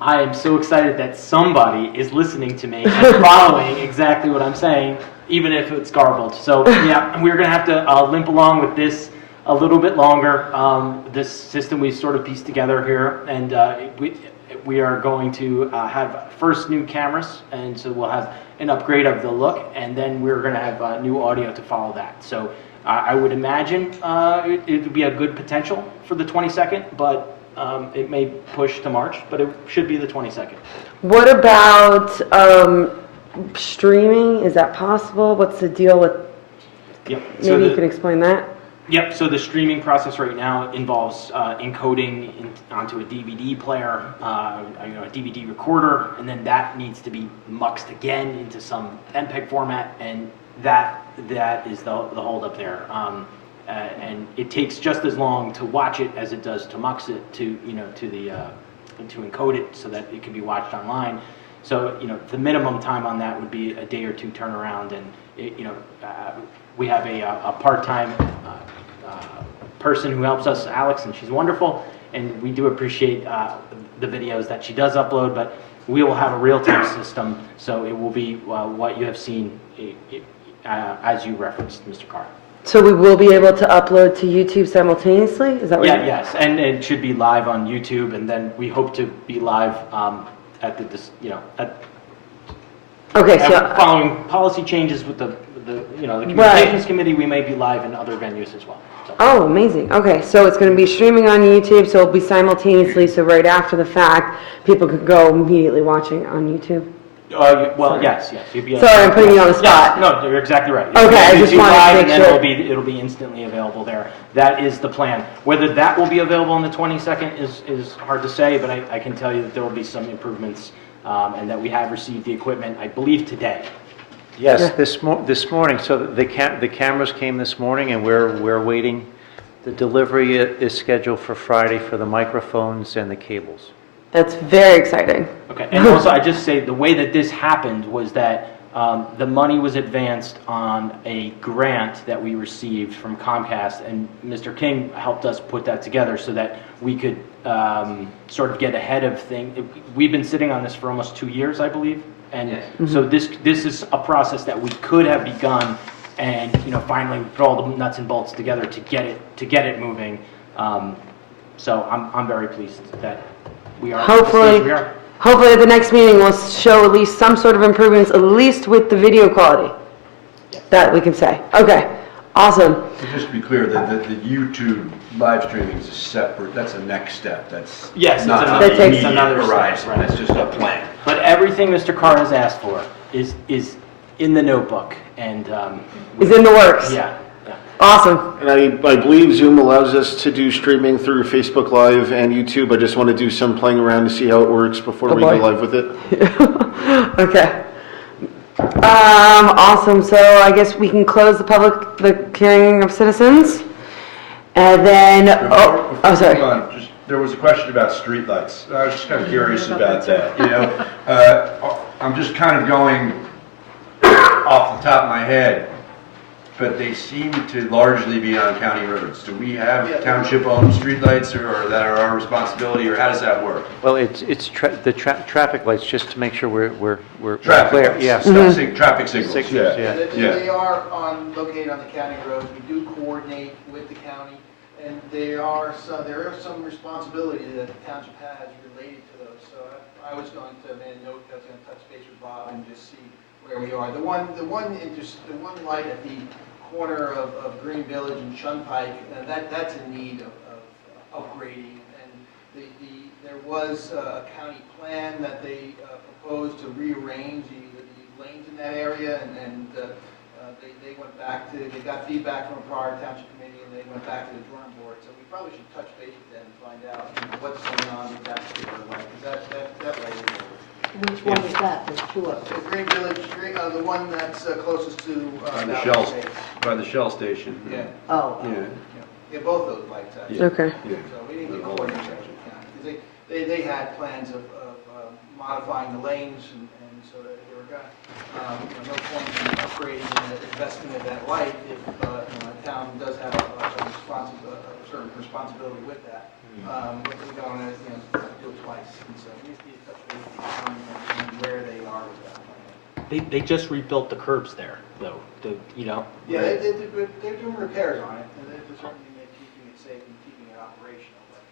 I am so excited that somebody is listening to me and following exactly what I'm saying, even if it's garbled. So yeah, we're going to have to limp along with this a little bit longer. This system we've sort of pieced together here, and we are going to have first new cameras, and so we'll have an upgrade of the look, and then we're going to have new audio to follow that. So I would imagine it would be a good potential for the 22nd, but it may push to March, but it should be the 22nd. What about streaming? Is that possible? What's the deal with? Yep. Maybe you can explain that. Yep. So the streaming process right now involves encoding onto a DVD player, a DVD recorder, and then that needs to be muxed again into some MPEG format, and that is the holdup there. And it takes just as long to watch it as it does to mux it to encode it so that it can be watched online. So, the minimum time on that would be a day or two turnaround, and, we have a part-time person who helps us, Alex, and she's wonderful, and we do appreciate the videos that she does upload, but we will have a real-time system, so it will be what you have seen as you referenced, Mr. Carr. So we will be able to upload to YouTube simultaneously? Is that what Yeah, yes, and it should be live on YouTube, and then we hope to be live at the, Okay, so, following policy changes with the communications committee, we may be live in other venues as well. So. oh, amazing. Okay, so it's going to be streaming on YouTube, so it'll be simultaneously, so right after the fact, people could go immediately watching on YouTube? Well, yes. You'd be Sorry, I'm putting you on the spot. Yes, no, you're exactly right. Okay, I just wanted to make and sure. then it'll be instantly available there. That is the plan. Whether that will be available on the 22nd is hard to say, but I can tell you that there will be some improvements, and that we have received the equipment, I believe, today. Yes, this morning, so the cameras came this morning, and we're waiting. The delivery is scheduled for Friday for the microphones and the cables. That's very exciting. Okay, and also I just say the way that this happened was that the money was advanced on a grant that we received from Comcast, and Mr. King helped us put that together so that we could sort of get ahead of things. We've been sitting on this for almost 2 years, I believe, and so this is a process that we could have begun, and finally we put all the nuts and bolts together to get it moving. So I'm very pleased that we are. Hopefully at the next meeting, we'll show at least some sort of improvements, at least with the video quality. That we can say. Okay, awesome. So just to be clear, the YouTube live streaming is a separate, that's a next step. That's Yes, not it's on another, the it's immediate another horizon. step, right. That's just a plan. But everything Mr. Carr has asked for is in the notebook, and Is in the works. Yeah. Awesome. And I believe Zoom allows us to do streaming through Facebook Live and YouTube. I just want to do some playing around to see how it works before we go live with it. Okay. Awesome. So I guess we can close the hearing of citizens. And then, sorry. Hold on, there was a question about streetlights. I was just kind of curious about that. I'm just kind of going off the top of my head, but they seem to largely be on county roads. Do we have township-owned streetlights, or that are our responsibility, or how does that work? Well, it's the traffic lights, just to make sure we're Traffic clear. lights. Yeah. Traffic signals. Yeah. They are located on the county roads. We do coordinate with the county, and there is some responsibility that the township has related to those. So I was going to touch base with Bob and just see where we are. The one light at the corner of Green Village and Shunpike, that's in need of upgrading. And there was a county plan that they proposed to rearrange the lanes in that area, and they went back to, they got feedback from a prior township committee, and they went back to the drawing board. So we probably should touch base with them and find out what's going on with that particular light, because that light is over. Which one is that? There's two of them. The Green Village, the one that's closest to By the Shell station. Yeah. Oh. Yeah, both those lights actually. Okay. Yeah. So we need to coordinate that with the county, because they had plans of modifying the lanes, and so that they were going, no point in upgrading and investing in that light if the town does have a certain responsibility with that. But we don't want to do it twice, and so we need to touch base with the county and where they are with that plan. They just rebuilt the curbs there, though. Yeah, they're doing repairs on it, and they're certainly keeping it safe and keeping it operational, but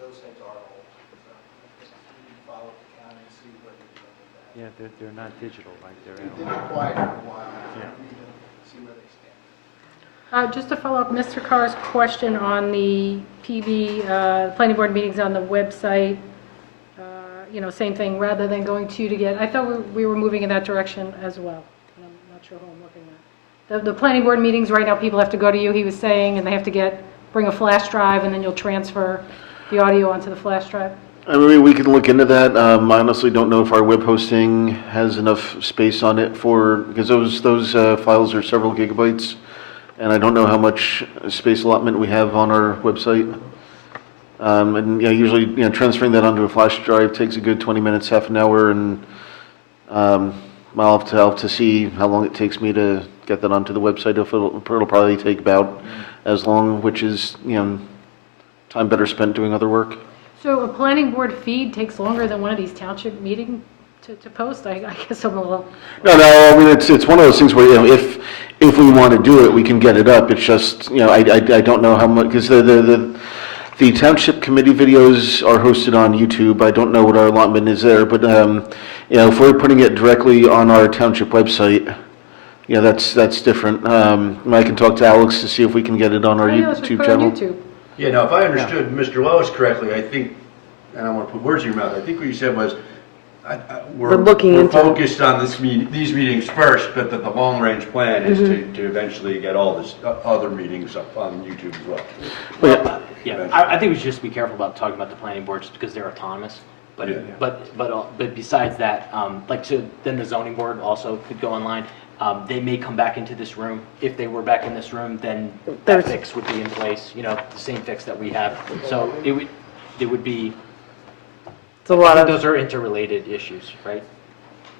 those heads are old. So we need to follow up the county and see what they're doing with that. Yeah, they're not digital, right? They've been quiet for a while. Yeah. We need to see where they stand. Just to follow up Mr. Carr's question on the planning board meetings on the website, same thing, rather than going to get, I thought we were moving in that direction as well. And I'm not sure who I'm looking at. The planning board meetings, right now, people have to go to you, he was saying, and they have to bring a flash drive, and then you'll transfer the audio onto the flash drive. I mean, we can look into that. I honestly don't know if our web hosting has enough space on it because those files are several gigabytes, and I don't know how much space allotment we have on our website. And usually, transferring that onto a flash drive takes a good 20 minutes, half an hour, and I'll have to see how long it takes me to get that onto the website. If it'll probably take about as long, which is, time better spent doing other work. So a planning board feed takes longer than one of these township meetings to post? I guess I'm a little... No, I mean, it's one of those things where, if we want to do it, we can get it up. It's just, I don't know how much, because the township committee videos are hosted on YouTube. I don't know what our allotment is there, but, if we're putting it directly on our township website, that's different. I can talk to Alex to see if we can get it on our YouTube channel. Yeah, now, if I understood Mr. Lois correctly, I think, and I don't want to put words in your mouth, I think what you said was, we're focused on these meetings first, but that the long-range plan is to eventually get all this other meetings up on YouTube as well. Well, I think we should just be careful about talking about the planning board just because they're autonomous. But besides that, then the zoning board also could go online. They may come back into this room. If they were back in this room, then that fix would be in place. The same fix that we have. So it would be. It's a lot of. Those are interrelated issues, right?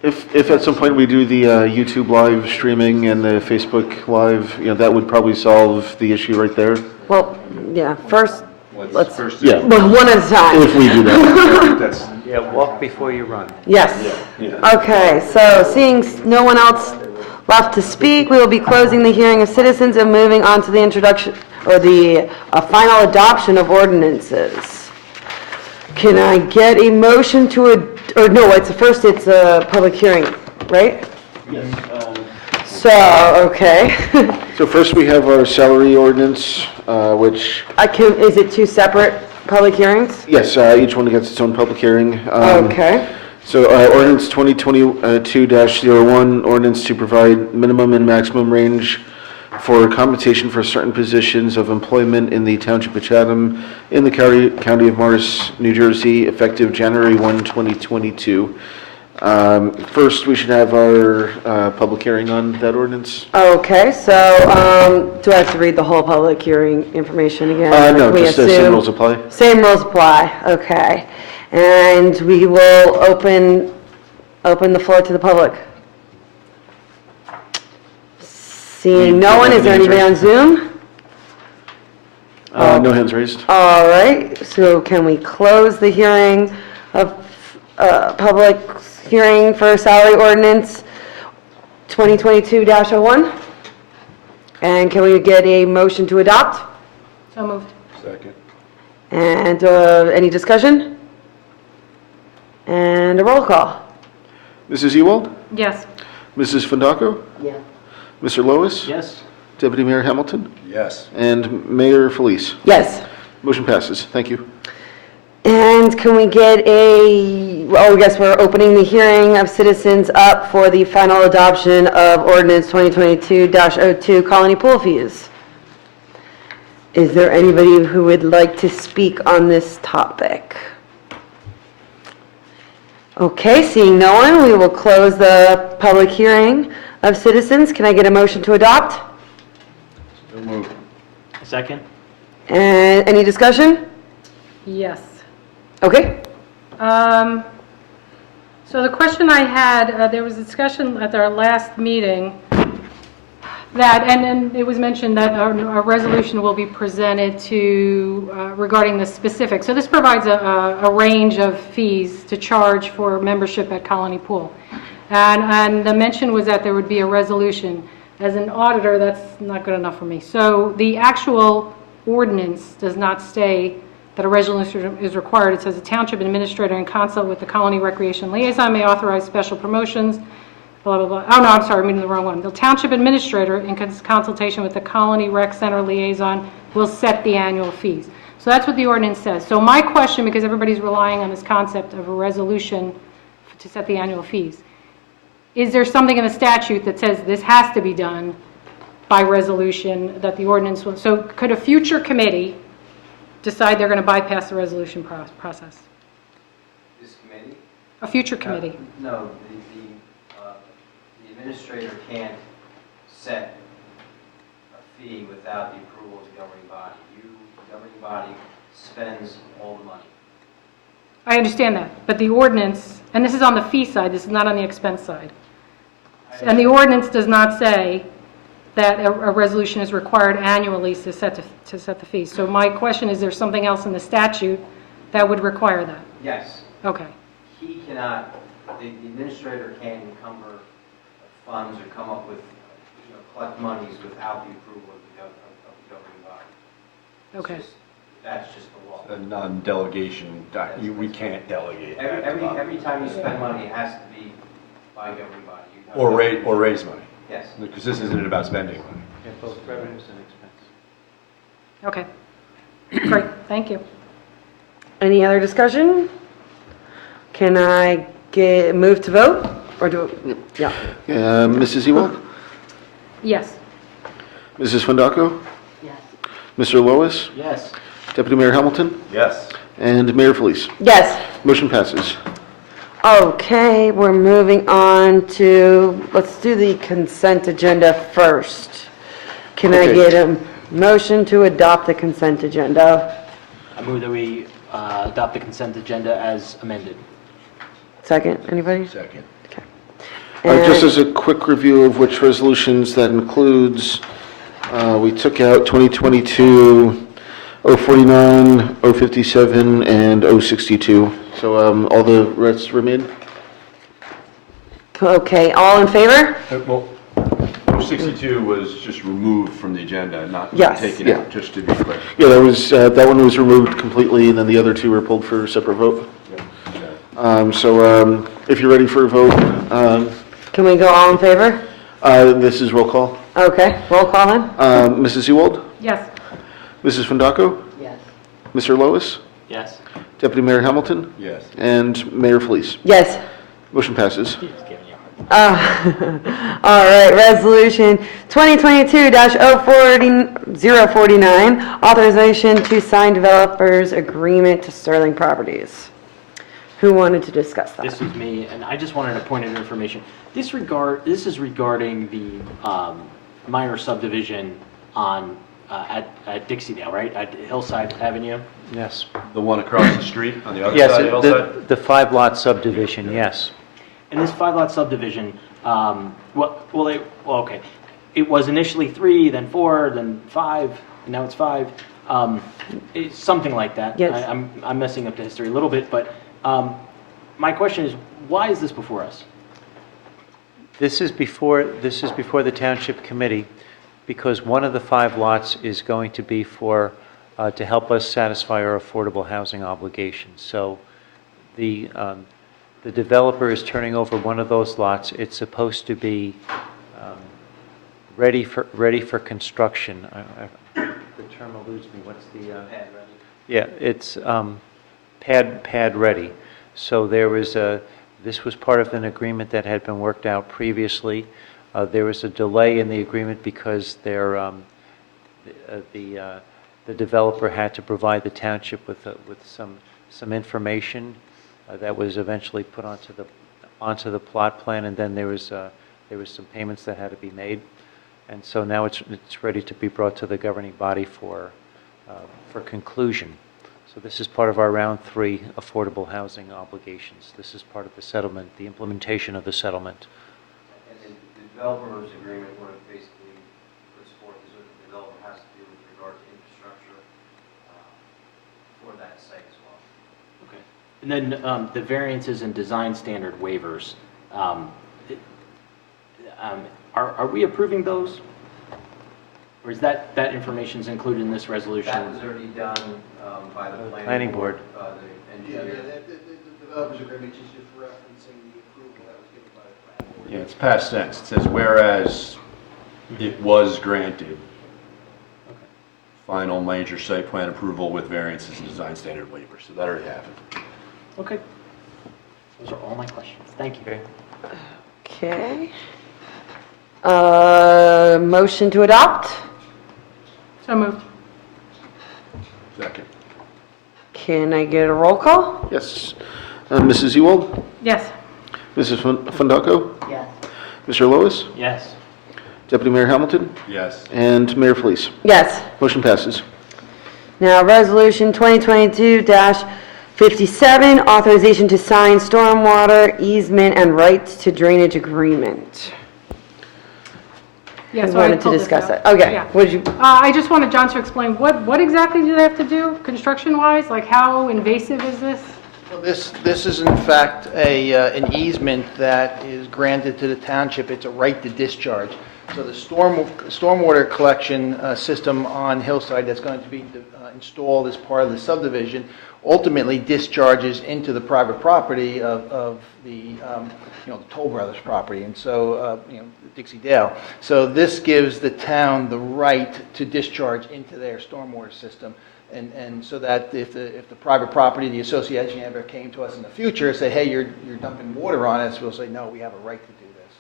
If at some point we do the YouTube live streaming and the Facebook live, that would probably solve the issue right there. Well, yeah, first, let's, yeah. One at a time. If we do that. Walk before you run. Yes. Okay, so seeing no one else left to speak, we will be closing the hearing of citizens and moving on to the introduction, or the final adoption of ordinances. Can I get a motion to, it's a public hearing, right? Yes. So, okay. So first we have our salary ordinance, which... Is it two separate public hearings? Yes, each one gets its own public hearing. Okay. So ordinance 2022-01, ordinance to provide minimum and maximum range for compensation for certain positions of employment in the Township of Chatham in the County of Morris, New Jersey, effective January 1, 2022. First, we should have our public hearing on that ordinance. Okay, so do I have to read the whole public hearing information again? No, just the same rules apply. Same rules apply, okay. And we will open the floor to the public. Seeing no one, is there anybody on Zoom? No hands raised. All right, so can we close the hearing of public hearing for salary ordinance 2022-01? And can we get a motion to adopt? So moved. Second. And any discussion? And a roll call. Mrs. Ewald? Yes. Mrs. Fundaco? Yeah. Mr. Lois? Yes. Deputy Mayor Hamilton? Yes. And Mayor Felice? Yes. Motion passes. Thank you. And can we get I guess we're opening the hearing of citizens up for the final adoption of ordinance 2022-02 colony pool fees. Is there anybody who would like to speak on this topic? Okay, seeing no one, we will close the public hearing of citizens. Can I get a motion to adopt? So moved. Second? And any discussion? Yes. Okay. So the question I had, there was a discussion at our last meeting that, and it was mentioned that a resolution will be presented to, regarding the specifics. So this provides a range of fees to charge for membership at Colony Pool. And the mention was that there would be a resolution. As an auditor, that's not good enough for me. So the actual ordinance does not say that a resolution is required. It says the township administrator in consult with the colony recreation liaison may authorize special promotions, blah, blah, blah. Oh, no, I'm sorry, I'm reading the wrong one. The township administrator in consultation with the colony rec center liaison will set the annual fees. So that's what the ordinance says. So my question, because everybody's relying on this concept of a resolution to set the annual fees, is there something in the statute that says this has to be done by resolution, that the ordinance will? So could a future committee decide they're going to bypass the resolution process? This committee? A future committee? No, the administrator can't set a fee without the approval of the governing body. The governing body spends all the money. I understand that, but the ordinance, and this is on the fee side, this is not on the expense side. And the ordinance does not say that a resolution is required annually to set the fee. So my question is there something else in the statute that would require that? Yes. Okay. He cannot, the administrator can't encumber funds or come up with, collect monies without the approval of the governing body. Okay. That's just the law. A non-delegation, we can't delegate. Every time you spend money, it has to be by a governing body. Or raise money. Yes. Because this isn't about spending money. Yeah, both revenues and expense. Okay. Great, thank you. Any other discussion? Can I move to vote? Or yeah. Mrs. Ewald? Yes. Mrs. Fondaco? Yes. Mr. Lois? Yes. Deputy Mayor Hamilton? Yes. And Mayor Felice? Yes. Motion passes. Okay, we're moving on to, let's do the consent agenda first. Can I Okay. get a motion to adopt the consent agenda? I move that we adopt the consent agenda as amended. Second, anybody? Second. Just as a quick review of which resolutions that includes, we took out 2022 049, 057, and 062. So all the rest remain? Okay, all in favor? Well, 62 was just removed from the agenda, not Yes. taken Yeah. out, just to be clear. Yeah, that one was removed completely, and then the other two were pulled for a separate vote. So if you're ready for a vote, Can we go all in favor? this is roll call. Okay, roll call then? Mrs. Ewald? Yes. Mrs. Fondaco? Yes. Mr. Lois? Yes. Deputy Mayor Hamilton? Yes. And Mayor Felice? Yes. Motion passes. He's giving you a hard time. All right, resolution 2022-049, authorization to sign developers agreement to Sterling Properties. Who wanted to discuss that? This was me, and I just wanted a point of information. This is regarding the minor subdivision on at Dixie-Dale, right? At Hillside Avenue? Yes. The one across the street on the other Yes, side, Hillside? the 5-lot subdivision, yes. In this 5-lot subdivision, okay. It was initially 3, then 4, then 5, and now it's 5. It's something like that. Yes. I'm messing up the history a little bit, but my question is, why is this before us? This is before the Township Committee, because one of the 5 lots is going to be for, to help us satisfy our affordable housing obligations. So the developer is turning over one of those lots. It's supposed to be ready for construction. The term eludes me. What's the? Pad ready. Yeah, it's pad ready. So this was part of an agreement that had been worked out previously. There was a delay in the agreement because the developer had to provide the township with some information that was eventually put onto the plot plan, and then there was some payments that had to be made, and so now it's ready to be brought to the governing body for conclusion. So this is part of our round 3 affordable housing obligations. This is part of the settlement, the implementation of the settlement. And then the developer's agreement, what it basically puts forth is what the developer has to do with regard to infrastructure for that site as well. Okay. And then the variances and design standard waivers, are we approving those? Or is that information's included in this resolution? That was already done by the Planning board. The engineer. The developer's agreement is just referencing the approval that was given by the planning board. Yeah, it's past tense. It says, whereas it was granted final major site plan approval with variances and design standard waivers. So that already happened. Okay. Those are all my questions. Thank you. Okay. Motion to adopt? So moved. Second. Can I get a roll call? Yes. Mrs. Ewald? Yes. Mrs. Fondaco? Yes. Mr. Lois? Yes. Deputy Mayor Hamilton? Yes. And Mayor Felice? Yes. Motion passes. Now, resolution 2022-59, 57, authorization to sign stormwater easement and rights to drainage agreement. Yeah, We so I wanted to pulled this discuss out. it. Okay, Yeah. what did you, I just wanted John to explain, what exactly do they have to do, construction-wise? Like, how invasive is this? Well, this is in fact an easement that is granted to the township. It's a right to discharge. So the stormwater collection system on Hillside that's going to be installed as part of the subdivision ultimately discharges into the private property of the, the Toll Brothers property, and so, Dixie Dale. So this gives the town the right to discharge into their stormwater system. And so that if the private property, the association ever came to us in the future, say, hey, you're dumping water on us, we'll say, no, we have a right to do this.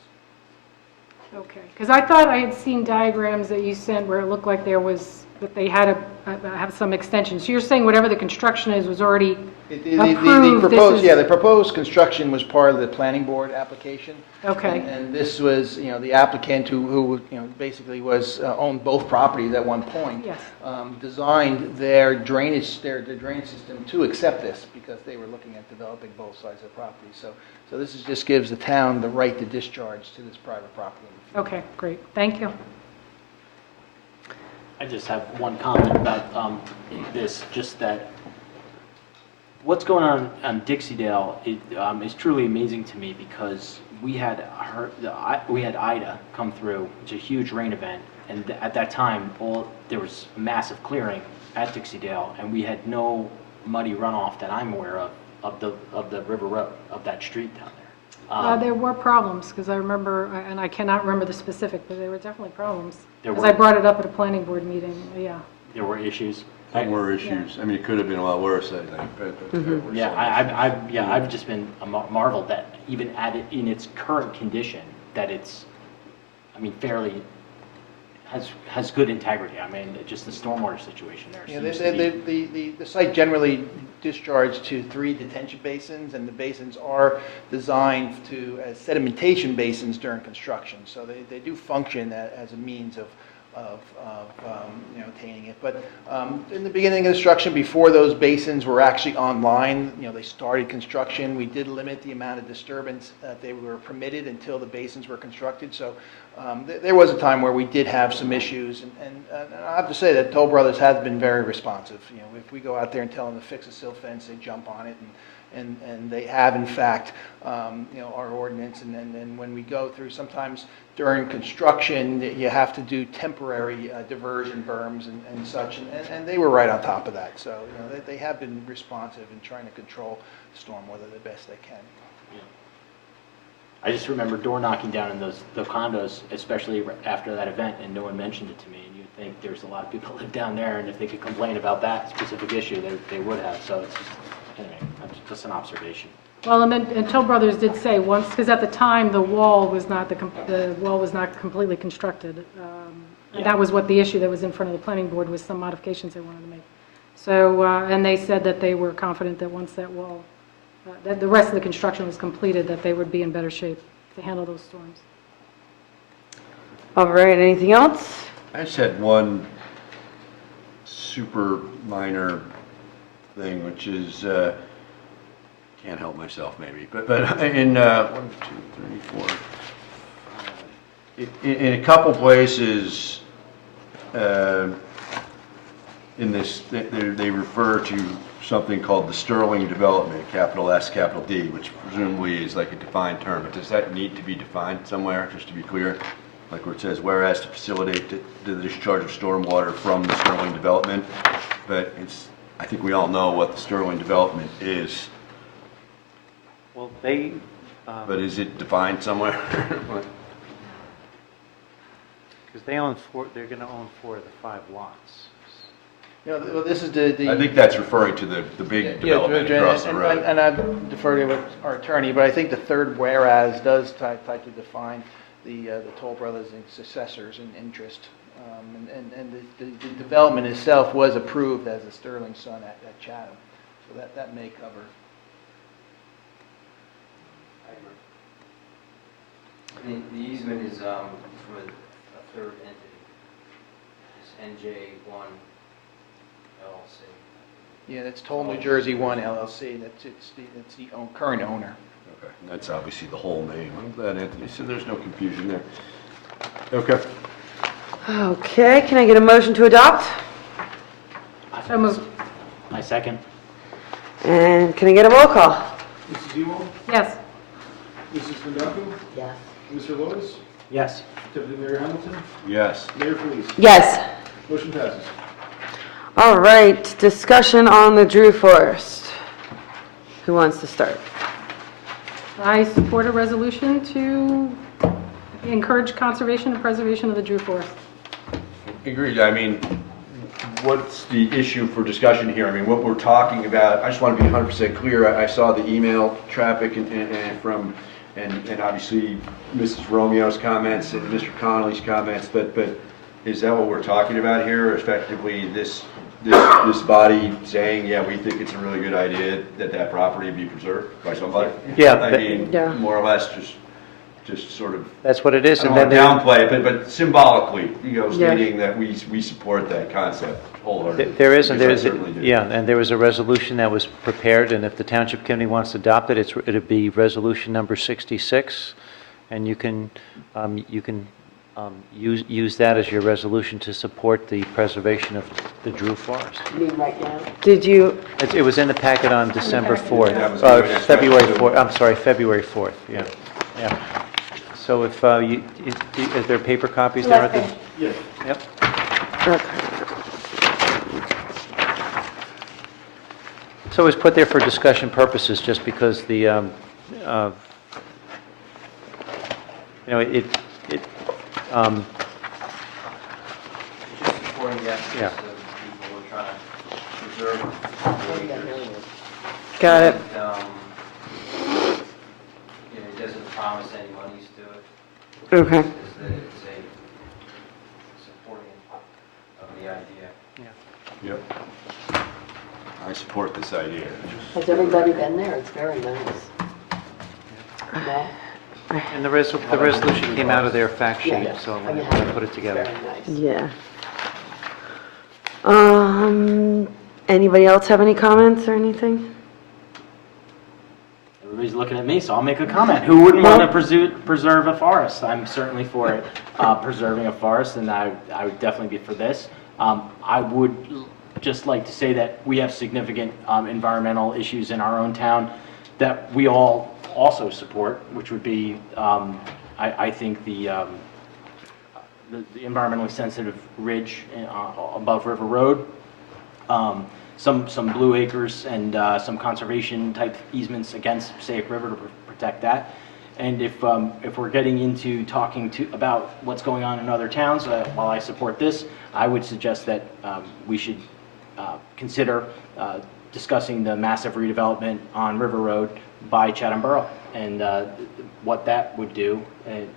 Okay, because I thought I had seen diagrams that you sent where it looked like that they had to have some extensions. So you're saying whatever the construction is was already approved? The proposed construction was part of the planning board application. Okay. And this was, the applicant who basically owned both properties at one point. Yes. Designed their drainage system to accept this because they were looking at developing both sides of the property. So this just gives the town the right to discharge to this private property. Okay, great, thank you. I just have one comment about this, just that what's going on Dixie Dale is truly amazing to me because we had Ida come through, which is a huge rain event, and at that time there was massive clearing at Dixie Dale, and we had no muddy runoff that I'm aware of the River Road, of that street down there. There were problems, because I remember, and I cannot remember the specific, but there were definitely problems. There Because were. I brought it up at a planning board meeting, yeah. There were issues. There were issues. I mean, it could have been a lot worse, I think. But Yeah, I've just been marveled that even in its current condition, that it's, fairly has good integrity. Just the stormwater situation there seems to be. The site generally discharged to 3 detention basins, and the basins are designed as sedimentation basins during construction. So they do function as a means of attaining it. But in the beginning of construction, before those basins were actually online, they started construction. We did limit the amount of disturbance that they were permitted until the basins were constructed. So there was a time where we did have some issues, and I have to say that Toll Brothers has been very responsive. If we go out there and tell them to fix a silt fence, they jump on it, and they have in fact, our ordinance. And then when we go through, sometimes during construction, you have to do temporary diversion berms and such, and they were right on top of that. So they have been responsive in trying to control stormwater the best they can. I just remember door knocking down in the condos, especially after that event, and no one mentioned it to me. And you'd think there's a lot of people that live down there, and if they could complain about that specific issue, they would have. So it's just, anyway, that's just an observation. Well, and Toll Brothers did say once, because at the time, the wall was not completely constructed. And that was what the issue that was in front of the planning board was some modifications they wanted to make. So, and they said that they were confident that once that wall, that the rest of the construction was completed, that they would be in better shape to handle those storms. all right, anything else? I just had one super minor thing, which is, can't help myself maybe, but in 1, 2, 3, 4, in a couple places in this, they refer to something called the Sterling Development, capital S, capital D, which presumably is like a defined term, but does that need to be defined somewhere, just to be clear? Like where it says, whereas to facilitate the discharge of stormwater from the Sterling Development, but I think we all know what the Sterling Development is. Well, but is it defined somewhere? Because they're going to own 4 of the 5 lots. Well, this is the. I think that's referring to the big development across the road. And I defer to our attorney, but I think the third whereas does tightly define the Toll Brothers and successors in interest. And the development itself was approved as a Sterling Sun at Chatham. So that may cover. The easement is from a third entity. It's NJ1 LLC. Yeah, that's Toll New Jersey One LLC. That's the current owner. Okay, and that's obviously the whole name. I'm glad Anthony said there's no confusion there. Okay. Okay, can I get a motion to adopt? So moved. I second. And can I get a roll call? Mrs. Ewell? Yes. Mrs. Fandako? Yes. Mr. Lois? Yes. Deputy Mayor Hamilton? Yes. Mayor Felice? Yes. Motion passes. All right, discussion on the Drew Forest. Who wants to start? I support a resolution to encourage conservation and preservation of the Drew Forest. Agreed. I mean, what's the issue for discussion here? I mean, what we're talking about, I just want to be 100% clear. I saw the email traffic and obviously Mrs. Romeo's comments and Mr. Connolly's comments, but is that what we're talking about here? Effectively, this body saying, yeah, we think it's a really good idea that property be preserved by somebody? Yeah, I mean, Yeah. more or less just sort of, That's what it is. I don't And then want to downplay it, but symbolically, Yeah. stating that we support that concept wholeheartedly. there is, and Because I there's, certainly do. yeah, and there was a resolution that was prepared, and if the Township Committee wants to adopt it, it'd be resolution number 66, and you can use that as your resolution to support the preservation of the Drew Forest. You mean right now? Did you, It was in the packet on December 4th, That was the next February one. 4th, I'm sorry, February 4th, yeah. So if, is there paper copies there at the? Yes. Yep. So it was put there for discussion purposes, just because the, Supporting the efforts Yeah. of people who are trying to preserve the acres. got it. And, it doesn't promise any monies to it. Okay. It's a supporting of the idea. Yep. I support this idea. Has everybody been there? It's very nice. No? And the resolution came out of their fact sheet, Yeah. so Oh, you I have it. put it together. Very nice. Yeah. Anybody else have any comments or anything? Everybody's looking at me, so I'll make a comment. Who wouldn't want to preserve a forest? I'm certainly for it, preserving a forest, and I would definitely be for this. I would just like to say that we have significant environmental issues in our own town that we all also support, which would be, I think, the environmentally sensitive ridge above River Road, some blue acres and some conservation type easements against Passaic River to protect that. And if we're getting into talking about what's going on in other towns, while I support this, I would suggest that we should consider discussing the massive redevelopment on River Road by Chatham Borough and what that would do. And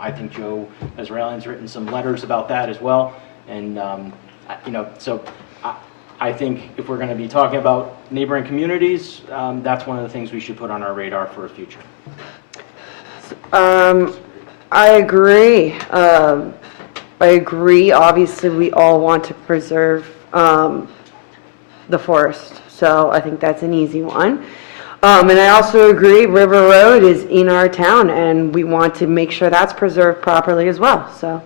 I think Joe Azraelian's written some letters about that as well. And so I think if we're going to be talking about neighboring communities, that's one of the things we should put on our radar for the future. I agree. Obviously, we all want to preserve the forest, so I think that's an easy one. And I also agree, River Road is in our town, and we want to make sure that's preserved properly as well, so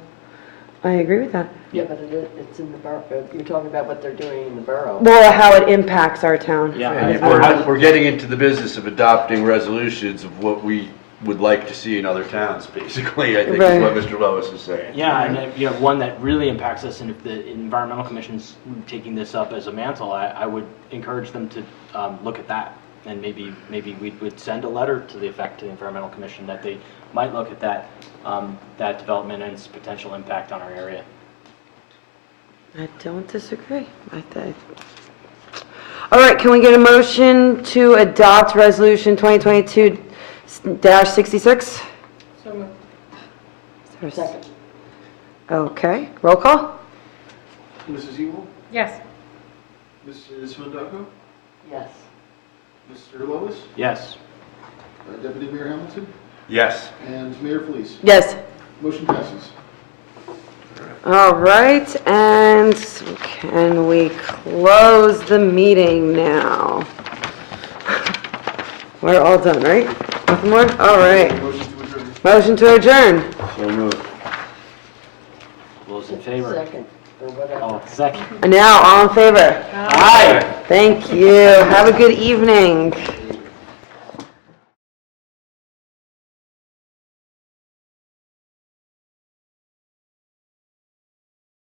I agree with that. Yeah, but it's in the borough. You're talking about what they're doing in the borough. Well, how it impacts our town. Yeah, And if we're getting into the business of adopting resolutions of what we would like to see in other towns, basically, I think is what Mr. Lois is saying. Yeah, and one that really impacts us, and if the Environmental Commission's taking this up as a mantle, I would encourage them to look at that. And maybe we would send a letter to the effect to the Environmental Commission that they might look at that development and its potential impact on our area. I don't disagree. All right, can we get a motion to adopt Resolution 2022-66? So moved. Second. Okay, roll call? Mrs. Ewell? Yes. Mrs. Fandako? Yes. Mr. Lois? Yes. Deputy Mayor Hamilton? Yes. And Mayor Felice? Yes. Motion passes. All right, and can we close the meeting now? We're all done, right? Nothing more? All right. Motion to adjourn. So moved. Those in favor? Second. Oh, second. And now, all in favor? Aye. Thank you. Have a good evening.